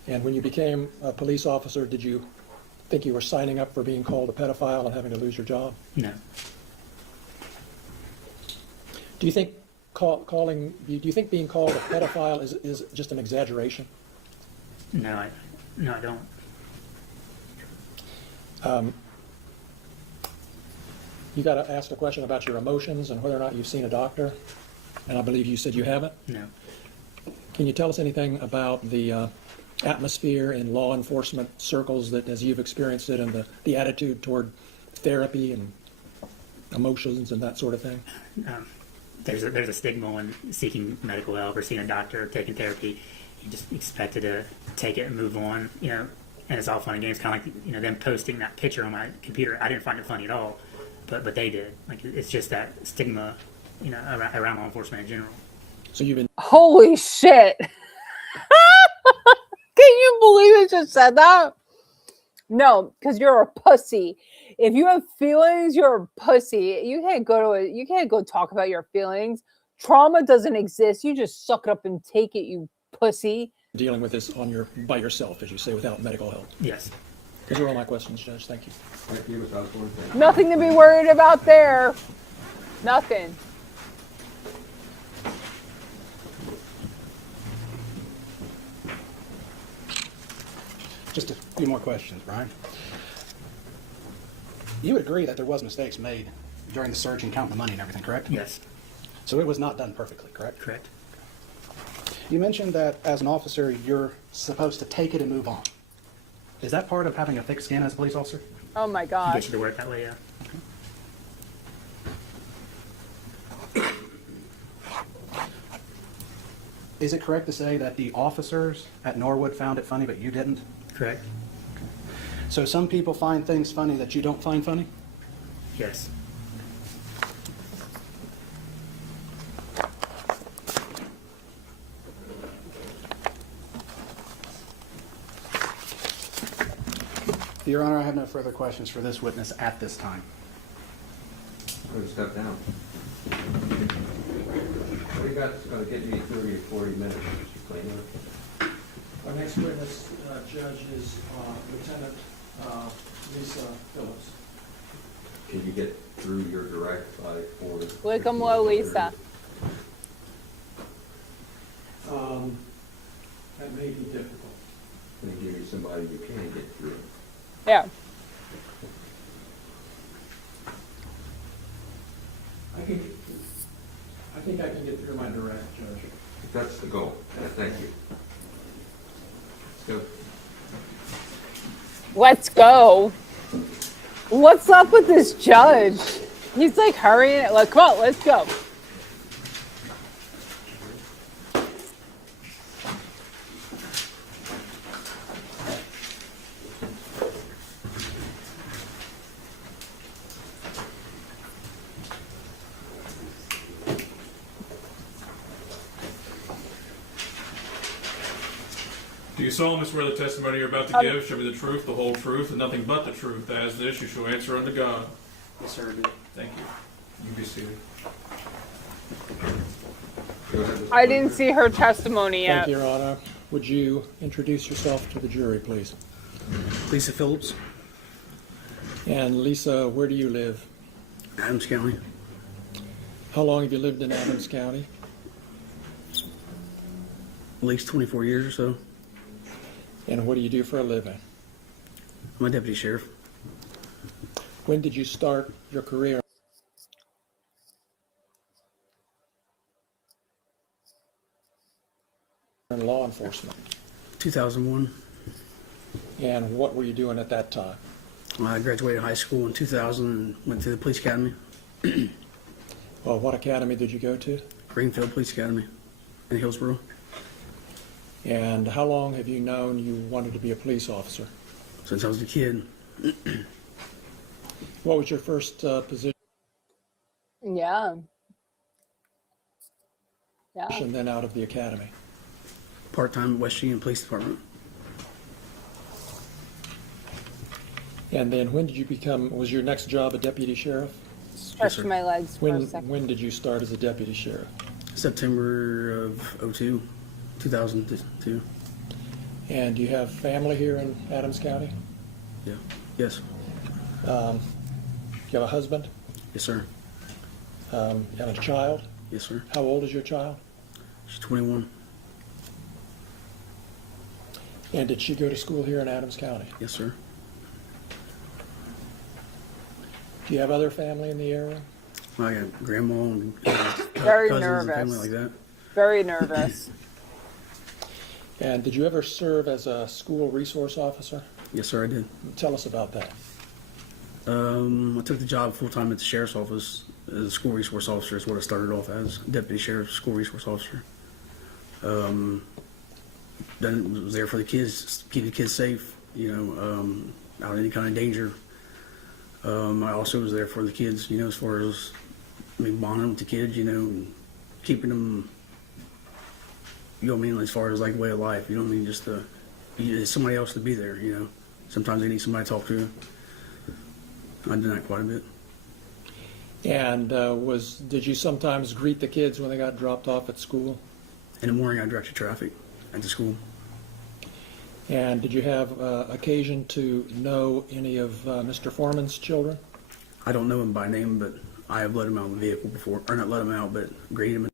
And when you became a police officer, did you think you were signing up for being called a pedophile and having to lose your job? No. Do you think do you think being called a pedophile is just an exaggeration? No, I don't. You got asked a question about your emotions and whether or not you've seen a doctor, and I believe you said you haven't. No. Can you tell us anything about the atmosphere in law enforcement circles, that as you've experienced it, and the attitude toward therapy and emotions and that sort of thing? There's a stigma when seeking medical help or seeing a doctor or taking therapy. you just expected to take it and move on, and it's all fun and games, kind of like, them posting that picture on my computer. I didn't find it funny at all, but they did. Like, it's just that stigma, around law enforcement in general. So you've been Holy shit. Can you believe it just said that? No, because you're a pussy. If you have feelings, you're a pussy. You can't go talk about your feelings. Trauma doesn't exist. You just suck it up and take it, you pussy. dealing with this by yourself, as you say, without medical help. Yes. Those are all my questions, Judge. Thank you. Thank you, Ms. Osborne. Thank you. Nothing to be worried about there. Nothing. Just a few more questions, Brian. You would agree that there was mistakes made during the search and counting the money and everything, correct? Yes. So it was not done perfectly, correct? Correct. You mentioned that as an officer, you're supposed to take it and move on. Is that part of having a thick skin as a police officer? Oh my Get gosh. you to work that way, yeah. Is it correct to say that the officers at Norwood found it funny, but you didn't? Correct. So some people find things funny that you don't find funny? Yes. Your Honor, I have no further questions for this witness at this time. I'm going to step down. What do you got that's going to get me 30 or 40 minutes, Mr. Cleaner? Our next witness, Judge, is Lieutenant Lisa Phillips. Can you get through your direct by 40? Look 'em low, Lisa. That may be difficult. Can I give you somebody you can get through? Yeah. I think I can get through my direct, Judge. If that's the goal, thank you. Let's go. Let's go. What's up with this judge? He's like hurrying. Like, come on, let's go. Do you solemnly swear the testimony you're about to give shall be the truth, the whole truth, and nothing but the truth? As this, you shall answer unto God. Yes, sir. Thank you. You can be seated. Go ahead, Mr. I didn't Cleaner. see her testimony Thank yet. you, Your Honor. Would you introduce yourself to the jury, please? Lisa Phillips, And Lisa, where do you live? Adams County. How long have you lived in Adams County? At least 24 years or so. And what do you do for a living? I'm a deputy sheriff. When did you start your career in law enforcement? 2001. And what were you doing at that time? I graduated high school in 2000 and went to the police academy, Well, what academy did you go to? Greenfield Police Academy in Hillsborough. And how long have you known you wanted to be a police officer? Since I was a kid. What was your first position Yeah. Yeah. then out of the academy? Part-time at West Union Police Department. And then when did you was your next job a deputy sheriff? Stretch sir. my legs for a When second. did you start as a deputy sheriff? September of 2002. And do you have family here in Adams County? Yeah. Yes. Do you have a husband? Yes, sir. You have a child? Yes, sir. How old is your child? She's 21. And did she go to school here in Adams County? Yes, sir. Do you have other family in the area? I got grandma and Very cousins nervous. and family like that. Very nervous. And did you ever serve as a school resource officer? Yes, sir, I did. Tell us about that. I took the job full-time at the sheriff's office as a school resource officer is what I started off as, deputy sheriff, school resource officer. was there for the kids, keep the kids safe, out of any kind of danger. I also was there for the kids, as far as bonding with the kids, and keeping them, as far as like way of life, just somebody else to be there, Sometimes they need somebody to talk to. I did that quite a bit. And did you sometimes greet the kids when they got dropped off at school? In the morning, I directed traffic at the school. And did you have occasion to know any of Mr. Foreman's children? I don't know him by name, but I have let him out of the vehicle before, or not let him out, but greeted him.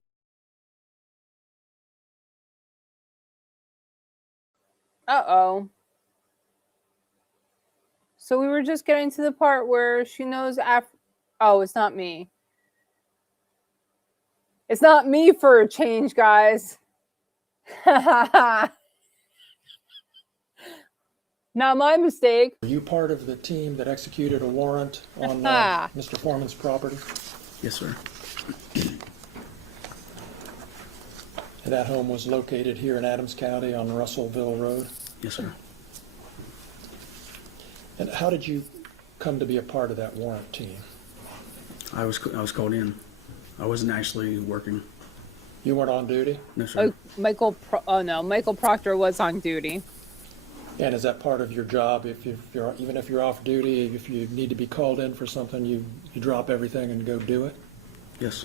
Uh-oh. So we were just getting to the part where she knows Oh, it's not me. It's not me for a change, guys. Not my mistake. Were you part of the team that executed a warrant on Mr. Foreman's property? Yes, sir. And that home was located here in Adams County on Russellville Road? Yes, sir. And how did you come to be a part of that warrant team? I was called in. I wasn't actually working. You weren't on duty? No, sir. Michael Proctor was on duty. And is that part of your job? Even if you're off duty, if you need to be called in for something, you drop everything and go do it? Yes.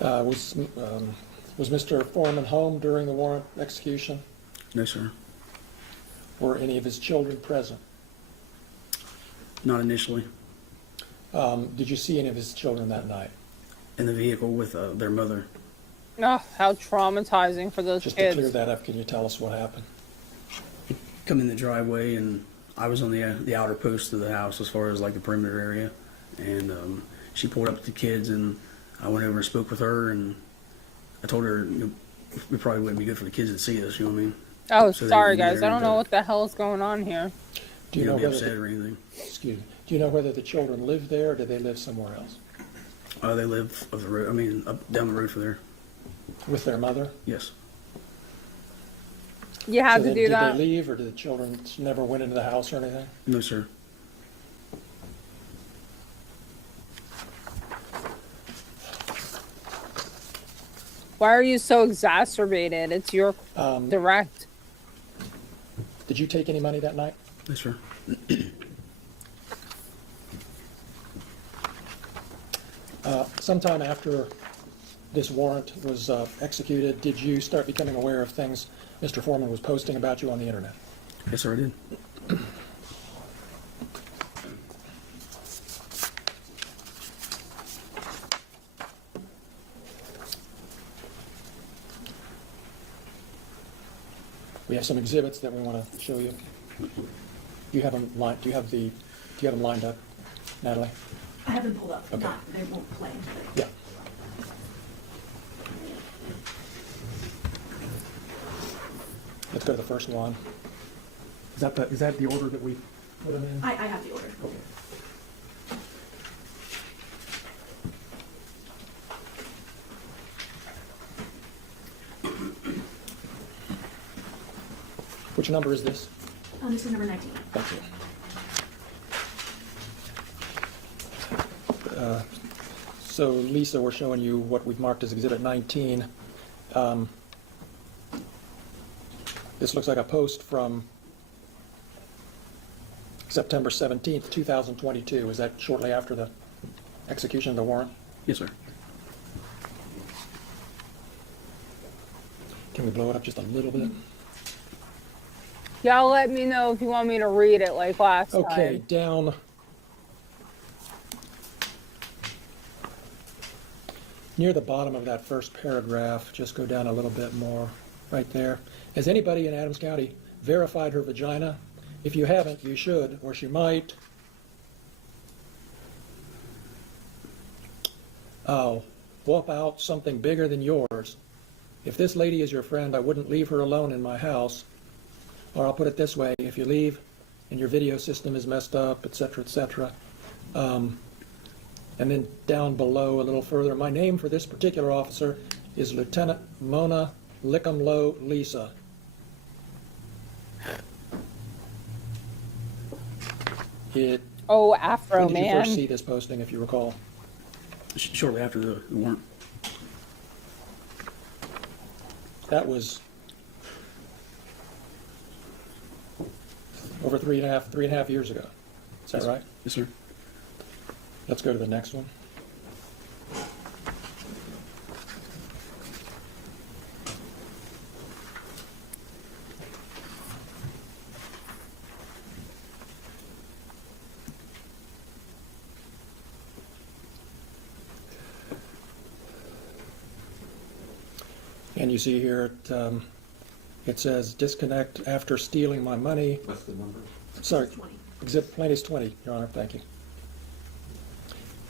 Was Mr. Foreman home during the warrant execution? No, sir. Were any of his children present? Not initially. Did you see any of his children that night? In the vehicle with their mother. Oh, how traumatizing for those Just kids. to clear that up, can you tell us what happened? Come in the driveway, and I was on the outer post of the house as far as like the perimeter area, and she pulled up with the kids, and I went over and spoke with her, and I told her it probably wouldn't be good for the kids to see us. You know what I mean? Oh, So sorry, they were guys. I there don't know to- what the hell is going on here. Do you know be whether upset or anything. excuse me. Do you know whether the children live there, or do they live somewhere else? They live up the road. I mean, up down the road from there. With their mother? Yes. You had So to then, do that. Did they leave, or did the children never went into the house or anything? No, sir. Why are you so exacerbated? It's your direct. Did you take any money that night? No, sir. Sometime after this warrant was executed, did you start becoming aware of things Mr. Foreman was posting about you on the internet? Yes, sir, I did. We have some exhibits that we want to show you. Do you have them lined? Do you have them lined up, Natalie? I have them pulled up, Okay. they won't play. Yeah. Let's go to the first one. Is that the order that we put them in? I have the order. Okay. Which number is this? This is number 19. Thank you. So Lisa, we're showing you what we've marked as Exhibit 19. This looks like a post from September 17th, 2022. Is that shortly after the execution of the warrant? Yes, sir. Can we blow it up just a little bit? Y'all let me know if you want me to read it like last Okay, time. down near the bottom of that first paragraph, just go down a little bit more, right there. Has anybody in Adams County verified her vagina? If you haven't, you should, or she might. Whoop out something bigger than yours. If this lady is your friend, I wouldn't leave her alone in my house. Or I'll put it this way, if you leave and your video system is messed up, etc., etc., And then down below a little further, my name for this particular officer is Lieutenant Mona Lickumlow Lisa. Oh, When Afro did you first Man. see this posting, if you recall? Shortly after the warrant. That was over three and a half years ago. Is that right? Yes, sir. Let's go to the next one. And you see here, it says disconnect after stealing my money. What's the number? Sorry, 20. exhibit plaintiff's 20, Your Honor, thank you.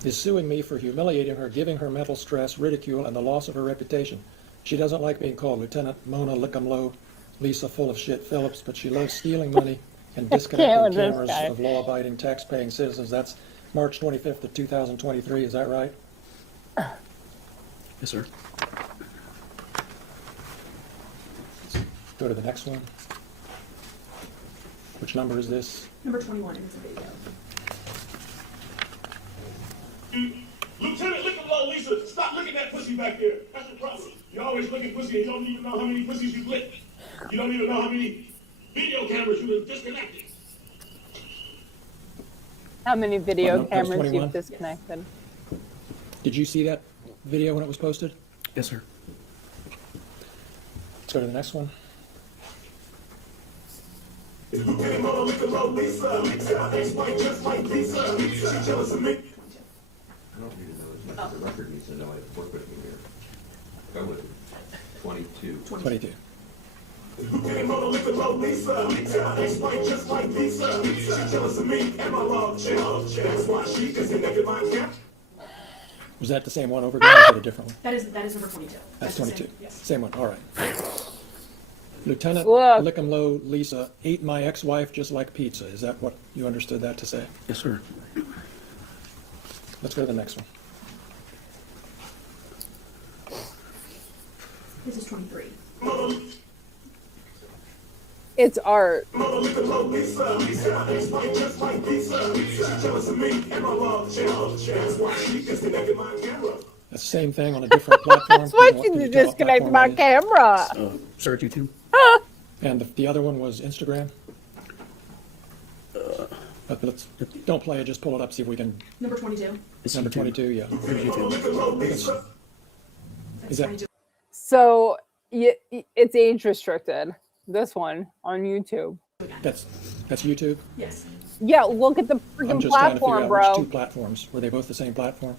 Is suing me for humiliating her, giving her mental stress, ridicule, and the loss of her reputation. She doesn't like being called Lieutenant Mona Lickumlow Lisa full of shit Phillips, but she loves stealing money and disconnecting with this cameras guy. of law-abiding, tax-paying citizens. That's March 25th of 2023, is that right? Yes, sir. Go to the next one. Which number is this? Number 21 is a video. Lieutenant Lickumlow Lisa, stop looking at pussy back there. That's the problem. You're always looking pussy and you don't even know how many pussies you've licked. You don't even know how many video cameras you've disconnected. How many video That was cameras 21? you've disconnected? Did you see that video when it was posted? Yes, sir. Let's go to the next one. Lieutenant Mona Lickumlow Lisa, ex-wife just like Lisa. She jealous of me. I don't need to know as much as the record needs to know. I have to work with me here. Go with it. 22. 22. Lieutenant Mona Lickumlow Lisa, ex-wife just like Lisa. She jealous of me and my love child. That's why she disconnected my camera. Was that the same one over again, or is it a different one? That is number 22. That's the 22. same, yes. Same one, all right. Lieutenant Look. Lickumlow Lisa ate my ex-wife just like pizza. Is that what you understood that to say? Yes, sir. Let's go to the next one. This is 23. It's art. Mona Lickumlow Lisa, ex-wife just like Lisa. She jealous of me and my love child. That's why she disconnected my camera. That's the same thing on a different platform. That's why Could she you tell what disconnected platform my that camera. Search YouTube. is? And the other one was Instagram? Let's, don't play it, just pull it up, see if we can. Number 22. It's Number YouTube. 22, yeah. Search YouTube. That's Is that- 22. So it's age restricted. This one on YouTube. That's YouTube? Yes. Yeah, look at the I'm freaking just trying to figure platform, out bro. which two platforms. Were they both the same platform?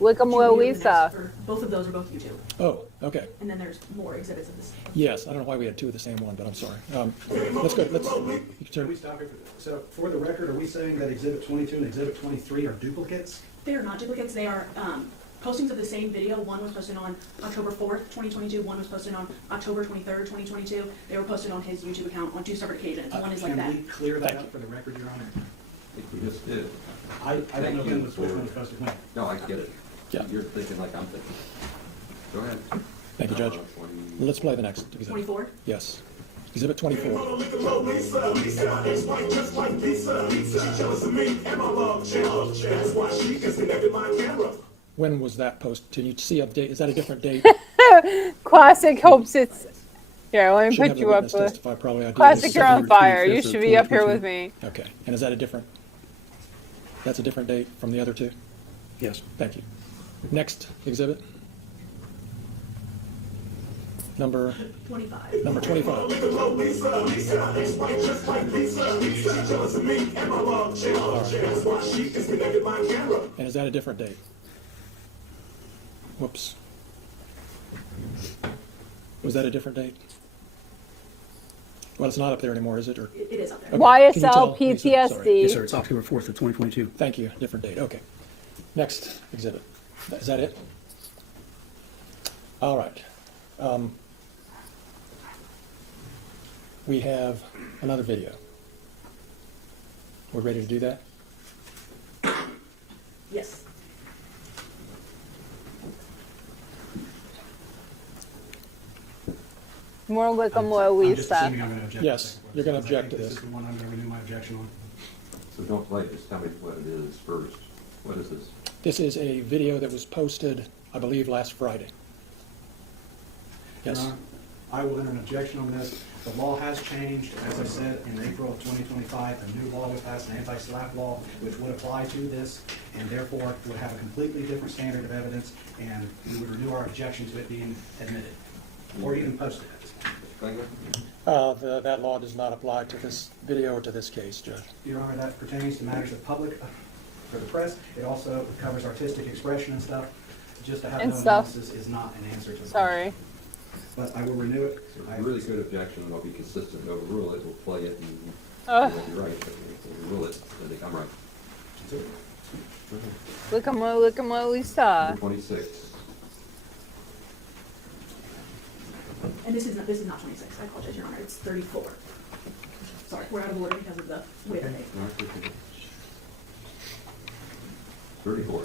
Lickumlow Julia, the Lisa. next- Both of those are both YouTube. Oh, okay. And then there's more exhibits of this. Yes, I don't know why we had two of the same one, but I'm sorry. Let's go, let's, you can Can turn, we stop here? So for the record, are we saying that Exhibit 22 and Exhibit 23 are duplicates? They are not duplicates. They are postings of the same video. One was posted on October 4th, 2022. One was posted on October 23rd, 2022. They were posted on his YouTube account on 2 separate occasions. One is like that. Can we clear that Thank up for the record, Your Honor? I think we just did. I don't know when was which one was posted when. No, I get it. Yeah. You're thinking like I'm thinking. Go ahead. thank you, Judge. 20. Let's play the next exhibit. 24. Yes. Exhibit 24. Mona Lickumlow Lisa, ex-wife just like Lisa. She jealous of me and my love child. That's why she disconnected my camera. When was that post? Can you see a date? Is that a different date? Classic hopes it's. Here, let me Should put have the you up witness with. testify, probably. I did. Classic, you're on September fire. 25th You of should be up here 2022. with me. Okay. And is that a different? That's a different date from the other two? Yes. Thank you. Next exhibit. Number 25. 25. Lickumlow Lisa, ex-wife just like Lisa. She jealous of me and my love child. That's why she disconnected my camera. And is that a different date? Whoops. Was that a different date? Well, it's not up there anymore, is it? Or It is up there. Okay. YSL Can you tell, Lisa? Sorry. Yes, PTSD. sir. It's October 4th of 2022. Thank you. Different date. Okay. Next exhibit. Is that it? All right. We have another video. We're ready to do that? Yes. More like a I'm just Lisa. assuming I'm going to object. Yes, you're gonna Because I object think to This this. is the one I'm going to renew my objection on. So don't play, just tell me what it is first. What is this? This is a video that was posted, I believe, last Friday. Your Yes. Honor, I will enter an objection on this. The law has changed. As I said, in April of 2025, a new law was passed, an anti-SLAPP law, which would apply to this, and therefore would have a completely different standard of evidence, and we would renew our objection to it being admitted, or even posted at this point. Klingler? That law does not apply to this video or to this case, Judge. Your Honor, that pertains to matters of public, for the press. It also covers artistic expression and stuff. Just to have And no stuff. analysis is not an answer to the Sorry. question. But I will renew it. It's a really good objection, and I'll be consistent and overrule it. We'll play it, and you Ugh. won't be right, but we'll overrule it, I think I'm right. Look at my Lisa. Number 26. And this is not 26. I apologize, Your Honor. It's 34. Sorry, we're out of order because of the way that they. 34.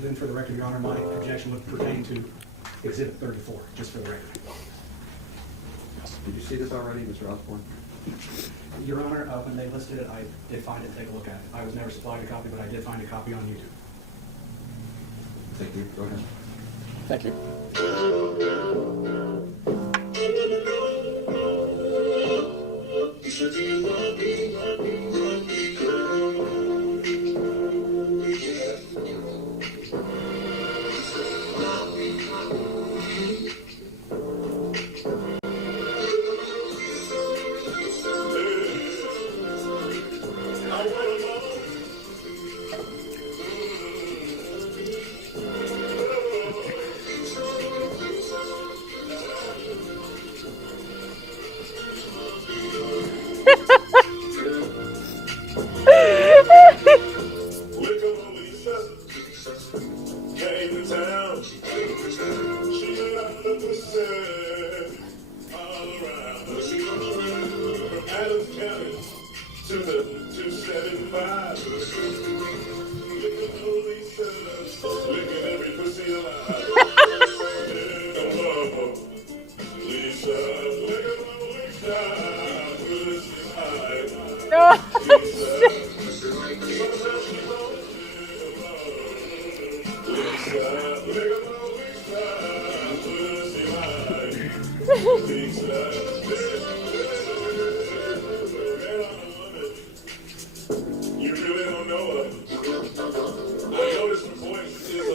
Then for the record, Your Honor, my objection would pertain to Exhibit 34, just for the record. Did you see this already, Mr. Osborne? Your Honor, when they listed it, I did find it and take a look at it. I was never supplied a copy, but I did find a copy on YouTube. Thank you. Go ahead. Thank you. You really don't know her. I noticed her voice is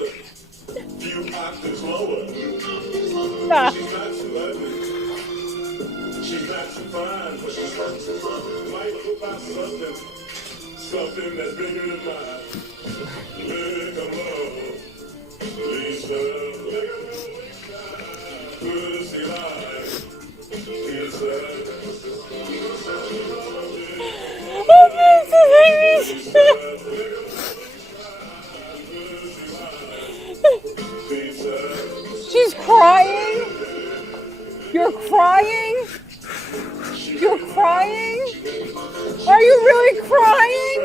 a few octaves lower. Nah. She's not too ugly. She's not too fine, but she's not too fine. Might look like something that's bigger than mine. Lick 'em up, Lisa. Lick 'em up, Lisa. Pussy like Lisa. She's crying. You're crying. You're crying. Are you really crying?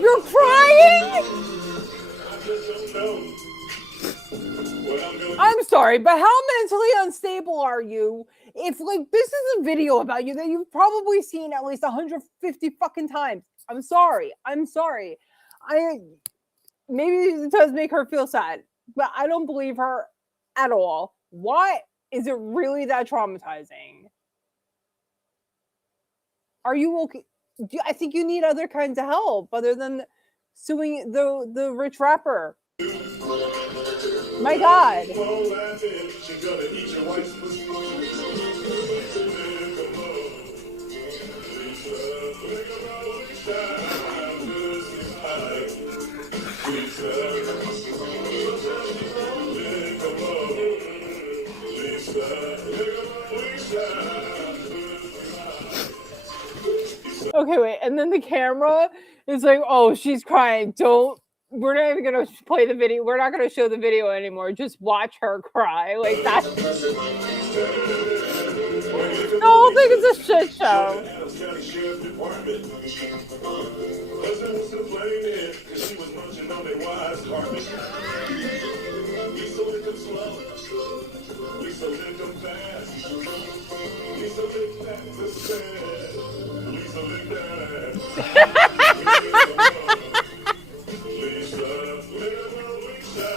You're crying. I'm sorry, but how mentally unstable are you? If like this is a video about you that you've probably seen at least 150 fucking times. I'm sorry. Maybe it does make her feel sad, but I don't believe her at all. Why is it really that traumatizing? Are you okay? I think you need other kinds of help other than suing the rich rapper. My God. Okay, wait, and then the camera is like, oh, she's crying. We're not even gonna play the video. We're not gonna show the video anymore. Just watch her cry. Like that. The whole thing is a shit show. Adams County Sheriff's Department. Husband was complaining because she was munching on their wives' carpet. Lisa licked them slow. Lisa licked them fast. Lisa licked that to sad. Lisa licked that. Lisa, little Lisa,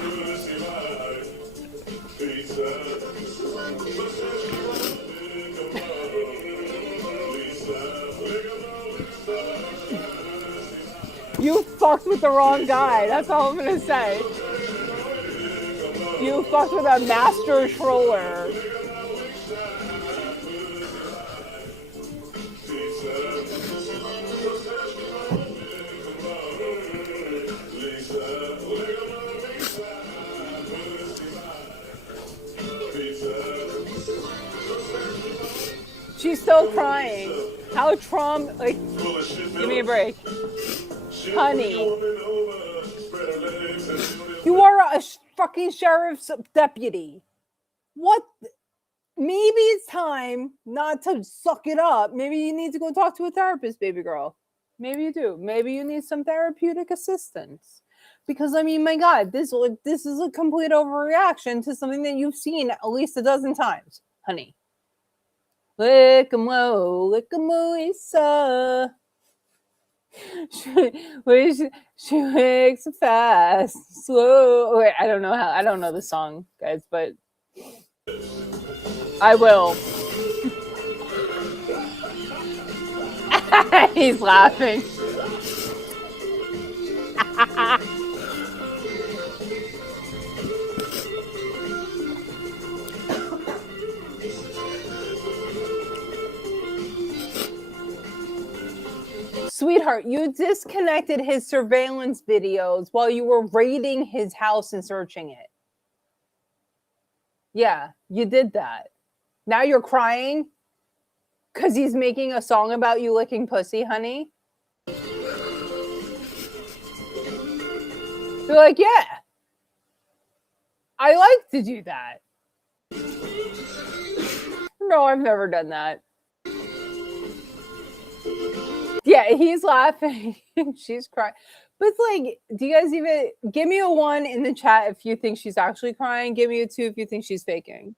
pussy life. Lisa, You fucked with the wrong guy. That's all I'm gonna say. You fucked with a master troller. She's still crying. How like, give me a break. Honey. You are a fucking sheriff's deputy. What? Maybe it's time not to suck it up. Maybe you need to go talk to a therapist, baby girl. Maybe you do. Maybe you need some therapeutic assistance. Because, I mean, my God, this is a complete overreaction to something that you've seen at least a dozen times, honey. Lick 'em low, Isa. She wakes fast, slow. Wait, I don't know the song, guys, but I will. He's laughing. Sweetheart, you disconnected his surveillance videos while you were raiding his house and searching it. Yeah, you did that. Now you're crying because he's making a song about you licking pussy, honey. You're like, yeah, I like to do that. No, I've never done that. Yeah, he's laughing. She's crying. But it's like, do you guys even give me a 1 in the chat if you think she's actually crying? Give me a 2 if you think she's faking.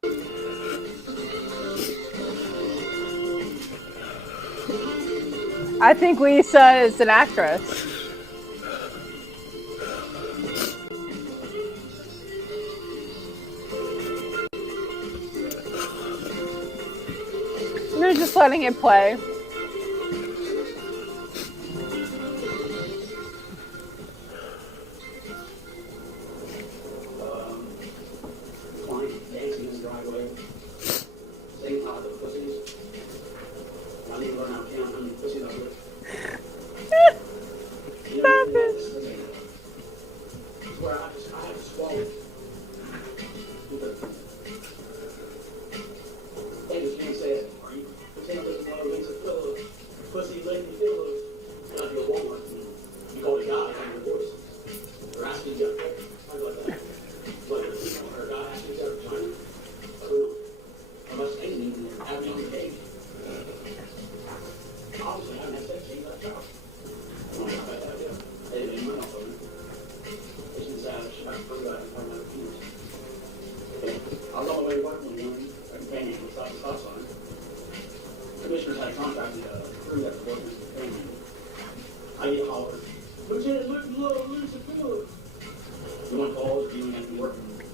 I think Lisa is an actress. They're just letting it play.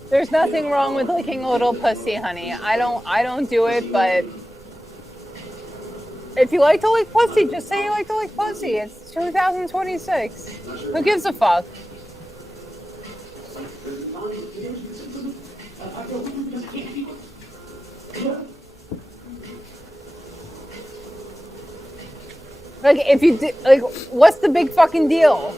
There's nothing wrong with licking a little pussy, honey. I don't do it, but if you like to lick pussy, just say you like to lick pussy. It's 2026. Who gives a fuck? Like, if you do, like, what's the big fucking deal?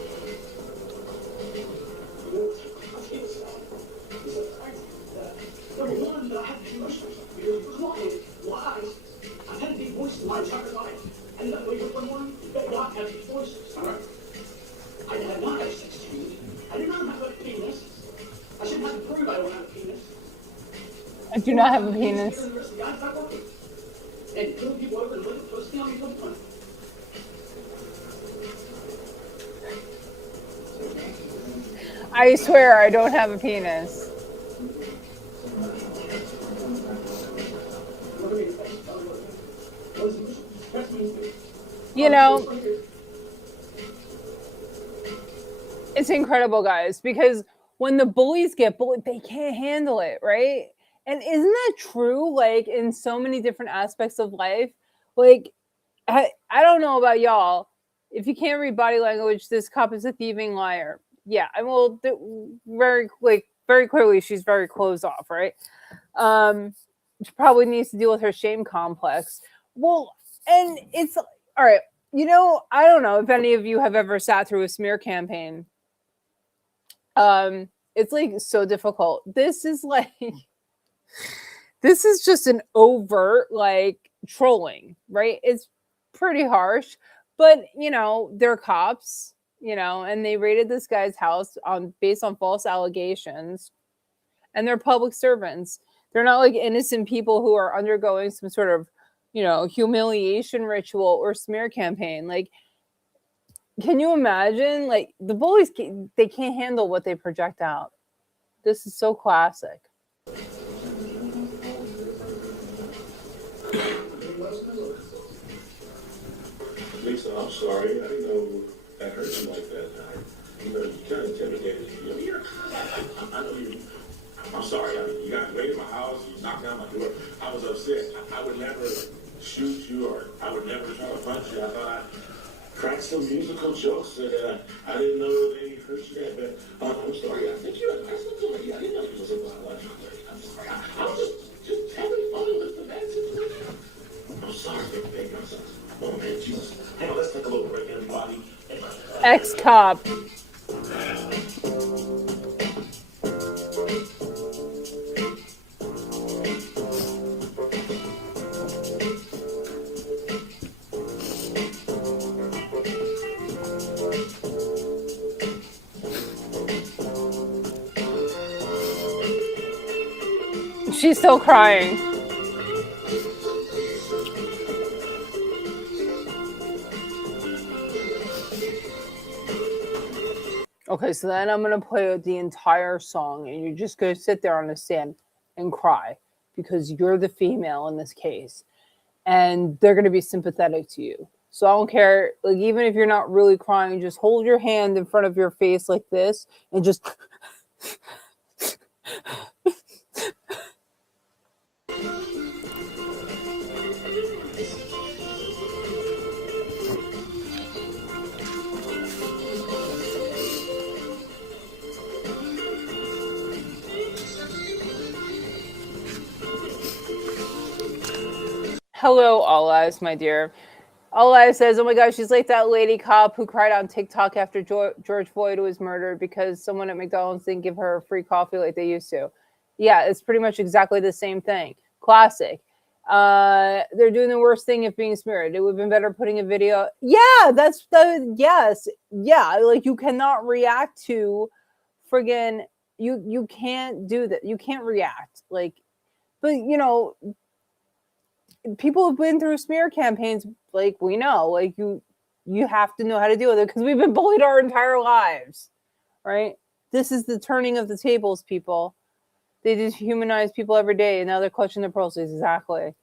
I do not have a penis. and killing people over the pussy on me, come on. I swear I don't have a penis. You know, it's incredible, guys, because when the bullies get bullied, they can't handle it, right? And isn't that true? Like in so many different aspects of life, like I don't know about y'all. If you can't read body language, this cop is a thieving liar. Yeah, I will. Very clearly, she's very closed off, right? She probably needs to deal with her shame complex. Well, and it's all right. You know, I don't know if any of you have ever sat through a smear campaign. It's like so difficult. This is like this is just an overt like trolling, right? It's pretty harsh, but you know, they're cops, you know, and they raided this guy's house on based on false allegations, and they're public servants. They're not like innocent people who are undergoing some sort of, you know, humiliation ritual or smear campaign. Like, can you imagine? Like the bullies, they can't handle what they project out. This is so classic. Lisa, I'm sorry. I didn't know that hurt you like that. You know, you kind of intimidated me. I know you. I'm sorry. You got raided my house. You knocked down my door. I was upset. I would never shoot you, or I would never try to punch you. I thought I'd crack some musical jokes, and I didn't know they hurt you that bad. I'm sorry. I think you're a nice little lady. I didn't know you was a biological lady. I'm sorry. I was just having fun with the bad situation. I'm sorry, baby. I'm sorry. Oh man, Jesus. Hang on, let's take a little break, everybody. Ex-cop. She's still crying. Okay, so then I'm going to play the entire song, and you're just going to sit there on the stand and cry because you're the female in this case, and they're going to be sympathetic to you. So I don't care, like, even if you're not really crying, just hold your hand in front of your face like this and just... Hello, All Eyes, my dear. All Eyes says, oh my gosh, she's like that lady cop who cried on TikTok after George Floyd was murdered because someone at McDonald's didn't give her free coffee like they used to. Yeah, it's pretty much exactly the same thing. Classic. They're doing the worst thing if being smeared. It would have been better putting a video. Yeah, that's the, yes. Yeah, like you cannot react to friggin', you can't do that. You can't react. Like, but you know, people have been through smear campaigns, like we know, like you have to know how to deal with it because we've been bullied our entire lives, right? This is the turning of the tables, people. They dehumanize people every day, and now they're clutching their pearls. Exactly.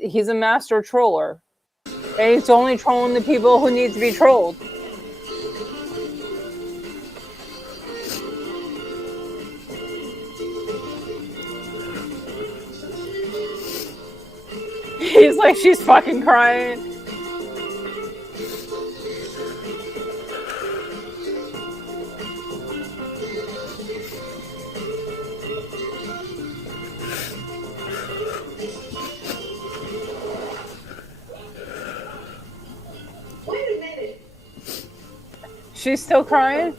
He's a master troller, and he's only trolling the people who need to be trolled. He's like, she's fucking crying. Wait a minute. She's still crying?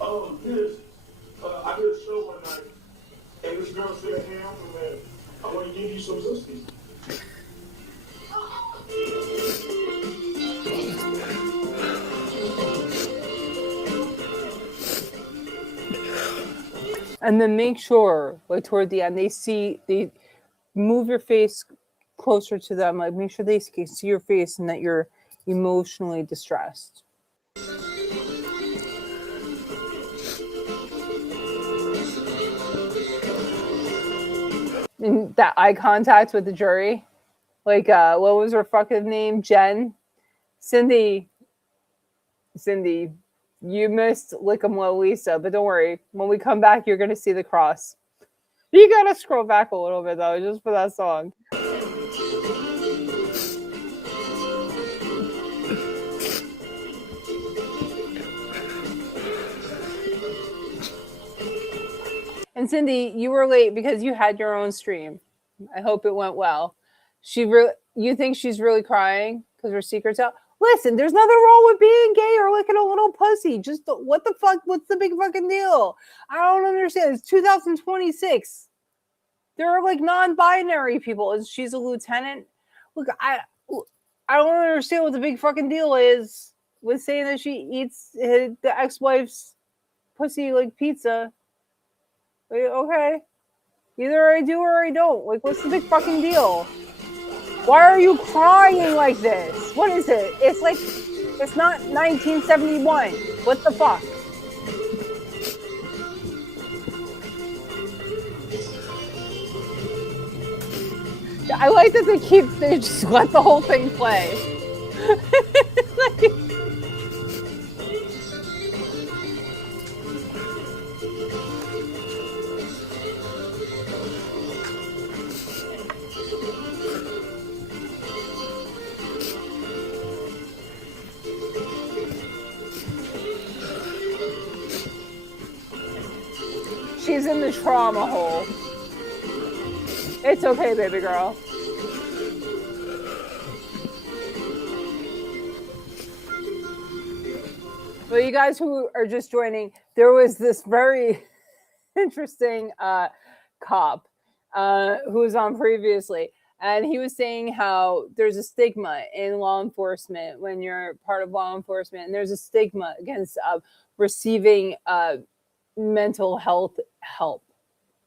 Oh, yes. I did a show one night, and this girl said, hey, I'm the man. I want to give you some sisters. And then make sure, like toward the end, they see move your face closer to them. Like, make sure they can see your face and that you're emotionally distressed. And that eye contact with the jury. Like, what was her fucking name? Jen? Cindy, you missed Lickum Lisa, but don't worry. When we come back, you're going to see the cross. You got to scroll back a little bit, though, just for that song. And Cindy, you were late because you had your own stream. I hope it went well. You think she's really crying because her secret's out? Listen, there's nothing wrong with being gay or licking a little pussy. Just what the fuck? What's the big fucking deal? I don't understand. It's 2026. There are like non-binary people. And she's a lieutenant. Look, I don't understand what the big fucking deal is with saying that she eats the ex-wife's pussy like pizza. Okay. Either I do or I don't. Like, what's the big fucking deal? Why are you crying like this? What is it? It's like, it's not 1971. What the fuck? I like that they just let the whole thing play. Like, she's in the trauma hole. It's okay, baby girl. Well, you guys who are just joining, there was this very interesting cop who was on previously. And he was saying how there's a stigma in law enforcement when you're part of law enforcement. And there's a stigma against receiving mental health help,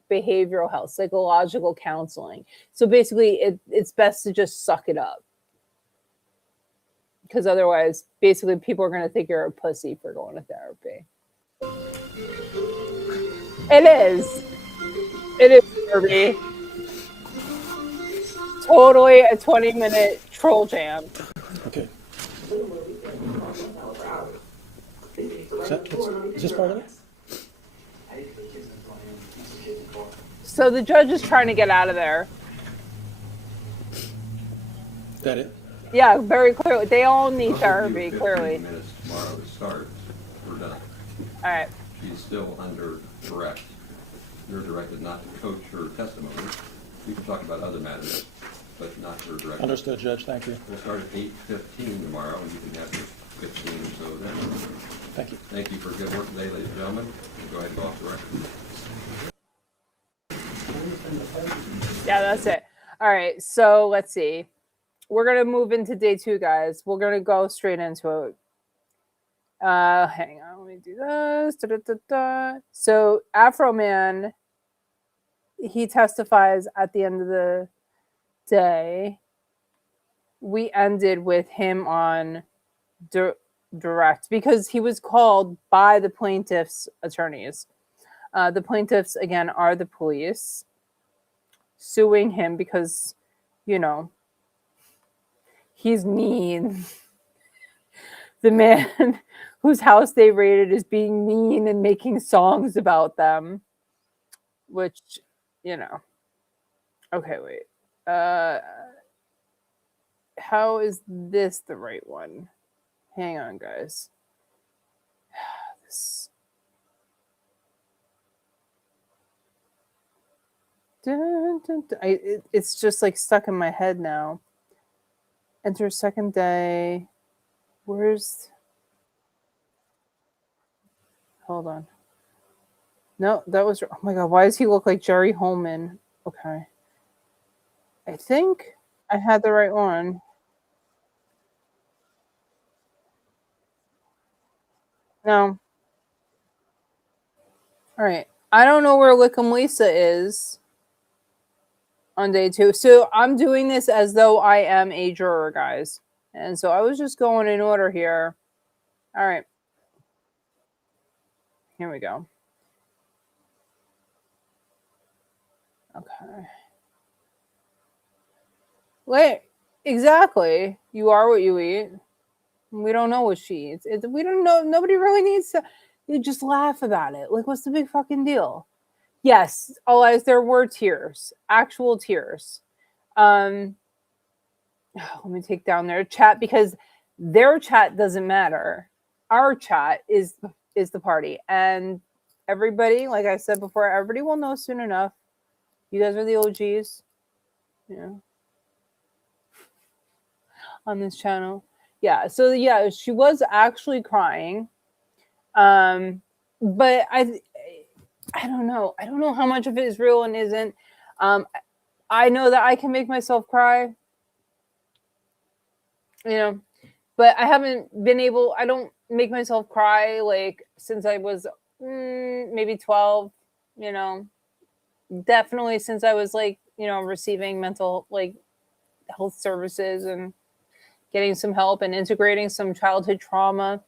behavioral health, psychological counseling. So basically, it's best to just suck it up. Because otherwise, basically, people are going to think you're a pussy for going to therapy. It is. It is, Kirby. Totally a 20-minute troll jam. Okay. Is this part of it? So the judge is trying to get out of there. Is that it? Yeah, very clearly. They all need therapy, clearly. Minutes tomorrow to start. We're done. All right. She's still under arrest. You're directed not to coach her testimony. We can talk about other matters, but not her direction. Understood, Judge. Thank you. We'll start at 8:15 tomorrow, and you can have your 15 or so then. Thank you. Thank you for good work today, ladies and gentlemen. Go ahead and go off the record. Yeah, that's it. All right. So let's see. We're going to move into day 2, guys. We're going to go straight into it. Hang on. Let me do this. Da-da-da-da. So Afroman, he testifies at the end of the day. We ended with him on direct because he was called by the plaintiff's attorneys. The plaintiffs, again, are the police suing him because, you know, he's mean. The man whose house they raided is being mean and making songs about them, which, you know. Okay, wait. How is this the right one? Hang on, guys. This. Dun, dun, dun. It's just like stuck in my head now. Enter second day. Where's... Hold on. No, that was... Oh my God, why does he look like Jerry Holman? Okay. I think I had the right one. No. All right. I don't know where Lickum Lisa is. on day 2. So I'm doing this as though I am a juror, guys. And so I was just going in order here. All right. Here we go. Okay. Wait, exactly. You are what you eat. We don't know what she eats. We don't know. Nobody really needs to. You just laugh about it. Like, what's the big fucking deal? Yes, Elias, there were tears, actual tears. Let me take down their chat because their chat doesn't matter. Our chat is the party, and everybody, like I said before, everybody will know soon enough. You guys are the OGs, you know, on this channel. Yeah, so yeah, she was actually crying. But I don't know. I don't know how much of it is real and isn't. I know that I can make myself cry, you know, but I haven't been able. I don't make myself cry like since I was maybe 12. You know, definitely since I was like receiving mental like health services and getting some help and integrating some childhood trauma,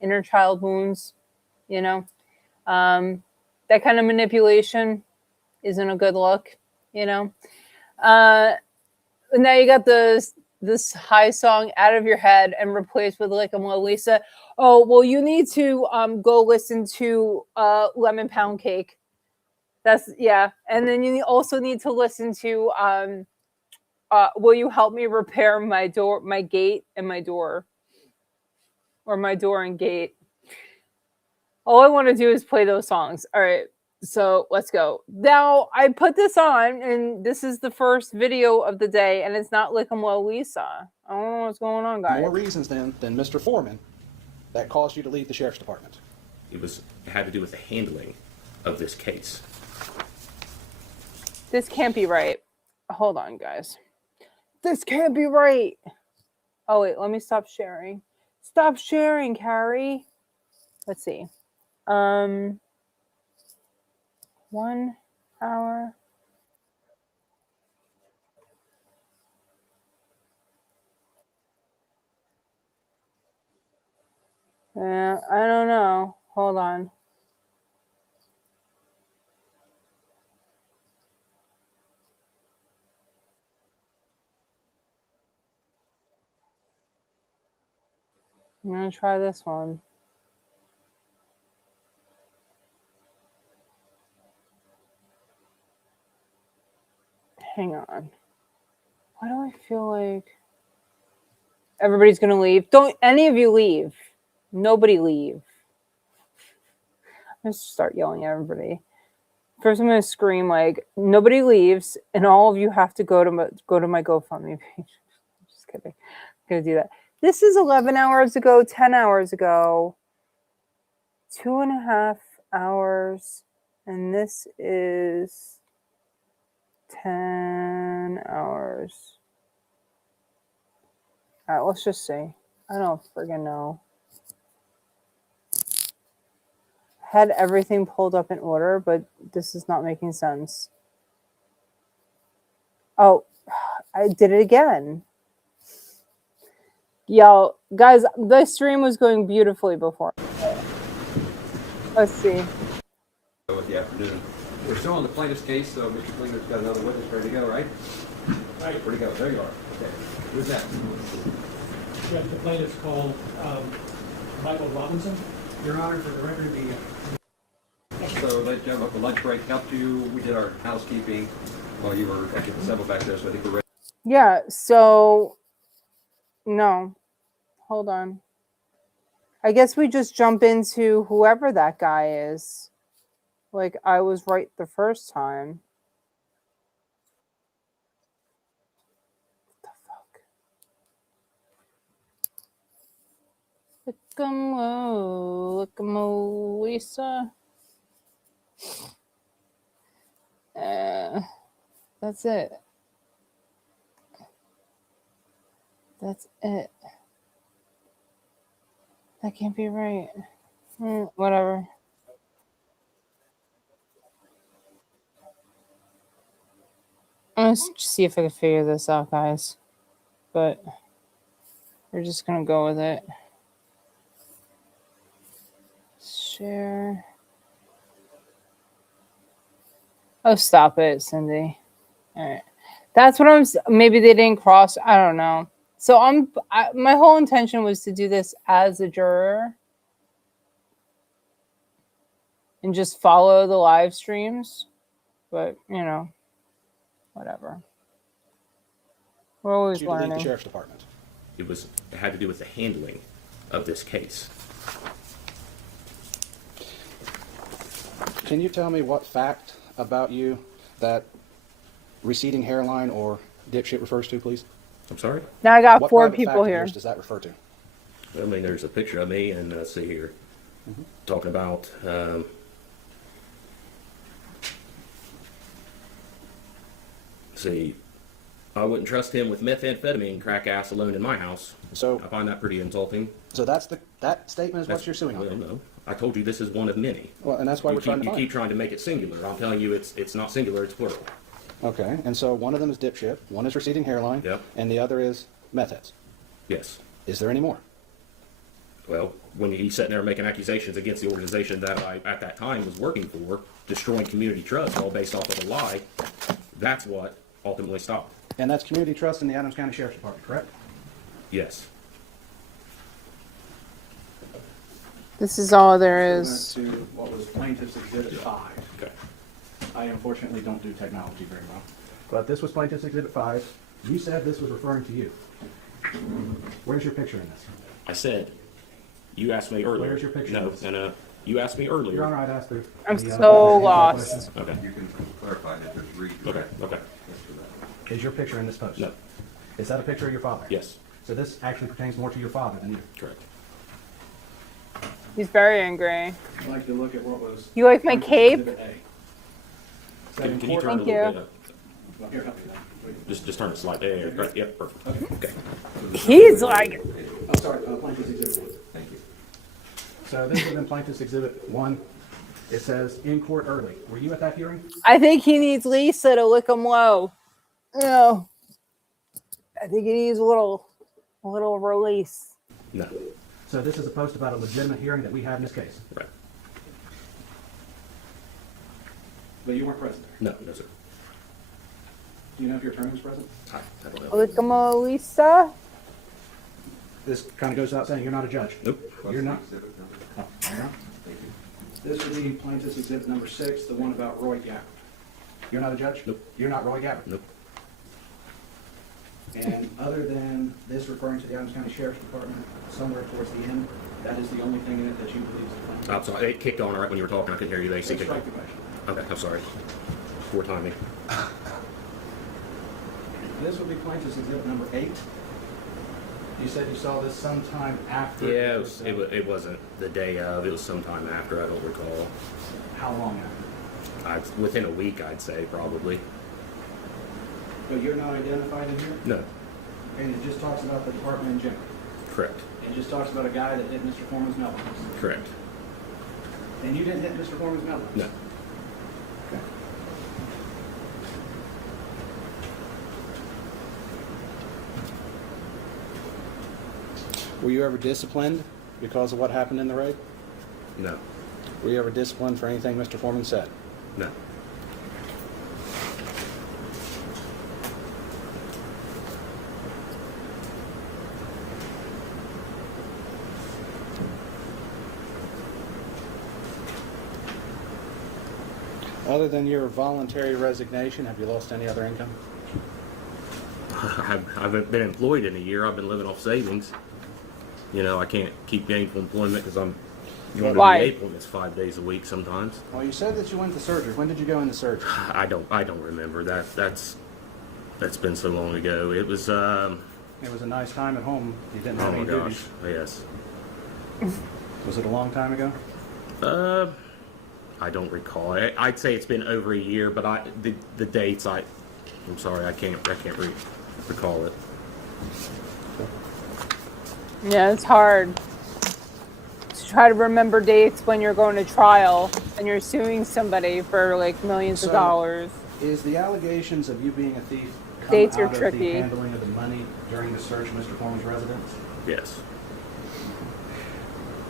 inner child wounds. You know, that kind of manipulation isn't a good look. You know, now you got this high song out of your head and replaced with like a Mona Lisa. Oh well, you need to go listen to Lemon Pound Cake. That's yeah, and then you also need to listen to Will You Help Me Repair My Door, My Gate, and My Door, or My Door and Gate. All I want to do is play those songs. All right. So let's go. Now I put this on, and this is the first video of the day, and it's not like I'm Lisa. I don't know what's going on, guys. More reasons then than Mr. Foreman that caused you to leave the sheriff's department. It had to do with the handling of this case. This can't be right. Hold on, guys. This can't be right. Oh wait, let me stop sharing. Stop sharing, Carrie. Let's see. 1 hour. Yeah, I don't know. Hold on. I'm gonna try this one. Hang on. Why do I feel like everybody's gonna leave? Don't any of you leave. Nobody leave. I'm gonna start yelling at everybody. First, I'm gonna scream like nobody leaves, and all of you have to go to my GoFundMe page. I'm just kidding. I'm gonna do that. This is 11 hours ago, 10 hours ago, 2.5 hours, and this is 10 hours. All right, let's just see. I don't friggin' know. Had everything pulled up in order, but this is not making sense. Oh, I did it again. Yo, guys, the stream was going beautifully before. Let's see. With the afternoon. We're still on the plaintiff's case, so Mr. Klingler's got another witness ready to go, right? Right. Ready to go. There you are. Okay. Who's that? Yeah, the plaintiff's called Michael Robinson. Your Honor, for the record, So that gentleman up the lunch break helped you. We did our housekeeping while you were actually assembled back there, so I think we're ready. Yeah, so no. Hold on. I guess we just jump into whoever that guy is. Like I was right the first time. What the fuck? Look Lisa. That's it. That's it. That can't be right. Whatever. trying to see if I can figure this out, guys. But we're just going to go with it. Share. Oh, stop it, Cindy. All right. That's what maybe they didn't cross. I don't know. So my whole intention was to do this as a juror and just follow the live streams. But, you know, whatever. We're always You to leave learning. the sheriff's department. It had to do with the handling of this case. Can you tell me what fact about you that receding hairline or dipshit refers to, please? I'm sorry? Now I got What 4 private people fact of here. yours does that refer to? I mean, there's a picture of me, and let's see here, talking about see, I wouldn't trust him with methamphetamine crack ass alone in my house. So I find that pretty insulting. So that statement is what you're suing on. Well, no, I told you this is one of many. Well, and that's why we're trying to You find keep trying to make it singular. I'm telling you, it's not singular. It's plural. Okay, and so one of them is dipshit, one is receding hairline, Yep. and the other is meth heads. Yes. Is there any more? Well, when he's sitting there making accusations against the organization that I, at that time, was working for, destroying community trust, all based off of a lie, that's what ultimately stopped. And that's community trust in the Adams County Sheriff's Department, correct? Yes. This is all there is. To what was Plaintiff's Exhibit 5. Okay. I unfortunately don't do technology very well. But this was Plaintiff's Exhibit 5. You said this was referring to you. Where's your picture in this? I said, you asked me earlier. Where's your picture? No, you asked me earlier. Your Honor, I'd ask the... I'm so lost. Okay. You can clarify that there's read. Okay. Is your picture in this post? No. Is that a picture of your father? Yes. So this actually pertains more to your father than you. Correct. He's very angry. I'd like to look at what was... You like my cape? Exhibit A. Can you turn Thank it a little you. bit up? Here, help me with that. Just turn it slightly. There. Right. Yep. Perfect. Okay. He's like, Oh, sorry, Plaintiff's Exhibit 1. Thank you. So this is in Plaintiff's Exhibit 1. It says, in court early. Were you at that hearing? I think he needs Lisa to lick him low. No. I think he needs a little release. No. So this is a post about a legitimate hearing that we have in this case. Right. But you weren't present there. No, sir. Do you know if your attorney was present? I don't know. Lick him low, Lisa. This kind of goes without saying, you're not a judge. Nope. You're not? Exhibit number. Oh, you're not? This would be Plaintiff's Exhibit number 6, the one about Roy Gabbard. You're not a judge? Nope. You're not Roy Gabbard? Nope. And other than this referring to the Adams County Sheriff's Department, somewhere towards the end, that is the only thing in it that you believe is the plaintiff? I'm sorry. It kicked on right when you were talking. I couldn't hear you. They Strike the question. Okay. I'm sorry. Poor timing. This would be Plaintiff's Exhibit number 8. You said you saw this sometime after? Yeah, it wasn't the day of. It was sometime after. I don't recall. How long after? Within a week, I'd say probably. But you're not identified in here? No. And it just talks about the department in general? Correct. It just talks about a guy that hit Mr. Foreman's mailbox? Correct. And you didn't hit Mr. Foreman's mailbox? No. Okay. Were you ever disciplined because of what happened in the raid? No. Were you ever disciplined for anything Mr. Foreman said? No. Other than your voluntary resignation, have you lost any other income? I've been employed in a year. I've been living off savings. You know, I can't keep gainful employment because I'm going to Why? the appointments 5 days a week sometimes. Well, you said that you went to surgery. When did you go into surgery? I don't remember that. That's been so long ago. It was It was a nice time at home. You didn't oh have my any gosh, duties. yes. Was it a long time ago? I don't recall. I'd say it's been over a year, but the dates I'm sorry, I can't recall it. Yeah, it's hard to try to remember dates when you're going to trial and you're suing somebody for like millions of dollars. Is the allegations of you being a thief come Dates are out of tricky. the handling of the money during the search of Mr. Foreman's residence? Yes.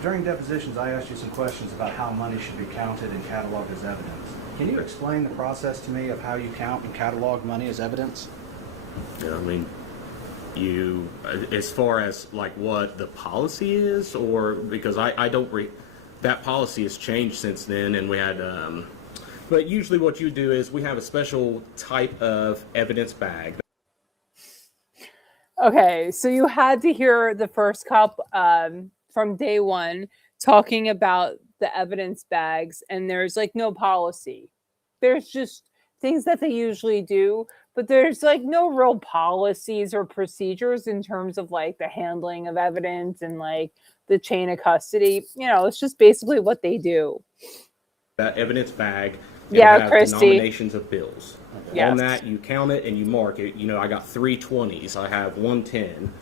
During depositions, I asked you some questions about how money should be counted and cataloged as evidence. Can you explain the process to me of how you count and catalog money as evidence? Yeah, I mean, you, as far as like what the policy is, or because I don't that policy has changed since then, and we had, but usually what you do is we have a special type of evidence bag. Okay, so you had to hear the first cop from day one talking about the evidence bags, and there's like no policy. There's just things that they usually do, but there's like no real policies or procedures in terms of like the handling of evidence and like the chain of custody. You know, it's just basically what they do. That evidence bag, Yeah, it'll have Christy. denominations of bills. Yes. On that, you count it and you mark it. You know, I got 3 20s. I have 1 10.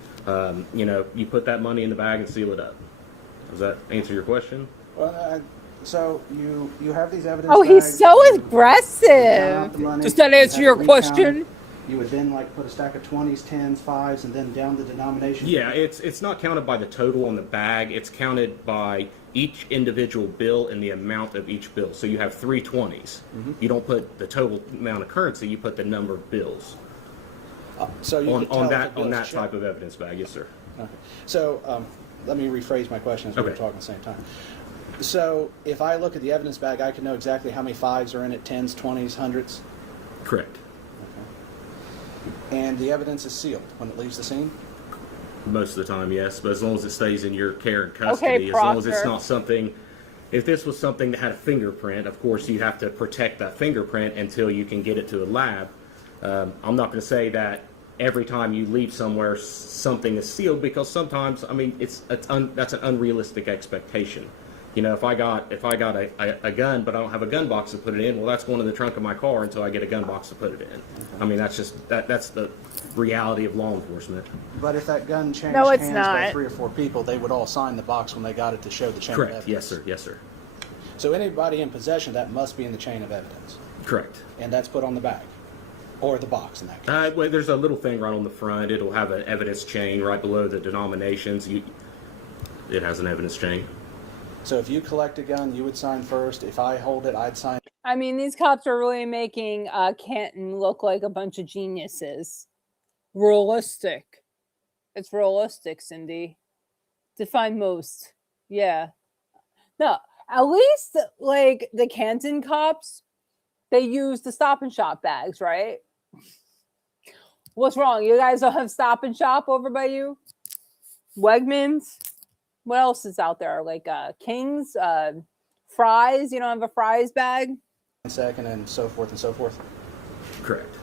You know, you put that money in the bag and seal it up. Does that answer your question? Well, so you have these evidence Oh, he's bags, so you count aggressive. the money, Does that you answer have your it recounted. question? You would then like put a stack of 20s, 10s, 5s, and then down the denomination? Yeah, it's not counted by the total on the bag. It's counted by each individual bill and the amount of each bill. So you have 3 20s. You don't put the total amount of currency. You put the number of bills. So you could tell on if that a bill's on that checked. type of evidence bag, yes, sir. Okay. So let me rephrase my question as we were Okay. talking at the same time. So if I look at the evidence bag, I can know exactly how many 5s are in it, 10s, 20s, 100s? Correct. And the evidence is sealed when it leaves the scene? Most of the time, yes, but as long as it stays in your care and custody, as long as it's Proctor. not something. If this was something that had a fingerprint, of course you have to protect that fingerprint until you can get it to a lab. I'm not going to say that every time you leave somewhere something is sealed, because sometimes, I mean, that's an unrealistic expectation. You know, if I got a gun, but I don't have a gun box to put it in, well, that's going in the trunk of my car until I get a gun box to put it in. I mean, that's just that's the reality of law enforcement. But if that gun changed No, it's hands by not. 3 or 4 people, they would all sign the box when they got it to show the chain of Correct. evidence. Yes, sir. Yes, sir. So anybody in possession of that must be in the chain of evidence. Correct. And that's put on the bag. Or the box in that case. Well, there's a little thing right on the front. It'll have an evidence chain right below the denominations. It has an evidence chain. So if you collect a gun, you would sign first. If I hold it, I'd sign. I mean, these cops are really making Canton look like a bunch of geniuses. Realistic. It's realistic, Cindy. Define most. Yeah. No, at least like the Canton cops, they use the Stop and Shop bags, right? What's wrong? You guys don't have Stop and Shop over by you? Wegmans? What else is out there? Like King's, Fry's? You don't have a Fry's bag? Second and so forth and so forth. Correct.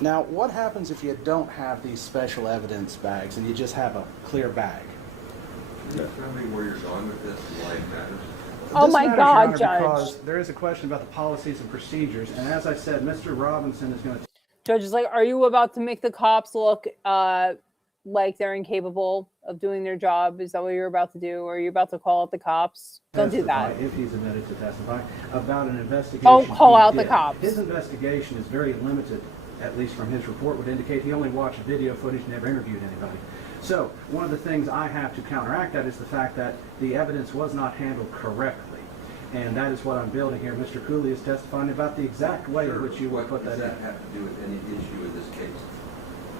Now, what happens if you don't have these special evidence bags and you just have a clear bag? Can you tell me where you're going with this in life matters? Oh This my matters, God, Your Honor, Judge. Because there is a question about the policies and procedures, and as I said, Mr. Robinson is going to. Judge is like, are you about to make the cops look like they're incapable of doing their job? Is that what you're about to do? Or are you about to call out the cops? Don't do that. If he's admitted to testify about an investigation. Don't call he out the did. cops. His investigation is very limited, at least from his report, would indicate he only watched video footage, never interviewed anybody. So one of the things I have to counteract that is the fact that the evidence was not handled correctly. And that is what I'm building here. Mr. Cooley is testifying about the exact way in which you would put that What in. does that have to do with any issue in this case?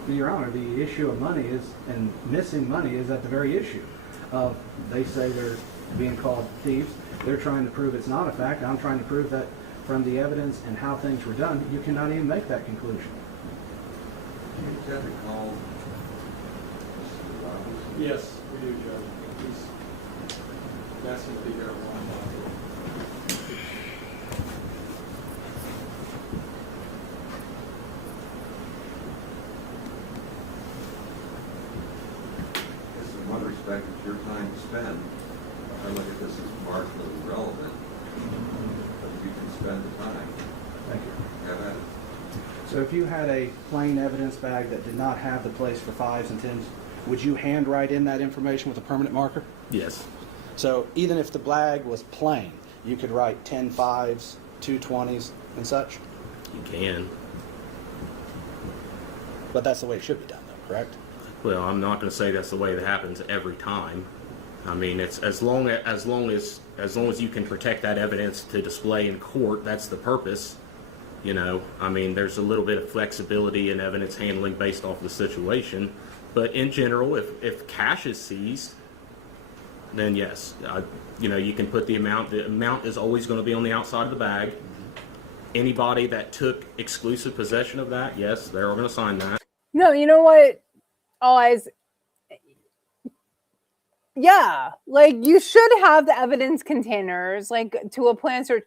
Your Honor, the issue of money is, and missing money is at the very issue of, they say they're being called thieves. They're trying to prove it's not a fact. I'm trying to prove that from the evidence and how things were done, you cannot even make that conclusion. Do you just have to call Mr. Robinson? Yes, we do, Judge. He's asking to be here at 1 o'clock. Because in one respect, it's your time to spend. I look at this as marginally relevant, but you can spend the time. Thank you. Have at it. So if you had a plain evidence bag that did not have the place for 5s and 10s, would you handwrite in that information with a permanent marker? Yes. So even if the bag was plain, you could write 10 5s, 2 20s, and such? You can. But that's the way it should be done, though, correct? Well, I'm not going to say that's the way that happens every time. I mean, it's as long as you can protect that evidence to display in court. That's the purpose. You know, I mean, there's a little bit of flexibility in evidence handling based off the situation, but in general, if cash is seized, then yes, you know, you can put the amount. The amount is always going to be on the outside of the bag. Anybody that took exclusive possession of that, yes, they're all going to sign that. No, you know what? Yeah, like you should have the evidence containers, like to a plan search.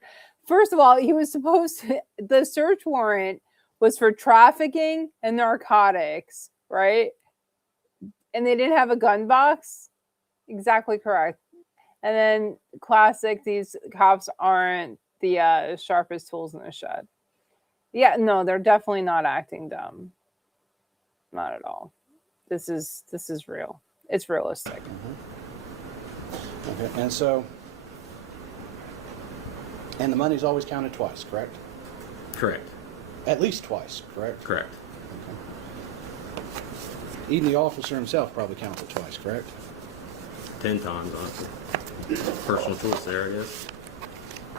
First of all, he was supposed to, the search warrant was for trafficking and narcotics, right? And they didn't have a gun box. Exactly correct. And then classic, these cops aren't the sharpest tools in the shed. Yeah, no, they're definitely not acting dumb. Not at all. This is real. It's realistic. Okay, and so, and the money's always counted twice, correct? Correct. At least twice, correct? Correct. Okay. Even the officer himself probably counted it twice, correct? 10 times, honestly. Personal choice there, I guess.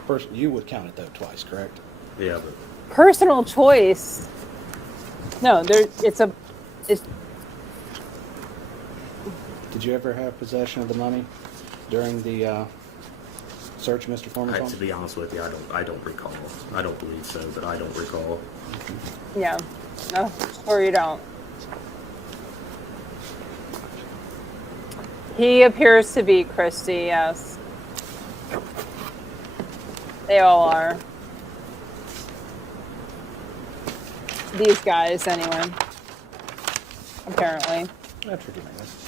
First, you would count it though twice, correct? Yeah, but Personal choice. No, it's. Did you ever have possession of the money during the search, Mr. Foreman? to be honest with you, I don't recall. I don't believe so, but I don't recall. Yeah. No, or you don't. He appears to be Christy, yes. They all are. These guys, anyway. Apparently. That's pretty nice.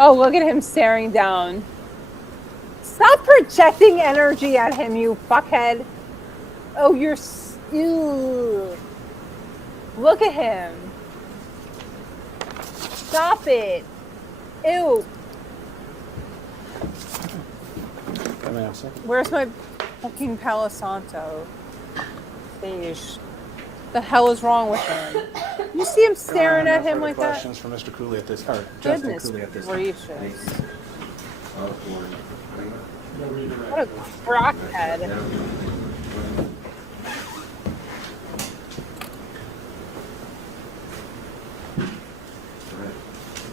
Oh, look at him staring down. Stop projecting energy at him, you fuckhead. Oh, you're... Ew. Look at him. Stop it. Ew. Come here a second. Where's my fucking Palo Santo? Beige. The hell is wrong with him? You see him staring at him like that? Questions for Mr. Cooley at this, or Justin Goodness Cooley at this. gracious. What a crockhead.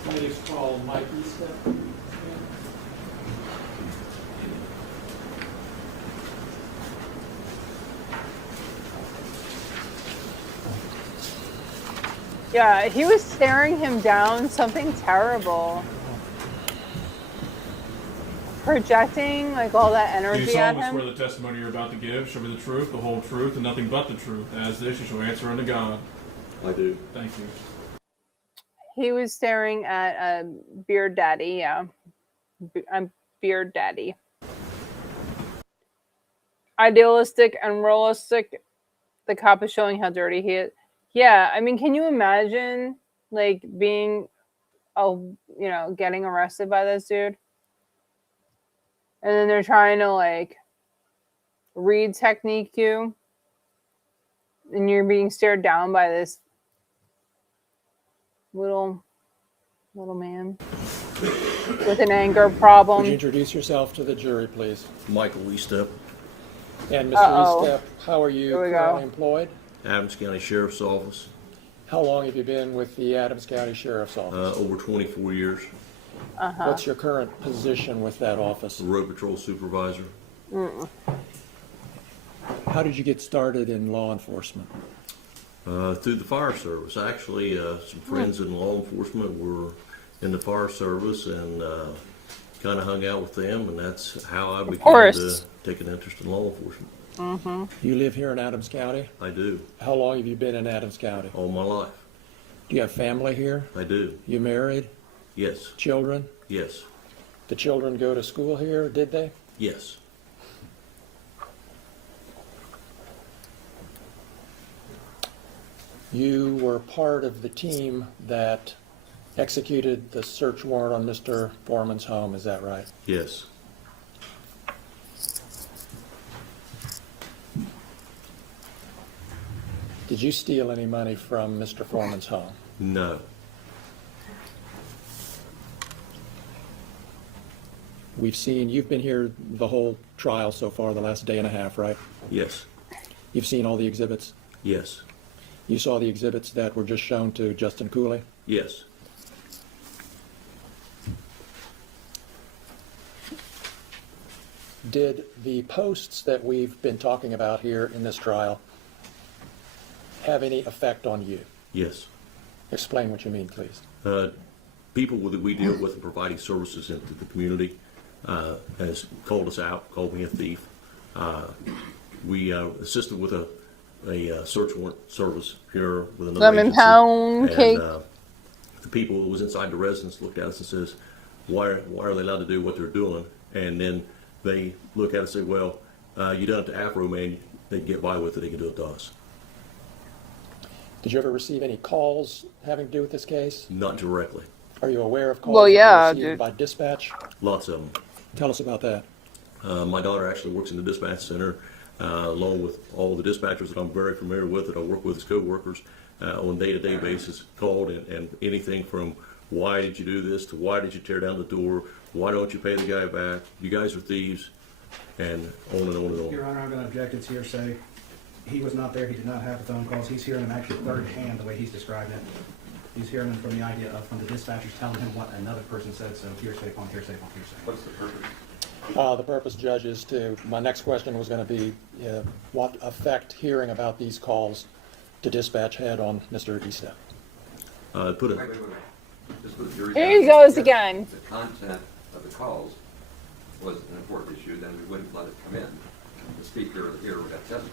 Please call Mike Eastep. Yeah, he was staring him down, something terrible. Projecting like all that Do you energy at solemnly him. swear the testimony you're about to give shall be the truth, the whole truth, and nothing but the truth? As this, you shall answer unto God. I do. Thank you. He was staring at a Beard Daddy, yeah. Beard Daddy. Idealistic and realistic. The cop is showing how dirty he is. Yeah, I mean, can you imagine, like, being, getting arrested by this dude? And then they're trying to, like, read technique you. And you're being stared down by this little man with an anger problem. Would you introduce yourself to the jury, please? Michael Eastep, And Mr. Uh-oh. Eastep, how are you Here we go. currently employed? Adams County Sheriff's Office, How long have you been with the Adams County Sheriff's Office? over 24 years. What's your current position with that office? Road Patrol Supervisor. How did you get started in law enforcement? Through the fire service. Actually, some friends in law enforcement were in the fire service and kind of hung out with them, and that's how I began to take an interest in law enforcement. You live here in Adams County? I do. How long have you been in Adams County? All my life. Do you have family here? I do. You married? Yes. Children? Yes. The children go to school here, did they? Yes. You were part of the team that executed the search warrant on Mr. Foreman's home, is that right? Yes. Did you steal any money from Mr. Foreman's home? No. We've seen, you've been here the whole trial so far, the last day and a half, right? Yes. You've seen all the exhibits? Yes. You saw the exhibits that were just shown to Justin Cooley? Yes. Did the posts that we've been talking about here in this trial have any effect on you? Yes. Explain what you mean, please. People that we deal with in providing services into the community has called us out, called me a thief. We assisted with a search warrant service here with another Lemon agency. pound cake. The people who was inside the residence looked at us and says, why are they allowed to do what they're doing? And then they look at us and say, well, you done it to Afroman, they can get by with it, they can do it to us. Did you ever receive any calls having to do with this case? Not directly. Are you aware of calls Well, that you yeah, received dude. by dispatch? Lots of them. Tell us about that. My daughter actually works in the dispatch center, along with all the dispatchers that I'm very familiar with, that I work with as co-workers on a day-to-day basis, called and anything from why did you do this to why did you tear down the door, why don't you pay the guy back, you guys are thieves, and on and on and on. Your Honor, I'm going to object. It's hearsay. He was not there. He did not have the phone calls. He's hearing them actually third hand the way he's described it. He's hearing them from the idea of from the dispatchers telling him what another person said. So hearsay upon hearsay upon hearsay. What's the purpose? The purpose, Judge, is to, my next question was going to be what effect hearing about these calls to dispatch had on Mr. Estep? Put Wait. Just put the jury Here down. he goes If again. the content of the calls was an important issue, then we wouldn't let it come in. The speaker here would have testified.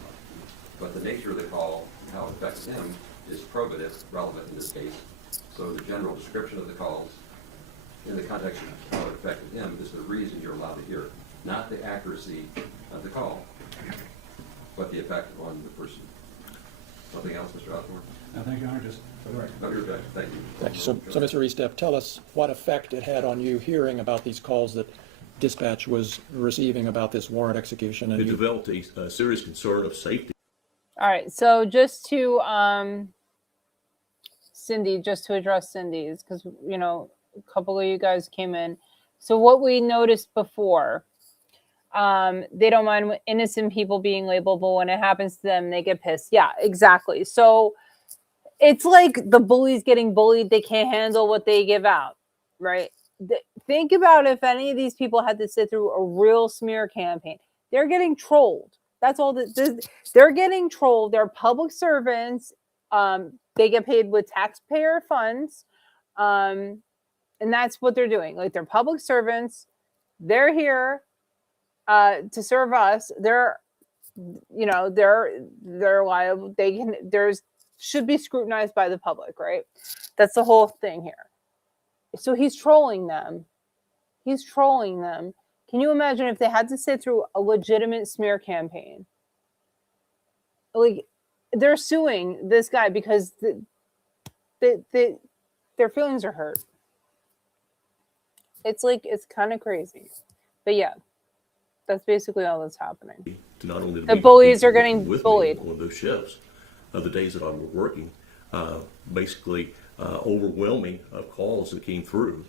But the nature of the call, how it affects him, is probative, relevant in this case. So the general description of the calls, in the context of how it affected him, is the reason you're allowed to hear it. Not the accuracy of the call, but the effect on the person. Something else, Mr. Osborne? No, thank you, Your Honor. Just for the record. No, you're good. Thank you. Thank you. So Mr. Estep, tell us what effect it had on you hearing about these calls that dispatch was receiving about this warrant execution. And It you, developed a serious concern of safety. All right, so just to Cindy, just to address Cindy's, because you know a couple of you guys came in. So what we noticed before, they don't mind innocent people being labeled, but when it happens to them, they get pissed. Yeah, exactly. So it's like the bullies getting bullied; they can't handle what they give out, right? Think about if any of these people had to sit through a real smear campaign. They're getting trolled. That's all they're getting trolled. They're public servants. They get paid with taxpayer funds. And that's what they're doing. Like they're public servants. They're here to serve us. They're liable. Should be scrutinized by the public, right? That's the whole thing here. So he's trolling them. Can you imagine if they had to sit through a legitimate smear campaign? Like, they're suing this guy because their feelings are hurt. It's kind of crazy. But yeah, that's basically all that's happening. To not only The bullies are getting with bullied. me on those shifts of the days that I was working, basically overwhelming of calls that came through.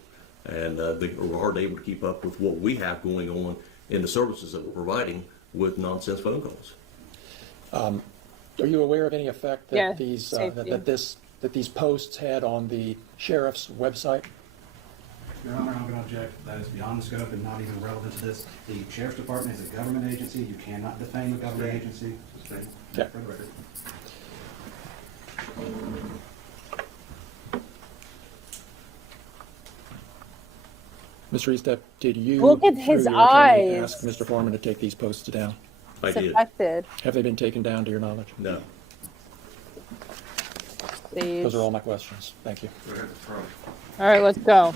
And they were hardly able to keep up with what we have going on in the services that we're providing with nonsense phone calls. are you aware of any effect that Yeah, these safety. that these posts had on the sheriff's website? Your Honor, I'm going to object. That is beyond the scope and not even relevant to this. The Sheriff's Department is a government agency. You cannot defame a government agency. Yeah. For the record. Mr. Estep, did you Look at through his your attorney, eyes. ask Mr. Foreman to take these posts down? I It's did. affected. Have they been taken down to your knowledge? No. Those are all my questions. Thank you. Go ahead, Mr. Crone. All right, let's go.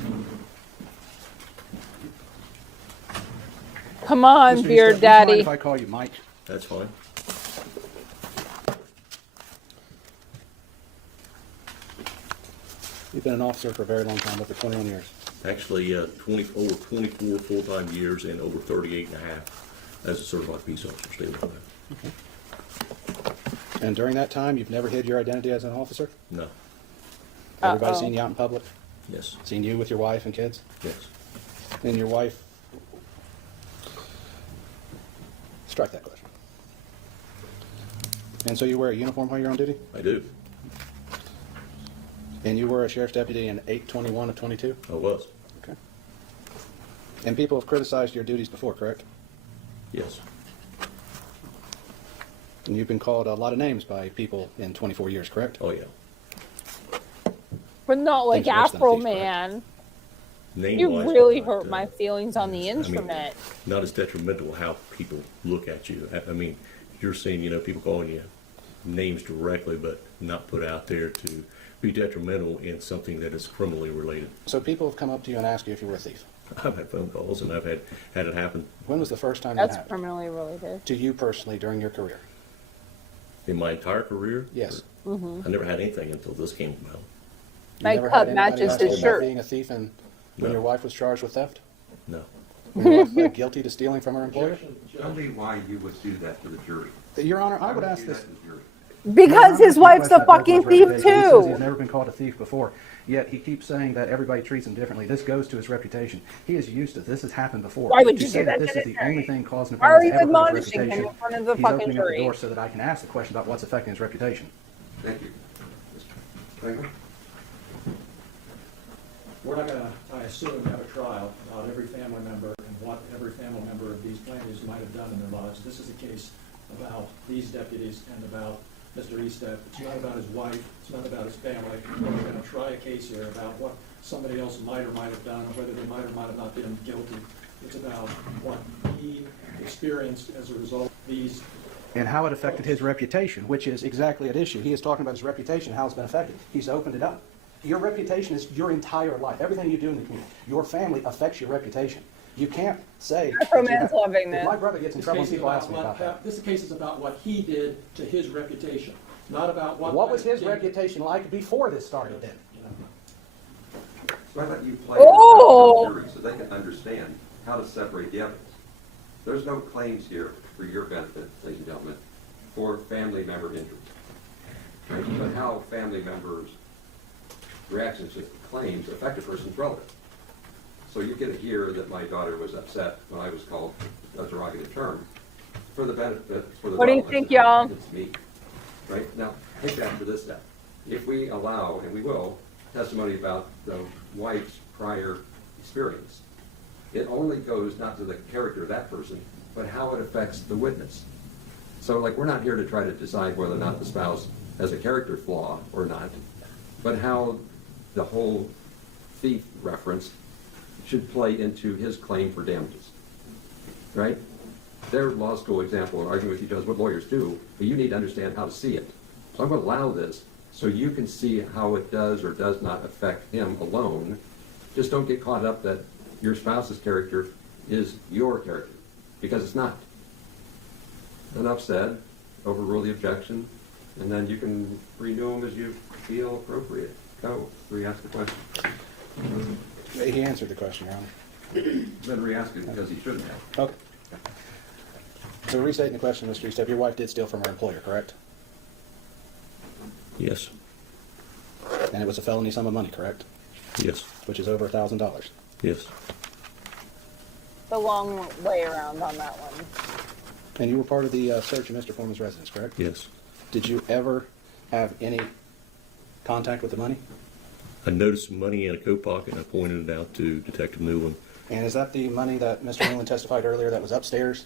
Come on, Mr. Estep, Beard would you mind Daddy. if I call you Mike? That's fine. You've been an officer for a very long time, over 21 years. Actually, 24 full-time years and over 38 and a half as a certified peace officer, state of Ohio. And during that time, you've never hid your identity as an officer? No. Everybody seen you out in public? Yes. Seen you with your wife and kids? Yes. And your wife? Strike that question. And so you wear a uniform while you're on duty? I do. And you were a sheriff's deputy in 8/21 of 22? I was. Okay. And people have criticized your duties before, correct? Yes. And you've been called a lot of names by people in 24 years, correct? Oh, yeah. But not like Things worse than thieves, Afroman. Name-wise, You really but, hurt my feelings on the I mean, internet. not as detrimental how people look at you. I mean, you're seeing, people calling you names directly, but not put out there to be detrimental in something that is criminally related. So people have come up to you and asked you if you were a thief. I've had phone calls and I've had it happen When was the first time that That's happened? criminally related. To you personally during your career? in my entire career. Yes. I never had anything until this came about. You My never cup had anybody matches ask his you about shirt. being a thief and when No. your wife was charged with theft? No. When your wife pled guilty to stealing from her employer? Tell me why you would do that to the jury. Your Honor, I would Why ask do this. that to the jury? Because his wife's a fucking thief He says too. he's never been called a thief before, yet he keeps saying that everybody treats him differently. This goes to his reputation. He is used to this. Has happened before. Why would To you say do that this to is the the only jury? thing causing a Why problem are you has ever hurt his admonishing him reputation. in front of the He's fucking opening up the jury? door so that I can ask the question about what's affecting his reputation. Thank you. Mr. Klingler? We're not going to, I assume, have a trial about every family member and what every family member of these families might have done in their lives. This is a case about these deputies and about Mr. Estep. It's not about his wife. It's not about his family. We're going to try a case here about what somebody else might or might have done, or whether they might or might have not been guilty. It's about what he experienced as a result of these. And how it affected his reputation, which is exactly at issue. He is talking about his reputation, how it's been affected. He's opened it up. Your reputation is your entire life. Everything you do in the community. Your family affects your reputation. You can't say... Afroman's loving If this. my brother gets in This trouble, case is people ask me what about that. This case is about what he did to his reputation, not about what... What was his did- reputation like before this started then? You know. So I let you play Oh! the jury so they can understand how to separate the evidence. There's no claims here for your benefit, ladies and gentlemen, for family member injuries. Right? But how family members' reactions to claims affect a person's relative. So you can hear that my daughter was upset when I was called a derogative term for the benefit, for the What do you relatives think, that y'all? It's me. Right? Now, take that to this step. If we allow, and we will, testimony about the wife's prior experience, it only goes not to the character of that person, but how it affects the witness. So, like, we're not here to try to decide whether or not the spouse has a character flaw or not, but how the whole thief reference should play into his claim for damages. Right? Their law school example, arguing with each other, is what lawyers do, but you need to understand how to see it. So I'm going to allow this so you can see how it does or does not affect him alone. Just don't get caught up that your spouse's character is your character, because it's not. Enough said, overrule the objection, and then you can renew them as you feel appropriate. Go, re-ask the question. He answered the question, Your Honor. Then re-ask it because he shouldn't have. Okay. So restating the question, Mr. Estep, your wife did steal from her employer, correct? Yes. And it was a felony sum of money, correct? Yes. Which is over $1,000. Yes. The long way around on that one. And you were part of the search of Mr. Foreman's residence, correct? Yes. Did you ever have any contact with the money? I noticed money in a coat pocket and I pointed it out to Detective Newland. And is that the money that Mr. Newland testified earlier that was upstairs?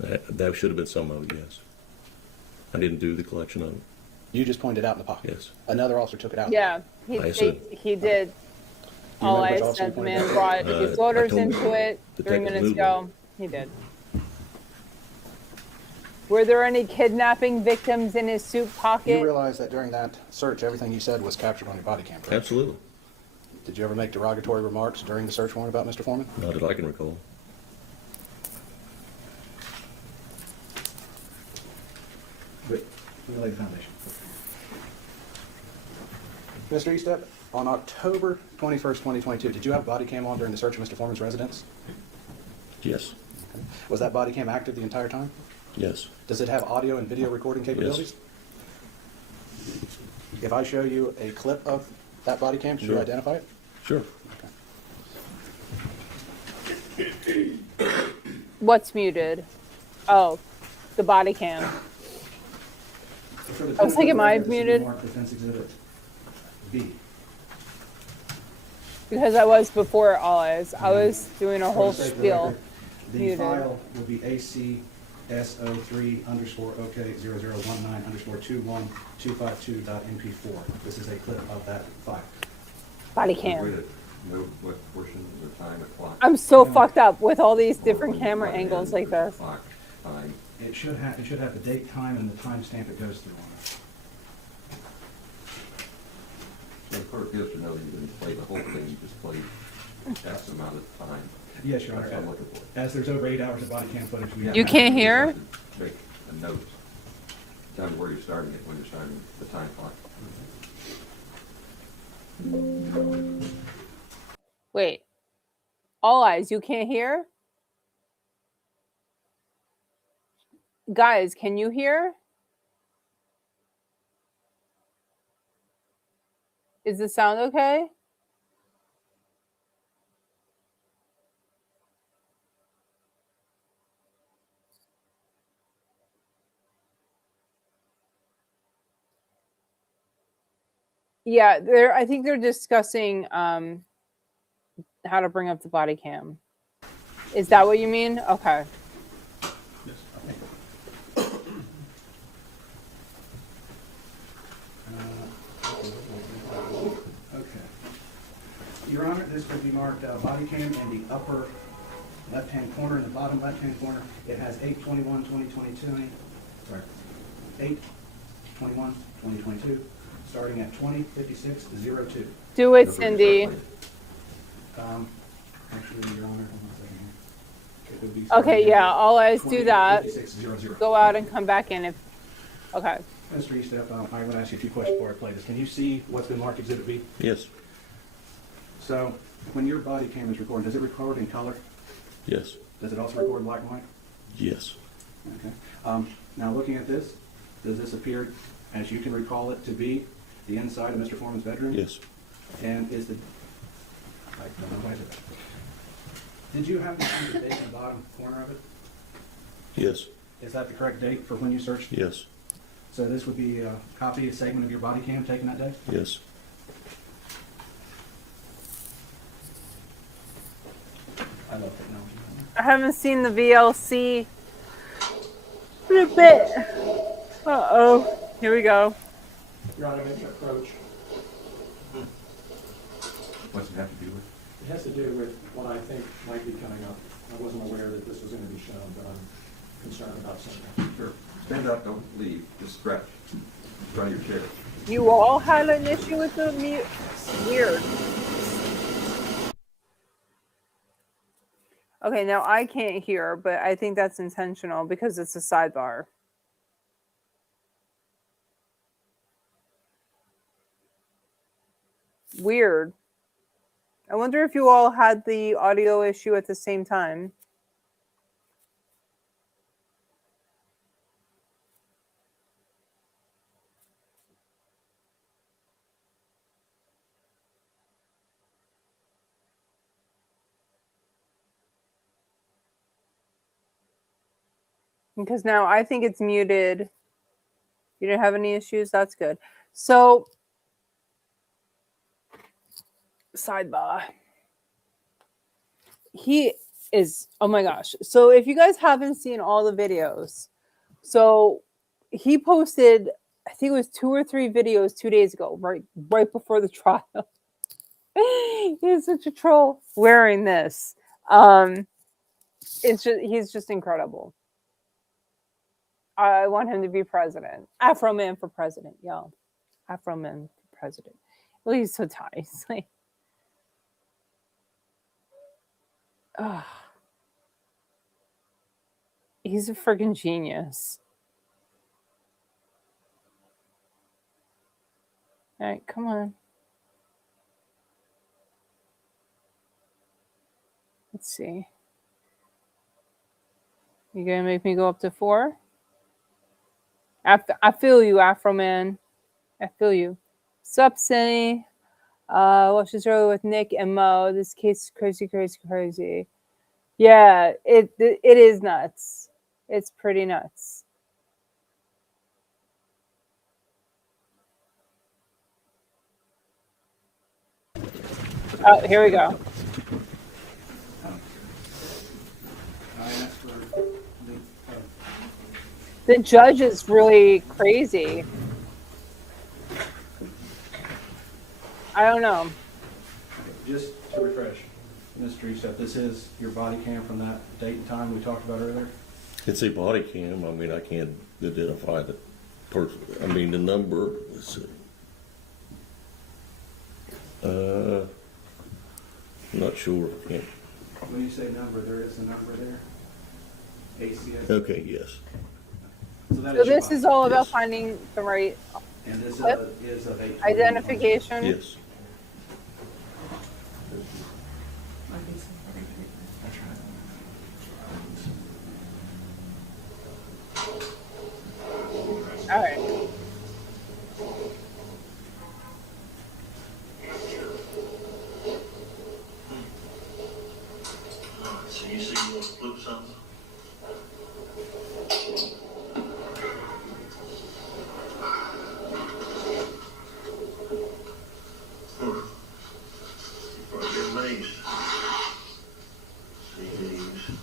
That should have been some of it, yes. I didn't do the collection of it. You just pointed it out in the pocket? Yes. Another officer took it out? Yeah, I assume. he did. Do you All remember I which officer said, the pointed man it out? brought his orders I told into it 3 Detective minutes Newland. ago. He did. Were there any kidnapping victims in his suit You pocket? realize that during that search, everything you said was captured on your body cam, correct? Absolutely. Did you ever make derogatory remarks during the search warrant about Mr. Foreman? Not that I can recall. Great. We lay the foundation. Mr. Estep, On October 21st, 2022, did you have a body cam on during the search of Mr. Foreman's residence? Yes. Was that body cam active the entire time? Yes. Does it have audio and video recording capabilities? If I show you a clip of that body cam, can you Sure. identify it? Sure. What's muted? Oh, the body cam. I was thinking, am I muted? Defense Exhibit B. Because I was before All Eyes. I was doing a whole For the sake of the spiel. record, the Muted. file will be ACS03_OK0019_212522.mp4. This is a clip of that file. Body Way cam. to know what portion of the time it clock. I'm so fucked up with all these different camera angles like this. Clock time. It should have the date, time, and the timestamp it goes through on it. So the clerk gets to know that you didn't play the whole thing, you just played X amount of time. Yes, Your That's what I'm Honor. looking for. As there's over 8 hours of body cam footage, we have. You can't hear? Make a note. Tell me where you're starting it, when you're starting the time clock. Wait. All Eyes, you can't hear? Guys, can you hear? Is the sound okay? Yeah, I think they're discussing how to bring up the body cam. Is that what you mean? Okay. Okay. Your Honor, this would be marked body cam in the upper left-hand corner, in the bottom left-hand corner. It has 8/21/2022. Sorry, 8/21/2022, starting at 20:56:02. Do it, Cindy. Actually, Your Honor, hold on a second here. It would be Okay, starting yeah, at All Eyes, do that. 20:56:00. Go out and come back in if. Okay. Mr. Eastep, I would ask you a few questions before I play this. Can you see what's been marked Exhibit B? Yes. So, when your body cam is recording, does it record in color? Yes. Does it also record in black and white? Yes. Okay. Now, looking at this, does this appear, as you can recall it, to be the inside of Mr. Foreman's bedroom? Yes. And is the... I don't know why is it. Did you happen to see the date in the bottom corner of it? Yes. Is that the correct date for when you searched? Yes. So this would be a copy, a segment of your body cam taken that day? Yes. I love technology. I haven't seen the VLC in a bit. Uh-oh. Here we go. Your Honor, maybe approach. What's it have to do with? It has to do with what I think might be coming up. I wasn't aware that this was going to be shown, but I'm concerned about something. Sure. Stand up, don't leave, just stretch in front of your chair. You all had an issue with the mute. Weird. Okay, now I can't hear, but I think that's intentional because it's a sidebar. Weird. I wonder if you all had the audio issue at the same time. Because now I think it's muted. You didn't have any issues? That's good. So, sidebar. He is, oh my gosh. So if you guys haven't seen all the videos, so he posted, I think it was 2 or 3 videos 2 days ago, right before the trial. He's such a troll wearing this. He's just incredible. I want him to be president. Afroman for president, y'all. Afroman for president. Well, he's so tight. He's like, ugh. He's a freaking genius. All right, come on. Let's see. You gonna make me go up to 4? I feel you, Afroman. I feel you. Sup, Cindy? Watched this earlier with Nick and Mo. This case is crazy, crazy, crazy. Yeah, it is nuts. It's pretty nuts. Oh, here we go. The judge is really crazy. I don't know. Just to refresh, Mr. Eastep, this is your body cam from that date and time we talked about earlier? It's a body cam. I mean, I can't identify the person. I mean, the number. Let's see. I'm not sure. Can't. When you say number, there is a number there? ACS? Okay, yes. So this is all about finding the right and this is of identification. Yes. All right. So you see you want to flip something? Right your mace. CDs.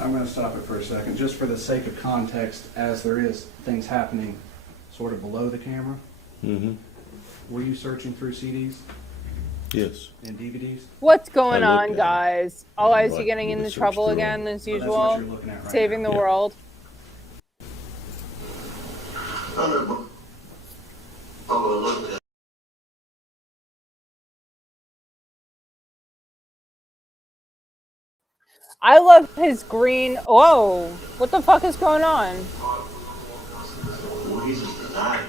I'm going to stop it for a second, just for the sake of context, as there is things happening sort of below the camera. Mm-hmm. Were you searching through CDs Yes. and DVDs? What's going I looked on, at guys? Oh, is he Like, getting with into the search trouble through again, them. as Oh, that's usual? what you're looking at right Saving now. the Yeah. world. Oh, look at I love his green. Whoa, what the fuck is going on? well, he's a denying.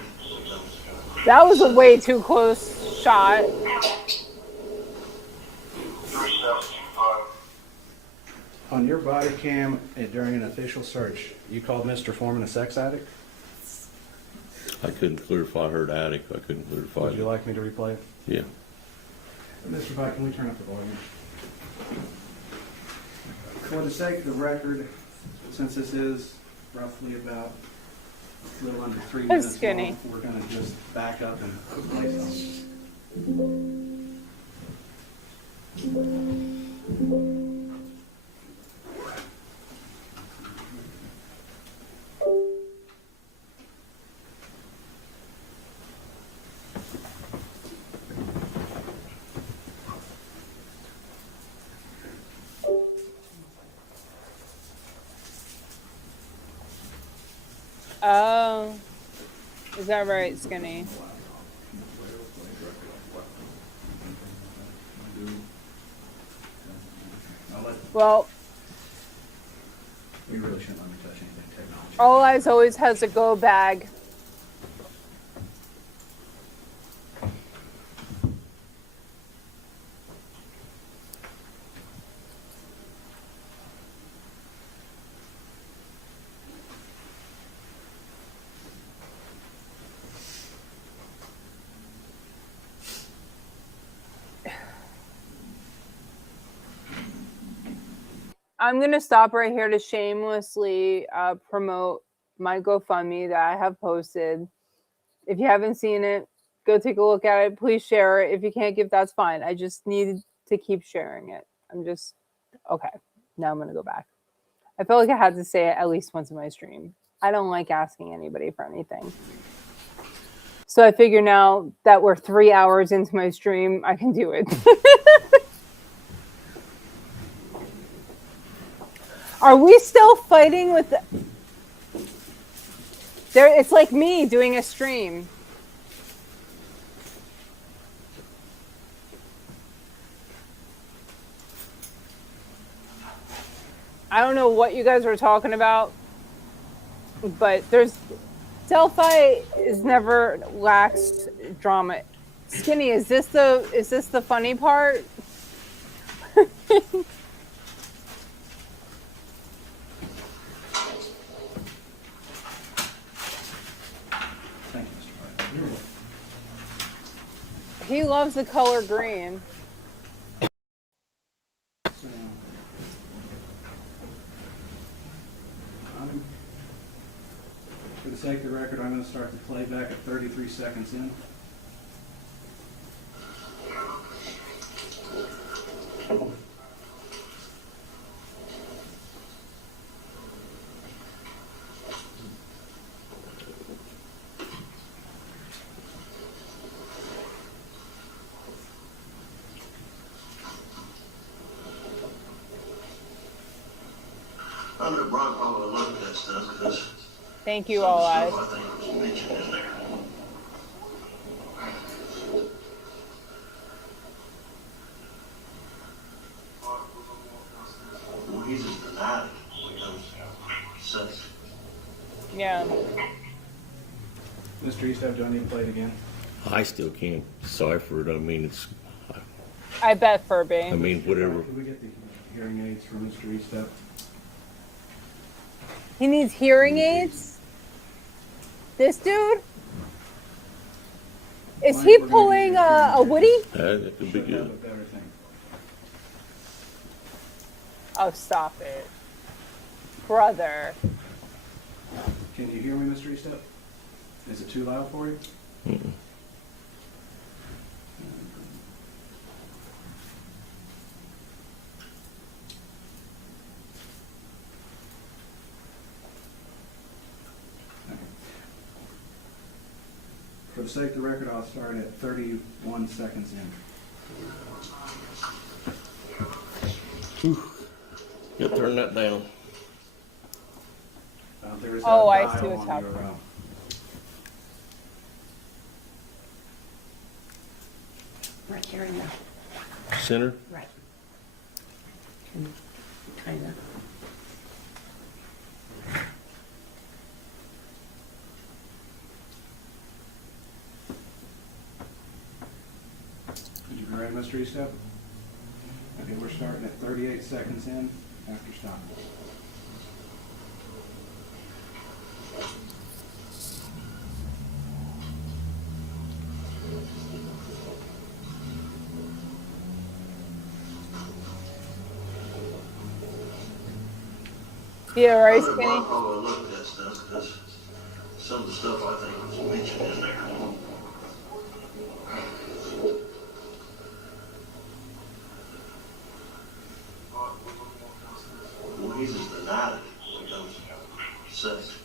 That was a way too close shot. On your body cam during an official search, you called Mr. Foreman a sex addict? I couldn't clarify. I heard addict. I couldn't clarify. Would you like me to replay it? Yeah. Mr. Vite, can we turn up the volume? For the sake of the record, since this is roughly about a little under 3 minutes skinny. long, we're going to just back up and play some. Oh, is that right, Skinny? Well, We really shouldn't let me touch anything technology. All Eyes always has a go bag. I'm going to stop right here to shamelessly promote my GoFundMe that I have posted. If you haven't seen it, go take a look at it. Please share it. If you can't give, that's fine. I just need to keep sharing it. Okay. Now I'm going to go back. I felt like I had to say it at least once in my stream. I don't like asking anybody for anything. So I figure now that we're 3 hours into my stream, I can do it. Are we still fighting with the... There, it's like me doing a stream. I don't know what you guys were talking about, but there's... Delphi is never lacks drama. Skinny, is this the funny part? He loves the color green. For the sake of the record, I'm going to start the playback at 33 seconds in. I know Brock probably would look at that stuff because Thank you, all eyes. I think was mentioned in there. Well, he's just denied it when he comes to sex. Yeah. Mr. Easthope, do I need to play it again? I still can't decipher it. I mean, I bet Furby. I mean, whatever. Can we get the hearing aids from Mr. Easthope? He needs hearing aids? This dude? Is he pulling a Woody? That could be good. Oh, stop it. Brother. Can you hear me, Mr. Easthope? Is it too loud for you? Mm-mm. For the sake of the record, I'll start at 31 seconds in. Whew. Gotta turn that down. There's Oh, a I dial see what's on happening. your, Right here in the, Center? right. Kind of. Did you be ready, Mr. Easthope? Okay, we're starting at 38 seconds in after stopping. Yeah, right, I know Skinny? Brock probably would look at that stuff because some of the stuff I think was mentioned in there. Well, he's just denied it when he comes to sex.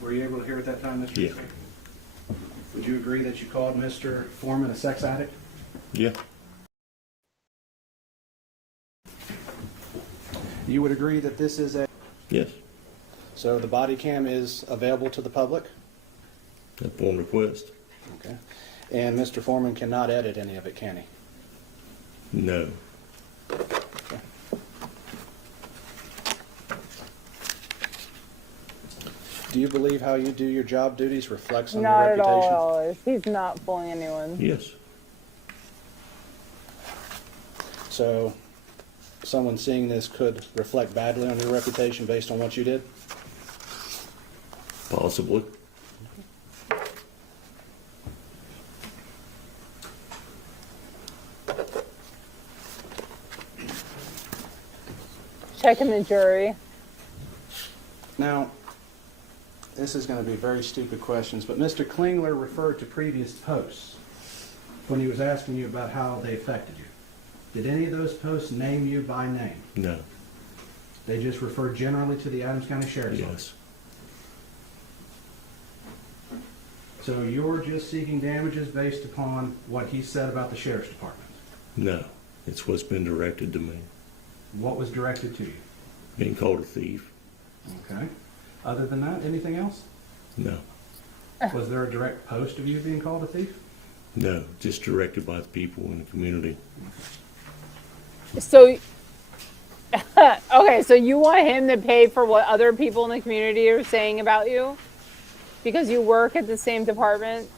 Were you able to hear at that time, Mr. Yeah. Easthope? Would you agree that you called Mr. Foreman a sex addict? Yeah. You would agree that this is a... Yes. So the body cam is available to the public? Upon request. Okay. And Mr. Foreman cannot edit any of it, can he? No. Do you believe how you do your job duties reflects on Not your at reputation? all, Alice. He's not fooling anyone. Yes. So someone seeing this could reflect badly on your reputation based on what you did? Possibly. Checking the jury. Now, this is going to be very stupid questions, but Mr. Klingler referred to previous posts when he was asking you about how they affected you. Did any of those posts name you by name? No. They just referred generally to the Adams County Sheriff's Yes. Office. So you're just seeking damages based upon what he said about the Sheriff's Department? No. It's what's been directed to me. What was directed to you? Being called a thief? Okay. Other than that, anything else? No. Was there a direct post of you being called a thief? No, just directed by the people in the community. So, okay, so you want him to pay for what other people in the community are saying about you? Because you work at the same department?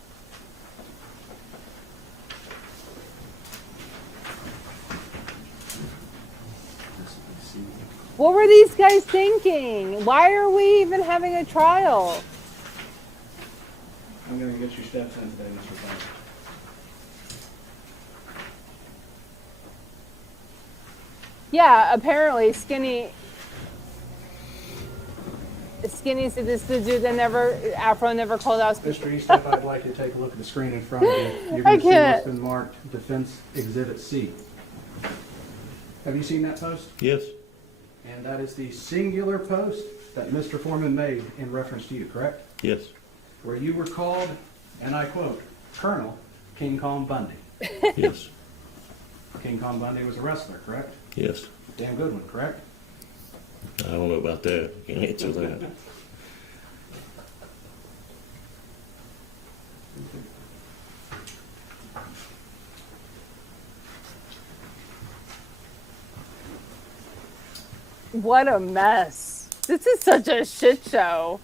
What were these guys thinking? Why are we even having a trial? I'm going to get your steps in today, Mr. Frank. Yeah, apparently Skinny said this is the dude that Afro never called out. Mr. Eastep, I'd like you to take a look at the screen in front of you. You're I going to see can't. what's been marked Defense Exhibit C. Have you seen that post? Yes. And that is the singular post that Mr. Foreman made in reference to you, correct? Yes. Where you were called, and I quote, Colonel King Kong Bundy. Yes. King Kong Bundy was a wrestler, correct? Yes. Damn good one, correct? I don't know about that. Can't answer that. What a mess. This is such a shit show.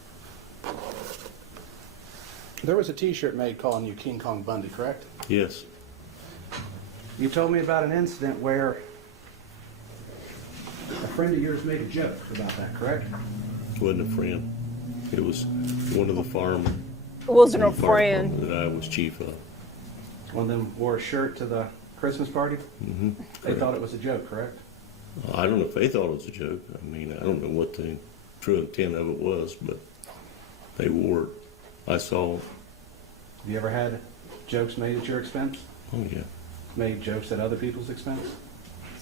There was a t-shirt made calling you King Kong Bundy, correct? Yes. You told me about an incident where a friend of yours made a joke about that, correct? Wasn't a friend. It was one of the firemen. It wasn't a in the fire friend. department that I was chief of. One of them wore a shirt to the Christmas party? Mm-hmm. They thought it was a joke, correct? I don't know if they thought it was a joke. I mean, I don't know what the true intent of it was, but they wore it. I saw it. Have you ever had jokes made at your expense? Oh, yeah. Made jokes at other people's expense?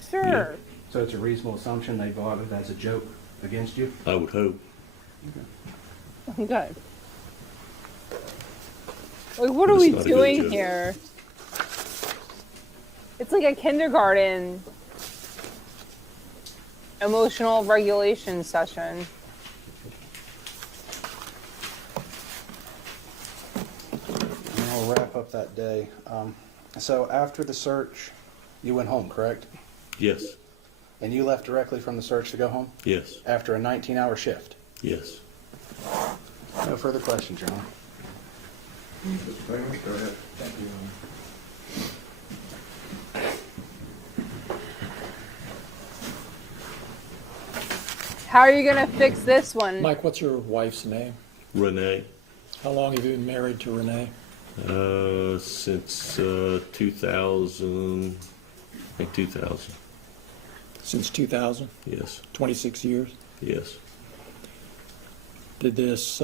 Sure. Yeah. So it's a reasonable assumption they bought it as a joke against you? I would hope. Good. Like, what are It's we not a good doing joke. here? It's like a kindergarten emotional regulation session. And I'll wrap up that day. So after the search, you went home, correct? Yes. And you left directly from the search to go home? Yes. After a 19-hour shift? Yes. No further questions, Your Honor. Mr. Freeman, go ahead. Thank you. How are you gonna fix this one? Mike, what's your wife's name? Renee. How long have you been married to Renee? Since 2000, I think 2000. Since 2000? Yes. 26 years? Yes. Did this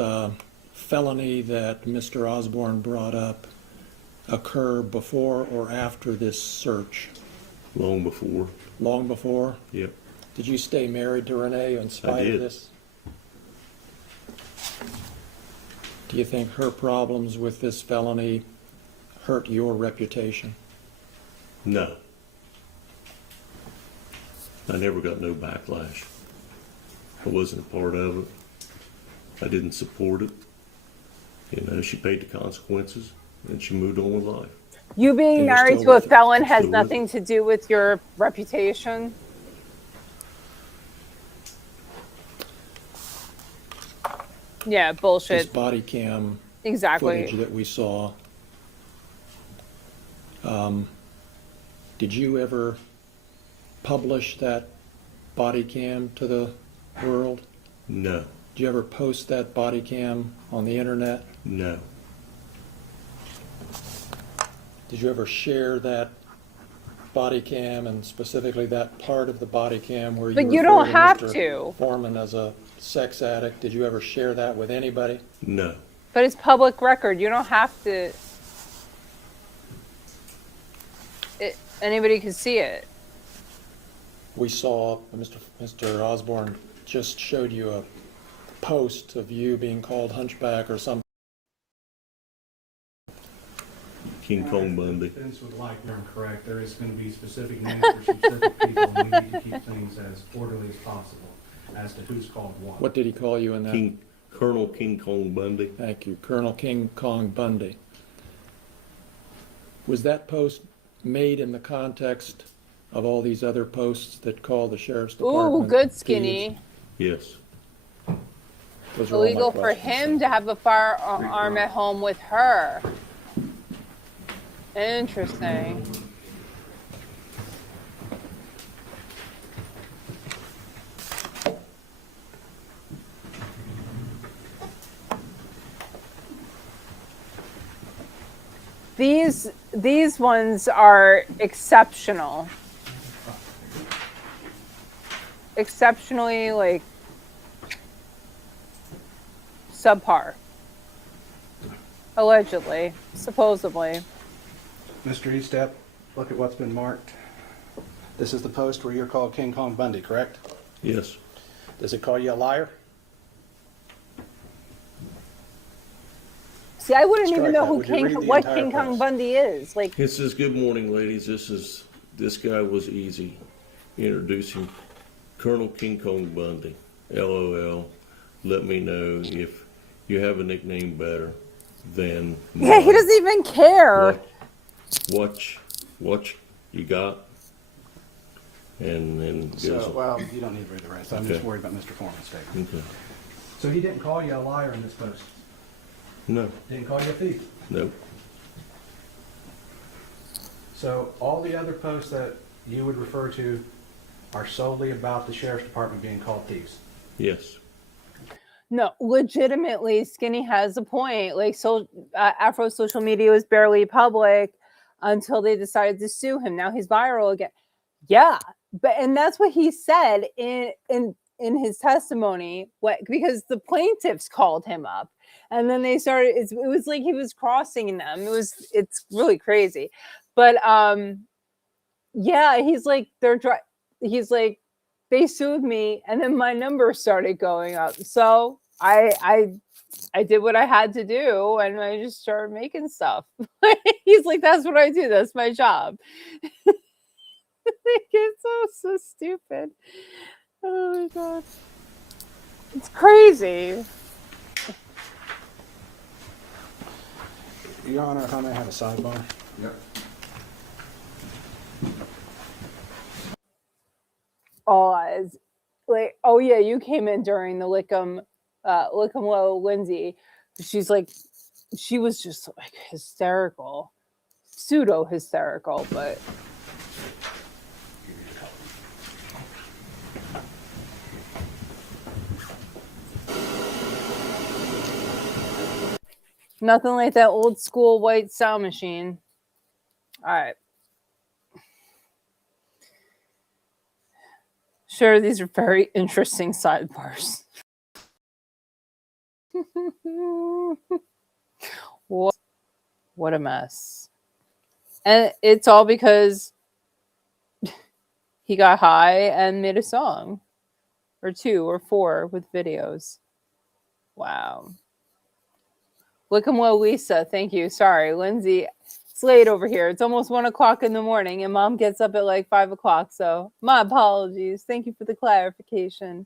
felony that Mr. Osborne brought up occur before or after this search? Long before. Long before? Yep. Did you stay married to Renee in spite did. of this? Do you think her problems with this felony hurt your reputation? No. I never got no backlash. I wasn't a part of it. I didn't support it. You know, she paid the consequences and she moved on with life. You being And you're married still to a with it. felon has Still with nothing to do with your reputation. Yeah, This bullshit. body cam Exactly. footage that we saw, did you ever publish that body cam to the world? No. Did you ever post that body cam on the internet? No. Did you ever share that body cam, and specifically that part of the body cam where But you you don't refer have Mr. to. Foreman as a sex addict? Did you ever share that with anybody? No. But it's public record. You don't have to. Anybody can see it. We saw Mr. Osborne just showed you a post of you being called hunchback or something. King Kong Bundy. Defense would like, you're correct. There is going to be specific names for specific people, and we need to keep things as orderly as possible as to who's called what. What did he call you in that? Colonel King Kong Bundy. Thank you. Colonel King Kong Bundy. Was that post made in the context of all these other posts that call the sheriff's department? Ooh, good thieves? Skinny. Yes. Those are all my Illegal for questions. him to have a firearm at home with her. Interesting. These ones are exceptional. Exceptionally, like, subpar. Allegedly, supposedly. Mr. Estep, look at what's been marked. This is the post where you're called King Kong Bundy, correct? Yes. Does it call you a liar? See, I wouldn't Strike even know that. who Would you read the what entire King Kong post? Bundy is. Like, It says, "Good morning, ladies. This guy was easy. Introducing Colonel King Kong Bundy. LOL. Let me know if you have a nickname better than yeah, he mine. doesn't even care. What you got?" And then goes So, on. well, you don't need to read the rest. I'm Okay. just worried about Mr. Foreman's statement. Okay. So he didn't call you a liar in this post? No. Didn't call you a thief? No. So all the other posts that you would refer to are solely about the sheriff's department being called thieves? Yes. No, legitimately, Skinny has a point. Like, Afro social media was barely public until they decided to sue him. Now he's viral again. Yeah, and that's what he said in his testimony. Because the plaintiffs called him up, and then they started. It was like he was crossing them. It's really crazy, but yeah, he's like he's like, they sued me, and then my number started going up. So I did what I had to do, and I just started making stuff. He's like, that's what I do. That's my job. It's so stupid. Oh my god, it's crazy. Your Honor, if I may have a sidebar. Yep. Oh yeah, you came in during the Lickham Low Lindsay. She's like, she was just like hysterical, pseudo hysterical, but. Nothing like that old school white sound machine. All right. Sure, these are very interesting sidebars. What a mess. And it's all because he got high and made a song. Or 2 or 4 with videos. Wow. Welcome, Lisa. Thank you. Sorry, Lindsay. It's late over here. It's almost 1 o'clock in the morning, and Mom gets up at like 5 o'clock. So my apologies. Thank you for the clarification.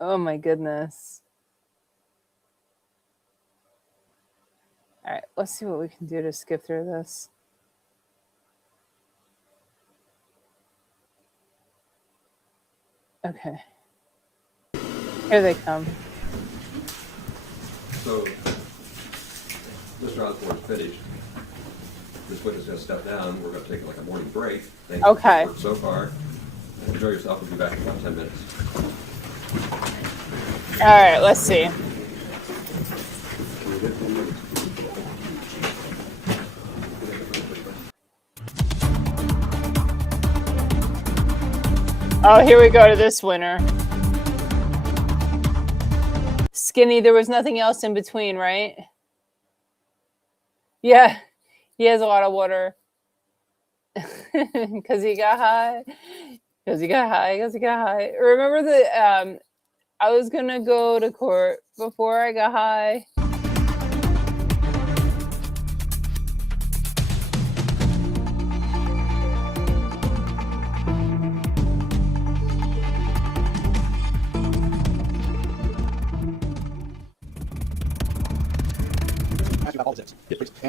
Oh my goodness. All right, let's see what we can do to skip through this. Okay. Here they come. So, Mr. Osborne's finished. This witness is going to step down. We're going to take like a morning break. Thank you for Okay. your work so far. Enjoy yourself. We'll be back in about 10 minutes. All right, let's see. Oh, here we go to this winner. Skinny, there was nothing else in between, right? Yeah, he has a lot of water. Because he got high. Because he got high. Remember that I was going to go to court before I got high.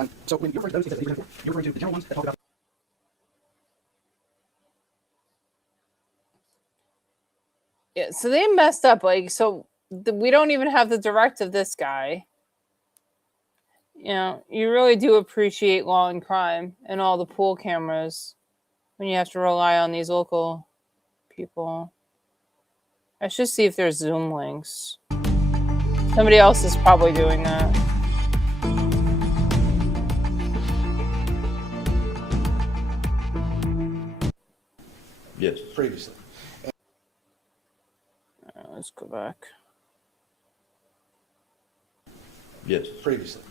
And so when you're referring to those exhibits that you're referring to the general ones that talk about. Yeah, so they messed up. Like, so we don't even have the direct of this guy. You know, you really do appreciate Law and Crime and all the pool cameras when you have to rely on these local people. I should see if there's Zoom links. Somebody else is probably doing that. Yes. Previously. Let's go back. Yes. Previously.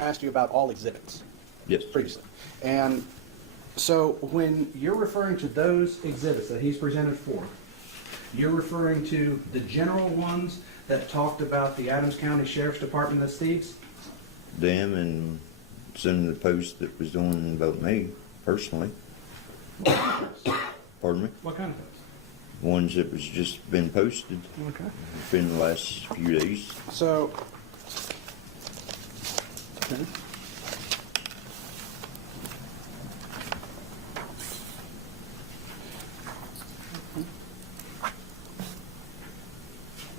Asked you about all exhibits. Yes. Previously. And so when you're referring to those exhibits that he's presented for, you're referring to the general ones that talked about the Adams County Sheriff's Department of thieves? Them and sending the post that was on about me personally. Pardon me? What kind of posts? Ones that was just been posted. Okay. Been the last few days. So, okay.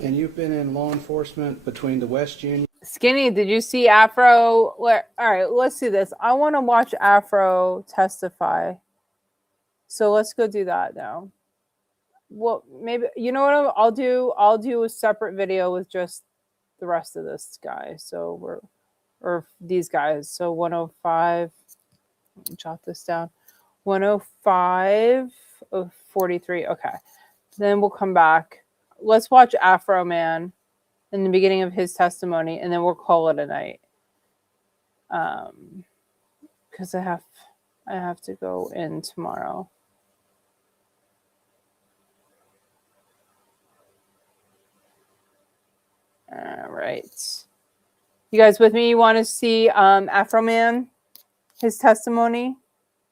And you've been in law enforcement between the West Union. Skinny, did you see Afro? All right, let's do this. I want to watch Afro testify. So let's go do that now. Well, maybe you know what I'll do. I'll do a separate video with just the rest of this guy. So or these guys. So 105. Let me jot this down. 105 of 43. Okay, then we'll come back. Let's watch Afroman in the beginning of his testimony, and then we'll call it a night. Because I have to go in tomorrow. All right. You guys with me? You want to see Afroman, his testimony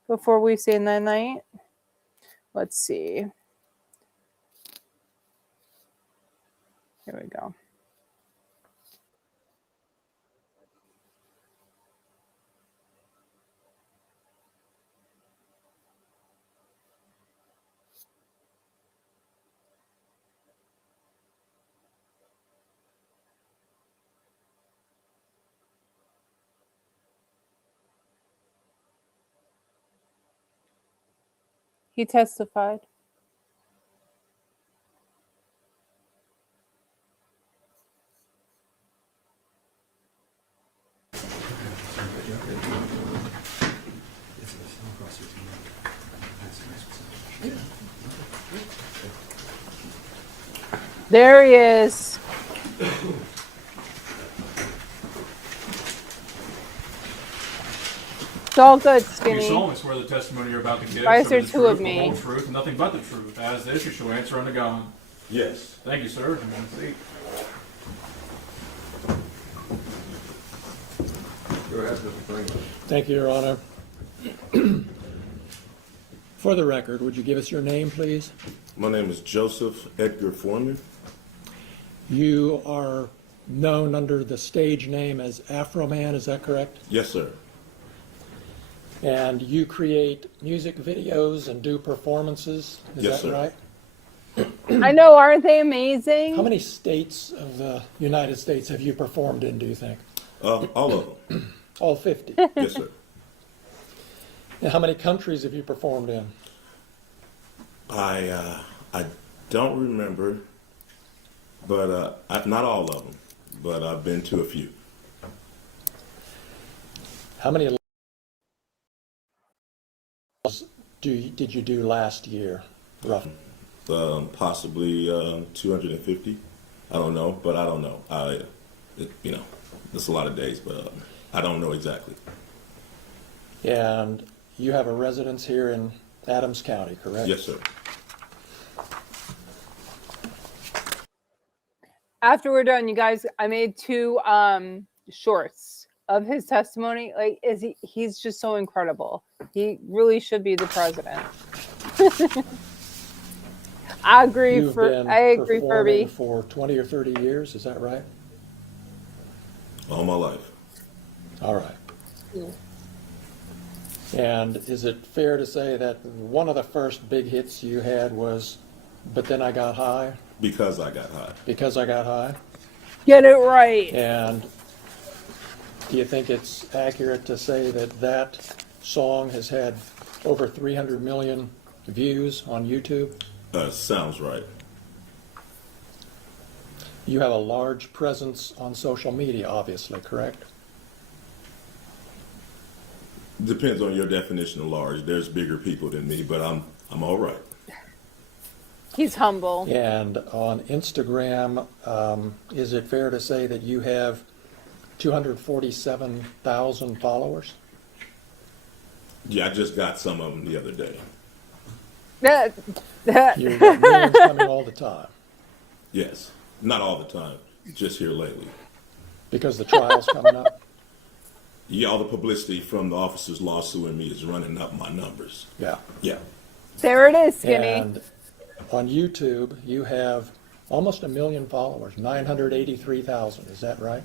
before we say night night? Let's see. Here we go. He testified. There he is. It's all good, Skinny. You solemnly swear the testimony you're about to give. Why is there the two truth, of me? The whole truth, and nothing but the truth. As this, you shall answer unto God. Yes. Thank you, sir. And one seat. Go ahead, Mr. Franklin. Thank you, Your Honor. For the record, would you give us your name, please? My name is Joseph Edgar Foreman. You are known under the stage name as Afroman, is that correct? Yes, sir. And you create music videos and do performances, is Yes, that sir. right? I know, aren't they amazing? How many states of the United States have you performed in, do you think? All of them. All 50. Yes, sir. And how many countries have you performed in? I don't remember, but not all of them, but I've been to a few. How many did you do last year, roughly? Possibly 250. I don't know, but I don't know. It's a lot of days, but I don't know exactly. And you have a residence here in Adams County, correct? Yes, sir. after we're done, you guys, I made 2 shorts of his testimony. Like, he's just so incredible. He really should be the president. I agree. You've been Furby. performing for 20 or 30 years, is that right? All my life. All right. And is it fair to say that one of the first big hits you had was But Then I Got High? Because I got high. Because I Got High? Get it right. And do you think it's accurate to say that that song has had over 300 million views on YouTube? Sounds right. You have a large presence on social media, obviously, correct? Depends on your definition of large. There's bigger people than me, but I'm all right. He's humble. And on Instagram, is it fair to say that you have 247,000 followers? Yeah, I just got some of them the other day. You've got millions coming all the time. Yes. Not all the time. Just here lately. Because the trial's coming up? Yeah, all the publicity from the officer's lawsuit and me is running up my numbers. Yeah. Yeah. There it is, Skinny. And on YouTube, you have almost 1 million followers, 983,000. Is that right?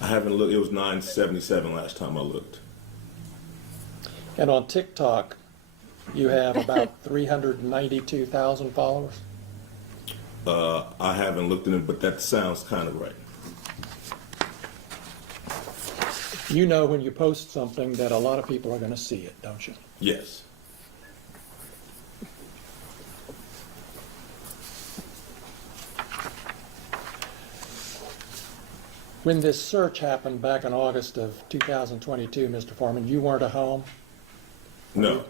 I haven't looked. It was 977 last time I looked. And on TikTok, you have about 392,000 followers? I haven't looked at it, but that sounds kind of right. You know when you post something that a lot of people are going to see it, don't you? Yes. When this search happened back in August of 2022, Mr. Foreman, you weren't at home? No.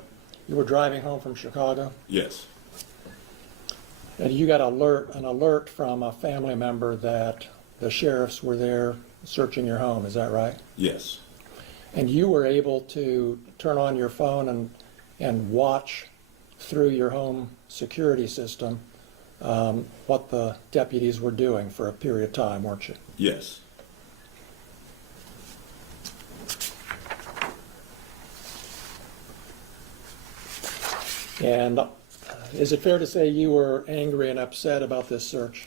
You were driving home from Chicago? Yes. And you got an alert from a family member that the sheriffs were there searching your home, is that right? Yes. And you were able to turn on your phone and watch through your home security system what the deputies were doing for a period of time, weren't you? Yes. And is it fair to say you were angry and upset about this search?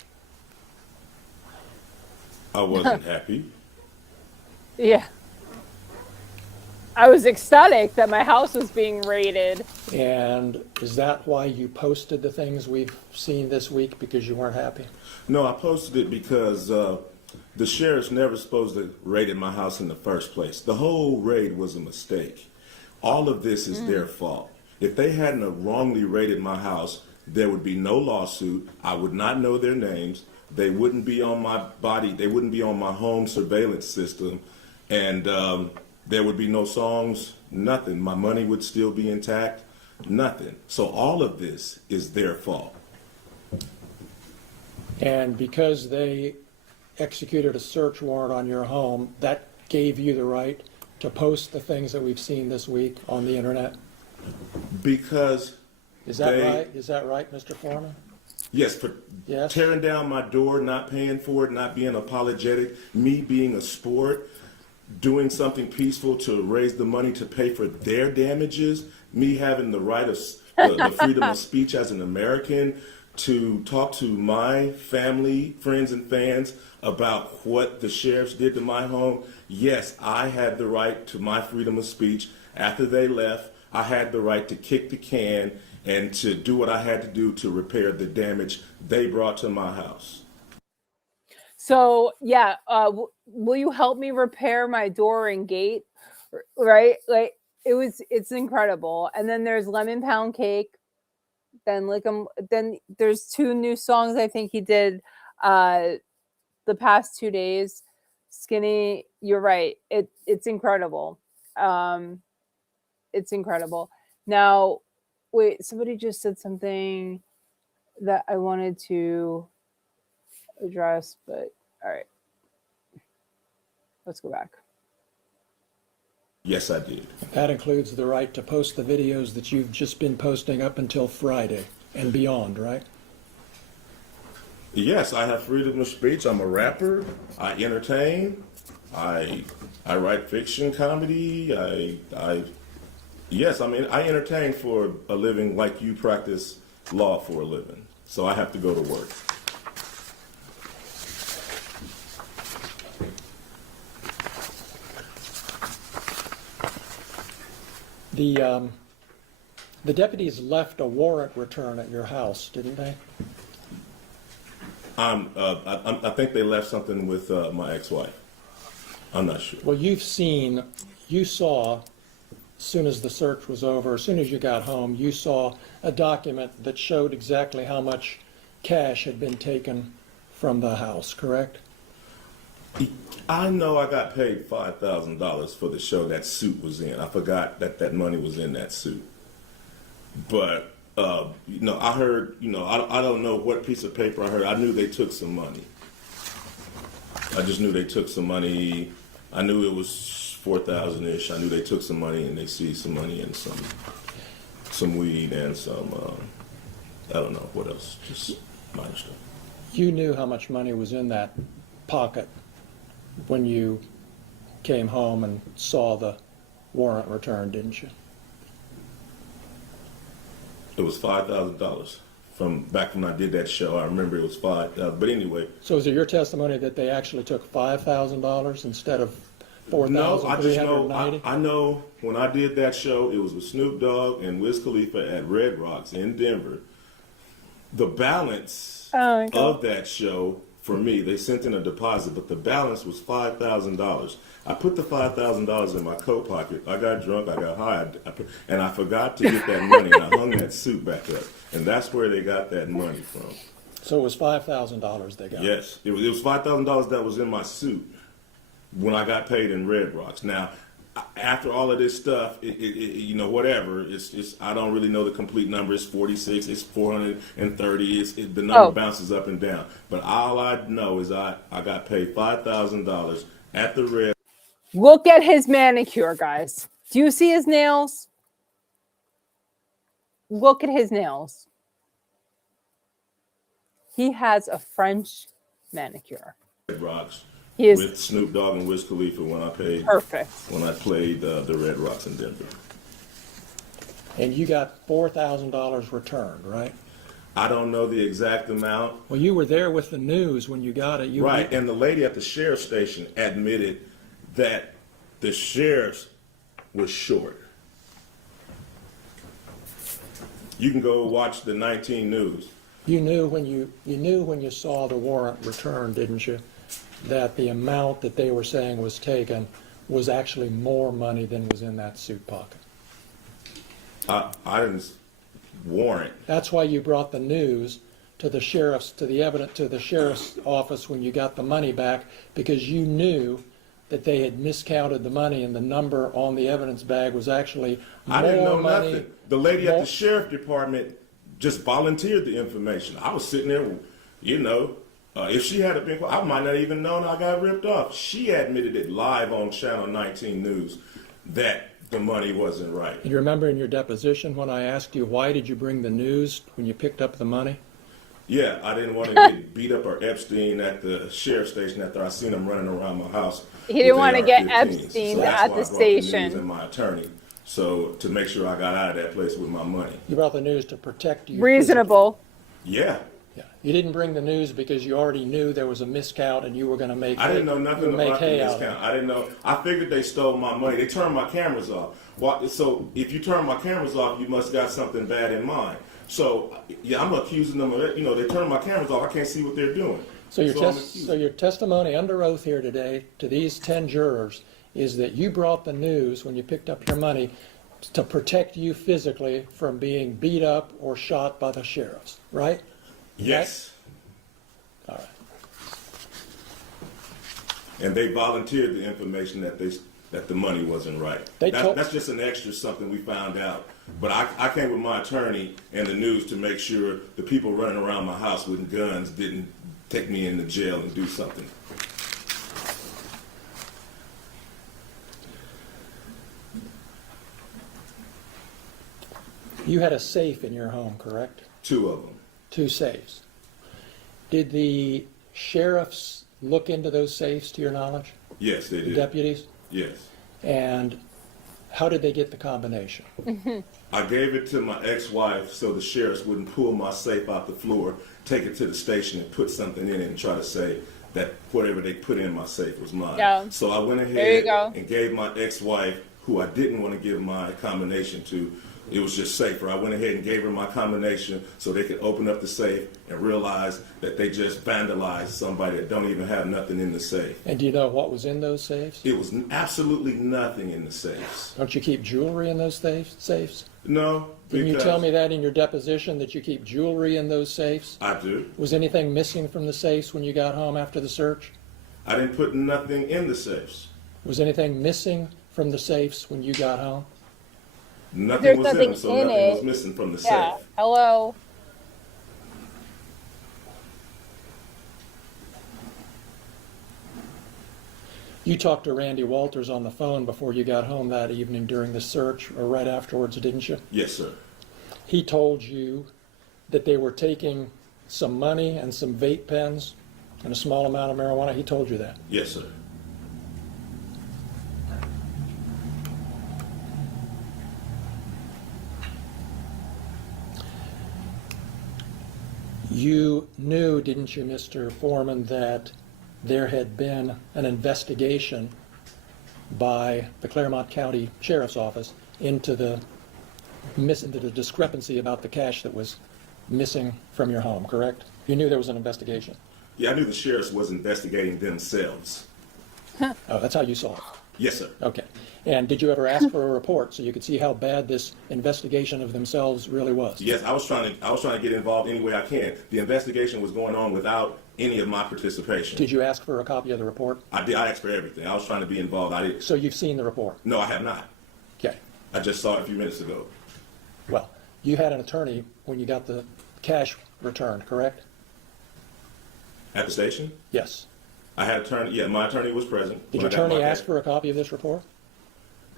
I wasn't happy. Yeah. I was ecstatic that my house was being raided. And is that why you posted the things we've seen this week, because you weren't happy? No, I posted it because the sheriff's never supposed to raid my house in the first place. The whole raid was a mistake. All of this is their fault. If they hadn't wrongly raided my house, there would be no lawsuit. I would not know their names. They wouldn't be on my body. They wouldn't be on my home surveillance system. And there would be no songs, nothing. My money would still be intact, nothing. So all of this is their fault. And because they executed a search warrant on your home, that gave you the right to post the things that we've seen this week on the internet? Because Is that right? Is that right, Mr. Foreman? Yes, for tearing down my door, not paying for it, not being apologetic, me being a sport, doing something peaceful to raise the money to pay for their damages, me having the right of the freedom of speech as an American to talk to my family, friends, and fans about what the sheriffs did to my home. Yes, I had the right to my freedom of speech. After they left, I had the right to kick the can and to do what I had to do to repair the damage they brought to my house. So, yeah, will you help me repair my door and gate? Right? Like, it's incredible. And then there's Lemon Pound Cake. Then there's 2 new songs I think he did the past 2 days. Skinny, you're right. It's incredible. It's incredible. Now, wait, somebody just said something that I wanted to address, but all right. Let's go back. Yes, I did. That includes the right to post the videos that you've just been posting up until Friday and beyond, right? Yes, I have freedom of speech. I'm a rapper. I entertain. I write fiction, comedy. Yes, I mean, I entertain for a living like you practice law for a living. So I have to go to work. The deputies left a warrant return at your house, didn't they? I think they left something with my ex-wife. I'm not sure. Well, you saw, as soon as the search was over, as soon as you got home, you saw a document that showed exactly how much cash had been taken from the house, correct? I know I got paid $5,000 for the show that suit was in. I forgot that money was in that suit. But, I heard, I don't know what piece of paper I heard. I knew they took some money. I just knew they took some money. I knew it was 4,000-ish. I knew they took some money and they seized some money and some weed and some, I don't know, what else, just minor stuff. You knew how much money was in that pocket when you came home and saw the warrant return, didn't you? It was $5,000 from back when I did that show. I remember it was $5,000. But anyway. So is it your testimony that they actually took $5,000 instead of $4,390? No, I know when I did that show, it was with Snoop Dogg and Wiz Khalifa at Red Rocks in Denver. The balance of that show, for me, they sent in a deposit, but the balance was $5,000. I put the $5,000 in my coat pocket. I got drunk, I got high, and I forgot to get that money, and I hung that suit back up. And that's where they got that money from. So it was $5,000 they got? Yes. It was $5,000 that was in my suit when I got paid in Red Rocks. Now, after all of this stuff, whatever, it's I don't really know the complete number. It's 46, it's 430, the number bounces up and down. But all I know is I got paid $5,000 at the Red. Look at his manicure, guys. Do you see his nails? Look at his nails. He has a French manicure. Red Rocks. He is with Snoop Dogg and Wiz Khalifa when I played the Red Rocks in Denver. And you got $4,000 returned, right? I don't know the exact amount. Well, you were there with the news when you got it. Right, and the lady at the sheriff's station admitted that the sheriff was short. You can go watch the 19 News. You knew when you saw the warrant returned, didn't you, that the amount that they were saying was taken was actually more money than was in that suit pocket? I didn't warrant. That's why you brought the news to the sheriff's office when you got the money back, because you knew that they had miscounted the money and the number on the evidence bag was actually more money. I didn't know nothing. The lady at the sheriff department just volunteered the information. I was sitting there, if she had been, I might not even known I got ripped off. She admitted it live on Channel 19 News that the money wasn't right. You remember in your deposition when I asked you, why did you bring the news when you picked up the money? Yeah, I didn't want to get beat up or Epstein at the sheriff's station after I seen him running around my house. He didn't want to get AR-15s. Epstein so at the station. The news and my attorney, so to make sure I got out of that place with my money. You brought the news to protect you. Reasonable. Yeah. Yeah. You didn't bring the news because you already knew there was a miscount and you were going to make. I didn't know nothing about the miscount. I didn't know. I figured they stole my money. They turned my cameras off. So if you turn my cameras off, you must got something bad in mind. So yeah, I'm accusing them of it. They turned my cameras off. I can't see what they're doing. So your testimony under oath here today to these 10 jurors is that you brought the news when you picked up your money to protect you physically from being beat up or shot by the sheriffs, right? Yes. All right. And they volunteered the information that the money wasn't right. That's just an extra something we found out. But I came with my attorney and the news to make sure the people running around my house with guns didn't take me into jail and do something. You had a safe in your home, correct? 2 of them. 2 safes. Did the sheriffs look into those safes, to your knowledge? Yes, they The did. deputies? Yes. And how did they get the combination? I gave it to my ex-wife so the sheriffs wouldn't pull my safe out the floor, take it to the station and put something in it and try to say that whatever they put in my safe was mine. Yeah. So I went There you ahead go. and gave my ex-wife, who I didn't want to give my combination to, it was just safer. I went ahead and gave her my combination so they could open up the safe and realize that they just vandalized somebody that don't even have nothing in the safe. And do you know what was in those safes? It was absolutely nothing in the safes. Don't you keep jewelry in those safes? No. Didn't you because tell me that in your deposition, that you keep jewelry in those safes? I do. Was anything missing from the safes when you got home after the search? I didn't put nothing in the safes. Was anything missing from the safes when you got home? Nothing There's was in nothing them, so in nothing it. was missing from the Yeah. safe. Hello. You talked to Randy Walters on the phone before you got home that evening during the search, or right afterwards, didn't you? Yes, sir. He told you that they were taking some money and some vape pens and a small amount of marijuana. He told you that. Yes, sir. You knew, didn't you, Mr. Foreman, that there had been an investigation by the Claremont County Sheriff's Office into the discrepancy about the cash that was missing from your home, correct? You knew there was an investigation. Yeah, I knew the sheriffs was investigating themselves. Oh, that's how you saw it. Yes, sir. Okay. And did you ever ask for a report so you could see how bad this investigation of themselves really was? Yes, I was trying to get involved any way I can. The investigation was going on without any of my participation. Did you ask for a copy of the report? I did. I asked for everything. I was trying to be involved. I didn't. So you've seen the report? No, I have not. Okay. I just saw it a few minutes ago. Well, you had an attorney when you got the cash returned, correct? At the station? Yes. I had attorney. Yeah, my attorney was present. Did your attorney ask for a copy of this report?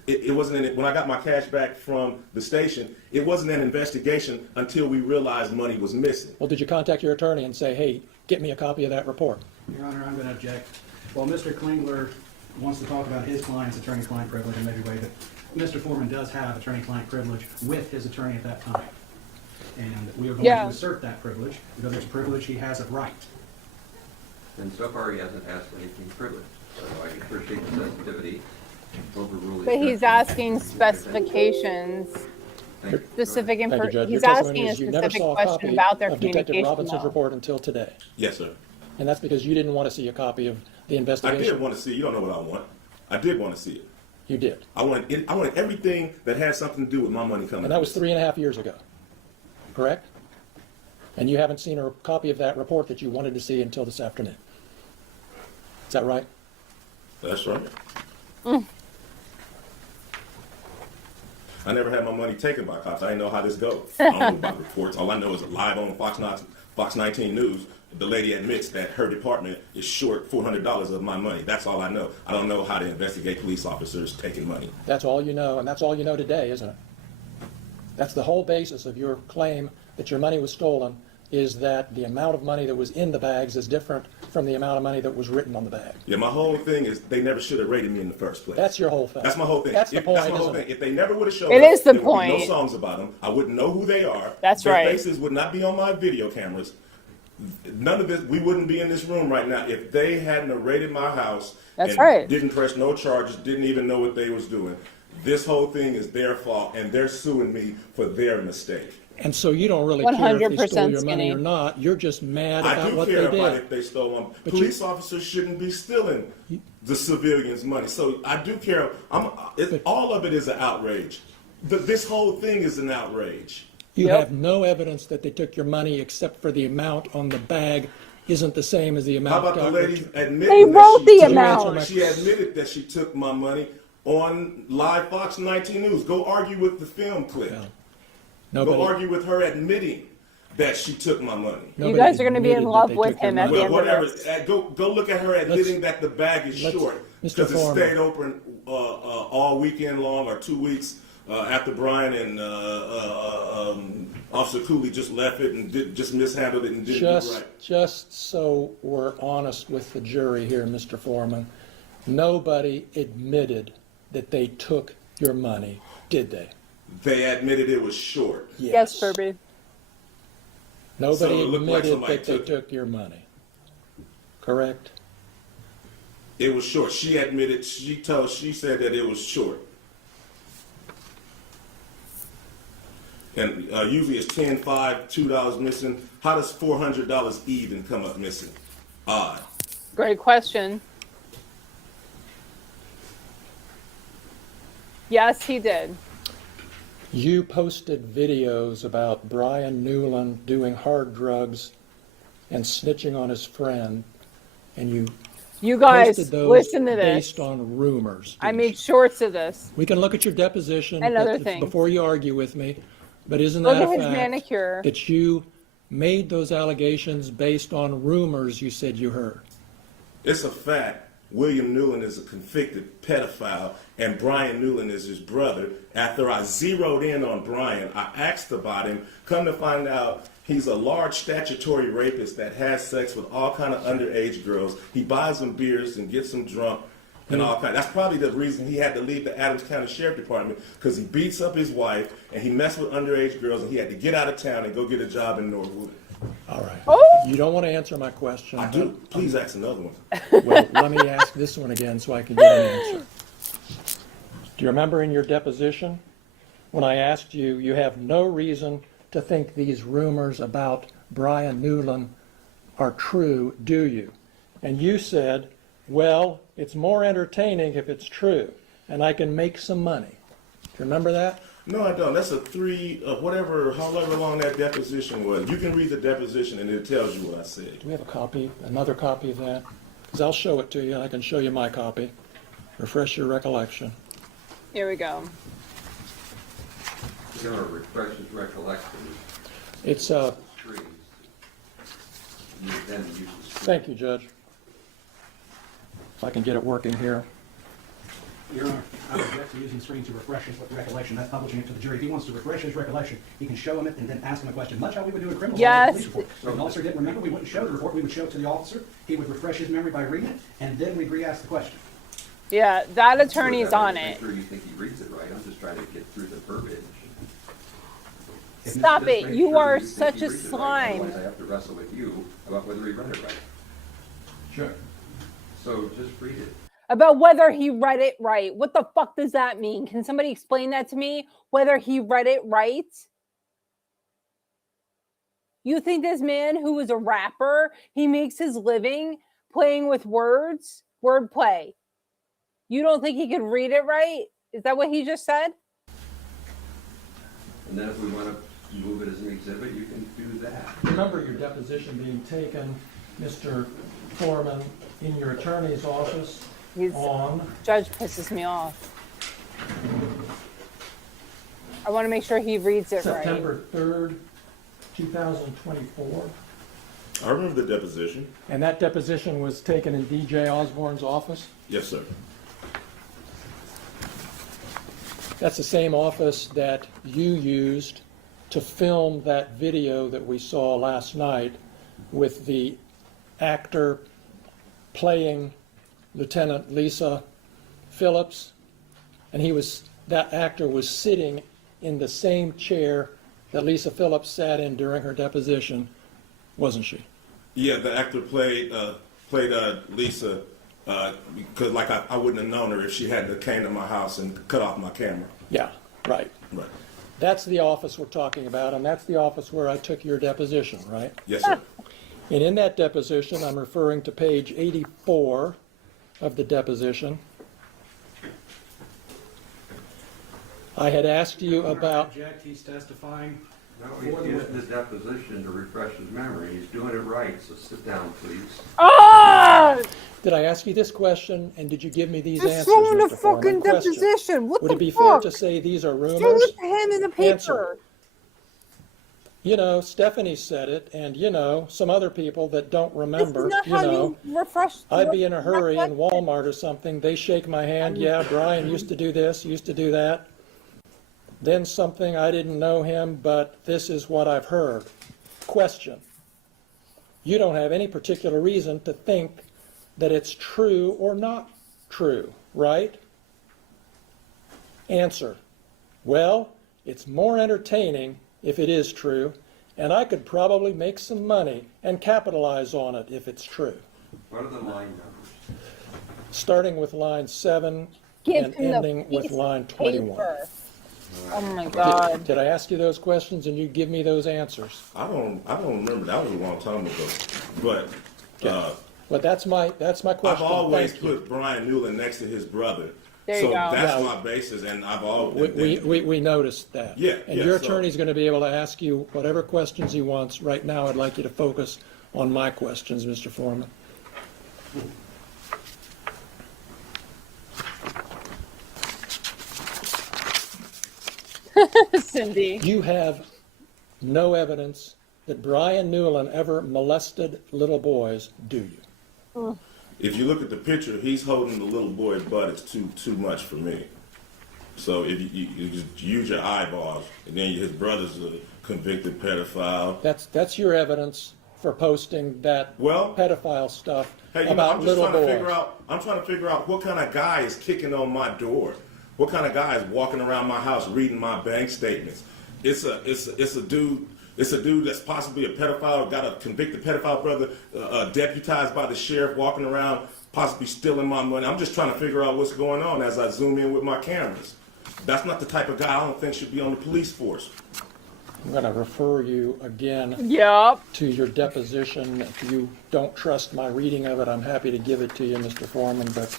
It wasn't when I got my cash back from the station, it wasn't an investigation until we realized money was missing. Well, did you contact your attorney and say, hey, get me a copy of that report? Your Honor, I'm going to object. Well, Mr. Klingler wants to talk about his client's attorney-client privilege and maybe waive it. Mr. Foreman does have attorney-client privilege with his attorney at that time. And we are going to assert that privilege because it's a privilege he has of right. And so far, he hasn't asked anything privileged. So I appreciate the sensitivity. Overrule But he's asking specifications, specific Thank you, information. Judge. He's Your testimony asking a is you never specific saw a question copy about their of Detective communication. Robinson's though. report until today. Yes, sir. And that's because you didn't want to see a copy of the I investigation. did want to see it. You don't know what I want. I did want to see it. You did. I wanted everything that had something to do with my money coming. And that was 3.5 years ago, correct? And you haven't seen a copy of that report that you wanted to see until this afternoon. Is that right? That's right. I never had my money taken by cops. I didn't know how this goes. I don't know about reports. All I know is live on Fox 19 News, the lady admits that her department is short $400 of my money. That's all I know. I don't know how to investigate police officers taking money. That's all you know, and that's all you know today, isn't it? That's the whole basis of your claim that your money was stolen, is that the amount of money that was in the bags is different from the amount of money that was written on the bag. Yeah, my whole thing is they never should have rated me in the first place. That's your whole thing. That's my whole thing. That's the point, That's my whole isn't thing. it? If they never would have showed It up, is the there would be no point. songs about them. I wouldn't know who they are. That's Their right. faces would not be on my video cameras. None of this, we wouldn't be in this room right now if they hadn't raided my house That's and right. didn't press no charges, didn't even know what they was doing. This whole thing is their fault, and they're suing me for their mistake. And so you don't really care if they 100% stole your money skinny. or not. You're just mad I about do what care they about did. if they stole them. But Police officers shouldn't be stealing the civilians' money. So I do care. All of it is an outrage. This whole thing is an outrage. You have no evidence that they took your money except for the amount on the bag isn't the same as the How amount. about the lady admitting They that wrote she the took- amount. She admitted that she took my money on live Fox 19 News. Go argue with the film clip. Go argue with her admitting that she took my money. You guys are going to be in love with him at the end Whatever. of this. Go look at her admitting that the bag is short Mr. because it Foreman. stayed open all weekend long or 2 weeks after Brian and Officer Cooley just left it and just mishandled it and didn't do it right? Just so we're honest with the jury here, Mr. Foreman, nobody admitted that they took your money, did they? They admitted it was short. Yes, Furby. Nobody So it looked like admitted somebody that they took your money, correct? It was short. She admitted, she said that it was short. And usually it's 10, 5, $2 missing. How does $400 even come up missing? Odd. Great question. Yes, he did. You posted videos about Brian Newland doing hard drugs and snitching on his friend, and you guys posted those listen to this. based on rumors. I made shorts of this. We can look at your deposition And other things. before you argue with me, but isn't Look that at a his fact manicure. that you made those allegations based on rumors you said you heard? It's a fact. William Newland is a convicted pedophile, and Brian Newland is his brother. After I zeroed in on Brian, I asked about him. Come to find out, he's a large statutory rapist that has sex with all kind of underage girls. He buys them beers and gets them drunk and all kind. That's probably the reason he had to leave the Adams County Sheriff Department, because he beats up his wife and he messed with underage girls, and he had to get out of town and go get a job in Norwood. All right. Oh! You don't want to answer my question. I do. Please ask another one. Well, let me ask this one again so I can get an answer. Do you remember in your deposition when I asked you, you have no reason to think these rumors about Brian Newland are true, do you? And you said, well, it's more entertaining if it's true, and I can make some money. Do you remember that? No, I don't. That's a however long that deposition was. You can read the deposition and it tells you what I said. Do we have a copy, another copy of that? Because I'll show it to you, and I can show you my copy. Refresh your recollection. Here we go. You're going to refresh his recollection. It's Trees. You then use the screen. Thank you, Judge. If I can get it working here. Your Honor, I object to using screen to refresh his recollection. That's publishing it to the jury. If he wants to refresh his recollection, he can show him it and then ask him a question. Much how we would do a criminal Yes. police report. If an officer didn't remember, we wouldn't show the report. We would show it to the officer. He would refresh his memory by reading it, and then we'd re-ask the question. Yeah, that attorney's on it. Make sure you think he reads it right. I'm just trying to get through the verbiage. Stop Just it. make You sure are think such he a reads it right. slime. Otherwise I have to wrestle with you about whether he read it right. Sure. So just read it. About whether he read it right. What the fuck does that mean? Can somebody explain that to me? Whether he read it right? You think this man who is a rapper, he makes his living playing with words, wordplay. You don't think he could read it right? Is that what he just said? And then if we want to move it as an exhibit, you can do that. Remember your deposition being taken, Mr. Foreman, in your attorney's office on... Judge pisses me off. I want to make sure he reads it September 3rd, 2024. I remember the deposition. And that deposition was taken in D.J. Osborne's office? Yes, sir. That's the same office that you used to film that video that we saw last night with the actor playing Lieutenant Lisa Phillips, and that actor was sitting in the same chair that Lisa Phillips sat in during her deposition, wasn't she? Yeah, the actor played Lisa because I wouldn't have known her if she hadn't came to my house and cut off my camera. Yeah, right. Right. That's the office we're talking about, and that's the office where I took your deposition, right? Yes, sir. And in that deposition, I'm referring to page 84 of the deposition. I had asked you about... Object, he's testifying. No, he's using the deposition to refresh his memory. He's doing it right, so sit down, please. Ah! Did I ask you this question, and did you give me these It's answers, still in the Mr. Foreman? fucking Question. deposition. What Would the it be fuck? fair to say these are rumors? Still with the pen and the paper. Answer. You know, Stephanie said it, and you know, some other people that don't remember, This is not you how know. you refresh. I'd be in a hurry in Walmart or something. They shake my hand. Yeah, Brian used to do this, used to do that. Then something, I didn't know him, but this is what I've heard. Question. You don't have any particular reason to think that it's true or not true, right? Answer. Well, it's more entertaining if it is true, and I could probably make some money and capitalize on it if it's true. What are the line numbers? Starting with line 7 Give and him the ending with piece of line 21. paper. Oh my God. Did I ask you those questions and you give me those answers? I don't remember. That was a long time ago. But But that's my question. I've always Thank you. put Brian Newland next to his brother. There you So go. that's Yeah. my basis, and I've always We noticed that. Yeah, And yeah, your so- attorney's going to be able to ask you whatever questions he wants. Right now, I'd like you to focus on my questions, Mr. Foreman. Cindy. You have no evidence that Brian Newland ever molested little boys, do you? If you look at the picture, he's holding the little boy's butt. It's too much for me. So if you just use your eyeballs, and then his brother's a convicted pedophile. That's your evidence for posting that pedophile stuff Hey, about I'm just little trying to boys. figure out. I'm trying to figure out what kind of guy is kicking on my door. What kind of guy is walking around my house reading my bank statements? It's a dude. It's a dude that's possibly a pedophile, got a convicted pedophile brother, deputized by the sheriff, walking around, possibly stealing my money. I'm just trying to figure out what's going on as I zoom in with my cameras. That's not the type of guy I don't think should be on the police force. I'm going to refer you again to your deposition. If you don't trust my reading of it, I'm happy to give it to you, Mr. Foreman. But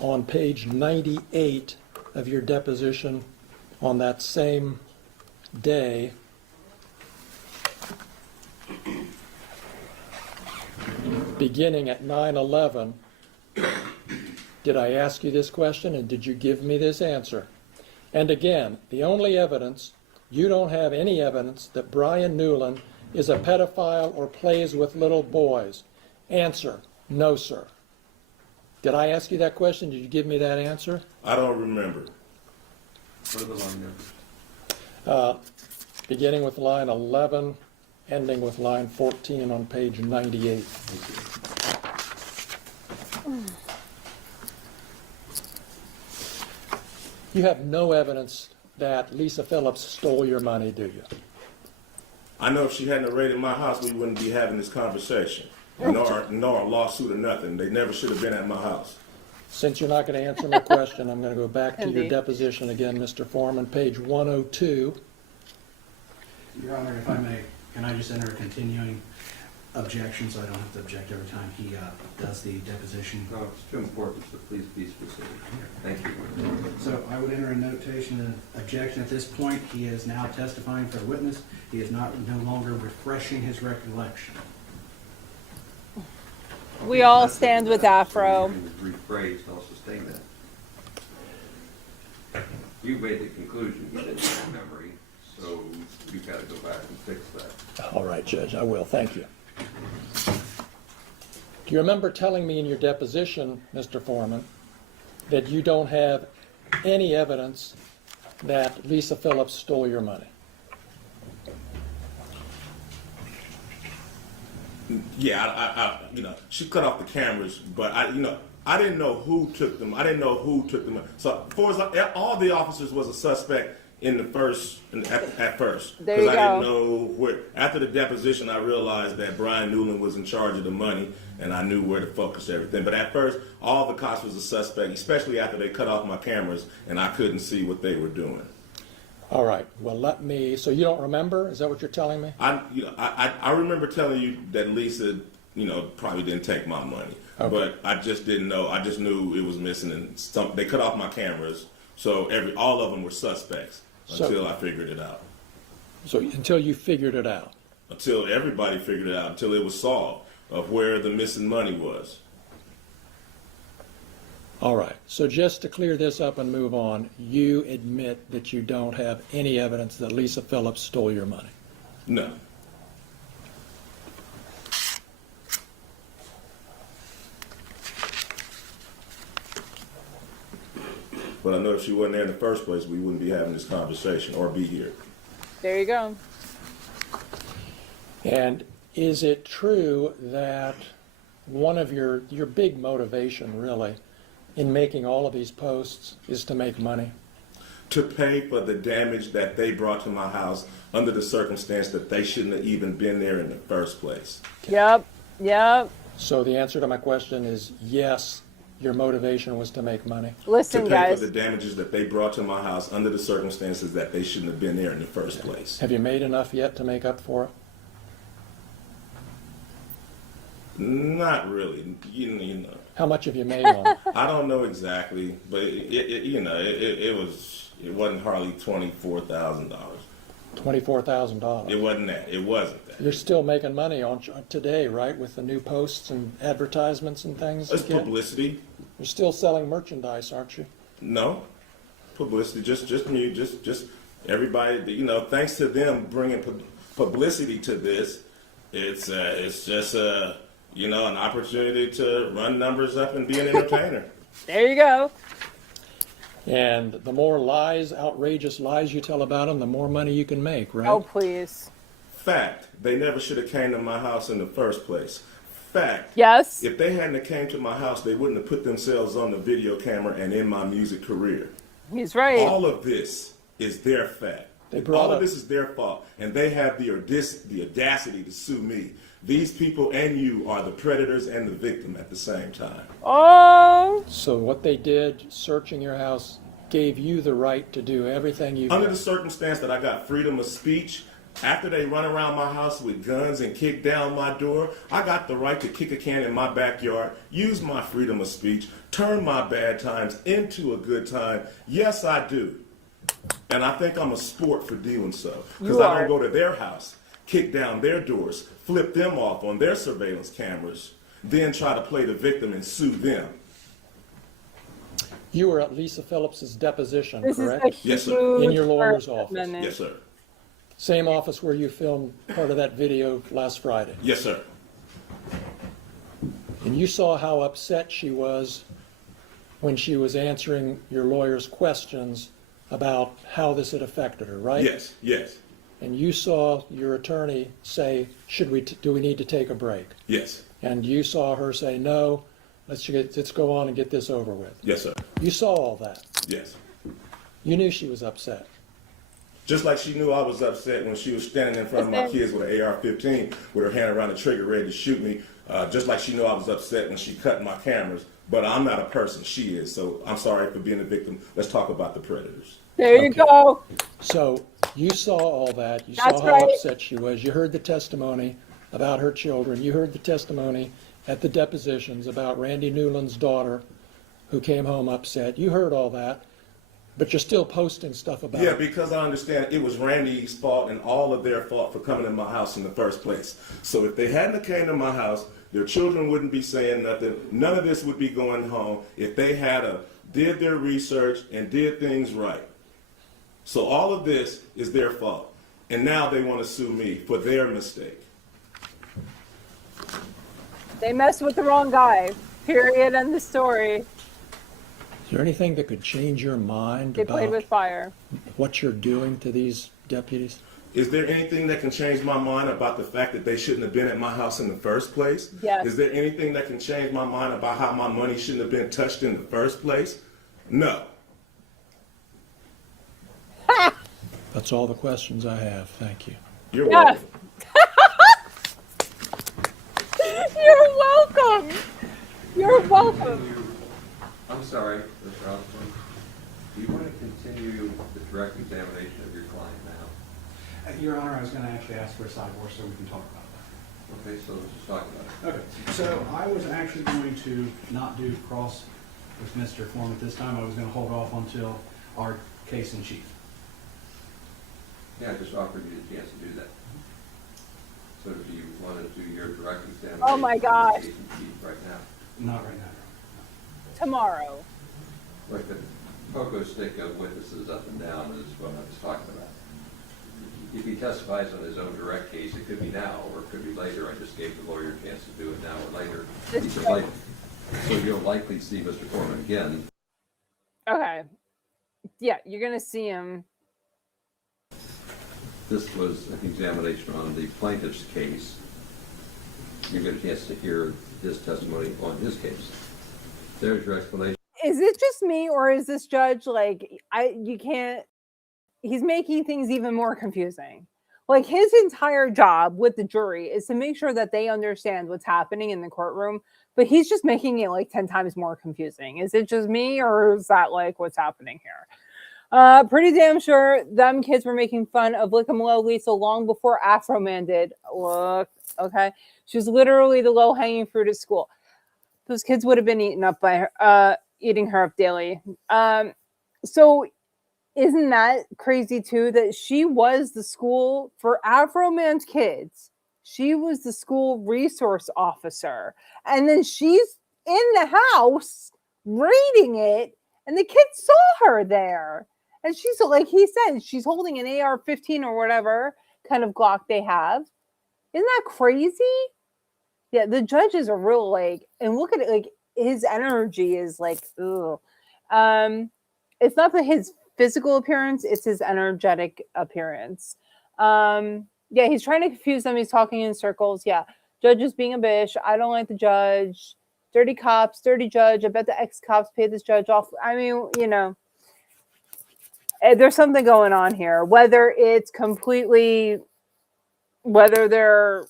on page 98 of your deposition, on that same day, beginning at 9/11, did I ask you this question and did you give me this answer? And again, the only evidence, you don't have any evidence that Brian Newland is a pedophile or plays with little boys. Answer, no, sir. Did I ask you that question? Did you give me that answer? I don't remember. What are the line numbers? Beginning with line 11, ending with line 14 on page 98. You have no evidence that Lisa Phillips stole your money, do you? I know if she hadn't raided my house, we wouldn't be having this conversation. Nor a lawsuit or nothing. They never should have been at my house. Since you're not going to answer my question, I'm going to go back to your Indeed. deposition again, Mr. Foreman, page 102. Your Honor, if I may, can I just enter a continuing objection so I don't have to object every time he does the deposition? No, it's too important, so please be specific. Thank you. So I would enter a notation of objection at this point. He is now testifying for the witness. He is no longer refreshing his recollection. We all stand with Afro. Rephrased, I'll sustain that. You made the conclusion you didn't have memory, so you've got to go back and fix that. All right, Judge, I will. Thank you. Do you remember telling me in your deposition, Mr. Foreman, that you don't have any evidence that Lisa Phillips stole your money? Yeah, she cut off the cameras, but I didn't know who took them. I didn't know who took them. So, for as all the officers was a suspect in the first, at first, There because you I go. didn't know where. After the deposition, I realized that Brian Newland was in charge of the money, and I knew where to focus everything. But at first, all the cops was a suspect, especially after they cut off my cameras, and I couldn't see what they were doing. All right. Well, so you don't remember? Is that what you're telling me? I remember telling you that Lisa, probably didn't take my money, but I just didn't know. I just knew it was missing, and they cut off my cameras, so all of them were suspects until I figured it out. So until you figured it out? Until everybody figured it out, until it was solved of where the missing money was. All right. So just to clear this up and move on, you admit that you don't have any evidence that Lisa Phillips stole your money? No. But I know if she wasn't there in the first place, we wouldn't be having this conversation or be here. There you go. And is it true that one of your big motivation, really, in making all of these posts is to make money? To pay for the damage that they brought to my house under the circumstance that they shouldn't have even been there in the first place. Yep. Yep. So the answer to my question is yes, your motivation was to make money. Listen, to pay guys. for the damages that they brought to my house under the circumstances that they shouldn't have been there in the first place. Have you made enough yet to make up for it? Not really. You know. How much have you made on it? I don't know exactly, but it wasn't hardly $24,000. $24,000. It wasn't that. It wasn't that. You're still making money on today, right, with the new posts and advertisements and things? It's publicity. You're still selling merchandise, aren't you? No, publicity. Just me. Just everybody. Thanks to them bringing publicity to this, it's just an opportunity to run numbers up and be an entertainer. There you go. And the more lies, outrageous lies you tell about them, the more money you can make, right? Oh, please. Fact, they never should have came to my house in the first place. Fact. Yes. If they hadn't came to my house, they wouldn't have put themselves on the video camera and in my music career. He's right. All of this is their fact. All of this is their fault. And they have the audacity to sue me. These people and you are the predators and the victim at the same time. Oh! So what they did, searching your house, gave you the right to do everything you Under got. the circumstance that I got freedom of speech, after they run around my house with guns and kick down my door, I got the right to kick a can in my backyard, use my freedom of speech, turn my bad times into a good time. Yes, I do. And I think I'm a sport for doing so. Because I don't go to their house, kick down their doors, flip them off on their surveillance cameras, then try to play the victim and sue them. You were at Lisa Phillips's deposition, This correct? is a Yes, sir. In your lawyer's First office. Amendment. Yes, sir. Same office where you filmed part of that video last Friday. Yes, sir. And you saw how upset she was when she was answering your lawyer's questions about how this had affected her, right? Yes, yes, And you saw your attorney say, do we need to take a break? yes, And you saw her say, no, let's go on and get this over with. yes, sir. You saw all that. Yes. You knew she was upset. Just like she knew I was upset when she was standing in front of my kids with an AR-15 with her hand around the trigger ready to shoot me. Just like she knew I was upset when she cut my cameras. But I'm not a person, she is. So I'm sorry for being a victim. Let's talk about the predators. There you go. So you saw all that. You That's saw how right. upset she was. You heard the testimony about her children. You heard the testimony at the depositions about Randy Newland's daughter who came home upset. You heard all that. But you're still posting stuff about Yeah, it. because I understand it was Randy's fault and all of their fault for coming in my house in the first place. So if they hadn't came to my house, their children wouldn't be saying nothing. None of this would be going home if they did their research and did things right. So all of this is their fault. And now they want to sue me for their mistake. They messed with the wrong guy. Period. End the story. Is there anything that could change your mind They played about with fire. what you're doing to these deputies? Is there anything that can change my mind about the fact that they shouldn't have been at my house in the first place? Yes. Is there anything that can change my mind about how my money shouldn't have been touched in the first place? No. That's all the questions I have. Thank you. You're Yes. welcome. You're welcome. You're welcome. I'm sorry, Mr. Osborne. Do you want to continue the direct examination of your client now? Your Honor, I was going to actually ask for a sidebar so we can talk about that. Okay, so let's just talk about it. Okay, so I was actually going to not do cross with Mr. Form at this time. I was going to hold off until our case in chief. Yeah, I just offered you the chance to do that. So do you want to do your direct examination? Oh my gosh. of the case in chief right now? Not right now. Tomorrow. Like the pogo stick of witnesses up and down is what I was talking about. If he testifies on his own direct case, it could be now or it could be later. I just gave the lawyer a chance to do it now or later. It's He could true. like- So you'll likely see Mr. Foreman again. Okay. Yeah, you're gonna see him. This was an examination on the plaintiff's case. You get a chance to hear his testimony on his case. There's your explanation. Is it just me, or is this judge like you can't? He's making things even more confusing. Like his entire job with the jury is to make sure that they understand what's happening in the courtroom, but he's just making it like 10 times more confusing. Is it just me, or is that like what's happening here? Pretty damn sure them kids were making fun of Lickamlow Lisa long before Afroman did. Look, okay. She was literally the low-hanging fruit at school. Those kids would have been eaten up by her, eating her up daily. So isn't that crazy too, that she was the school for Afroman's kids? She was the school resource officer. And then she's in the house reading it, and the kids saw her there. And she's like he said, she's holding an AR-15 or whatever kind of Glock they have. Isn't that crazy? Yeah, the judge is a real like, and look at it, like his energy is like, ugh. It's not that his physical appearance, it's his energetic appearance. Yeah, he's trying to confuse them. He's talking in circles. Yeah, judge is being a bitch. I don't like the judge. Dirty cops, dirty judge. I bet the ex-cops paid this judge off. I mean, you know, there's something going on here. Whether it's completely, whether they're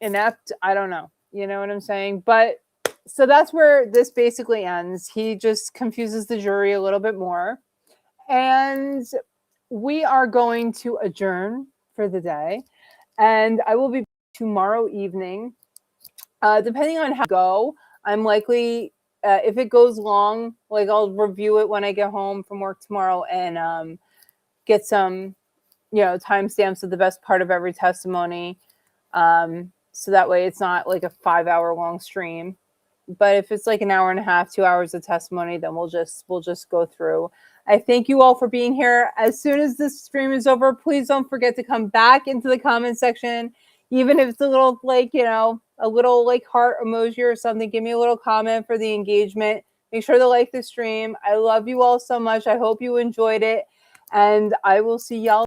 inept, I don't know. You know what I'm saying? But so that's where this basically ends. He just confuses the jury a little bit more. And we are going to adjourn for the day. And I will be tomorrow evening. Depending on how it go, I'm likely, if it goes long, like I'll review it when I get home from work tomorrow and get some, you know, timestamps of the best part of every testimony. So that way it's not like a 5-hour long stream. But if it's like an hour and a half, 2 hours of testimony, then we'll just go through. I thank you all for being here. As soon as this stream is over, please don't forget to come back into the comment section. Even if it's a little like, you know, a little like heart emoji or something, give me a little comment for the engagement. Make sure to like the stream. I love you all so much. I hope you enjoyed it. And I will see y'all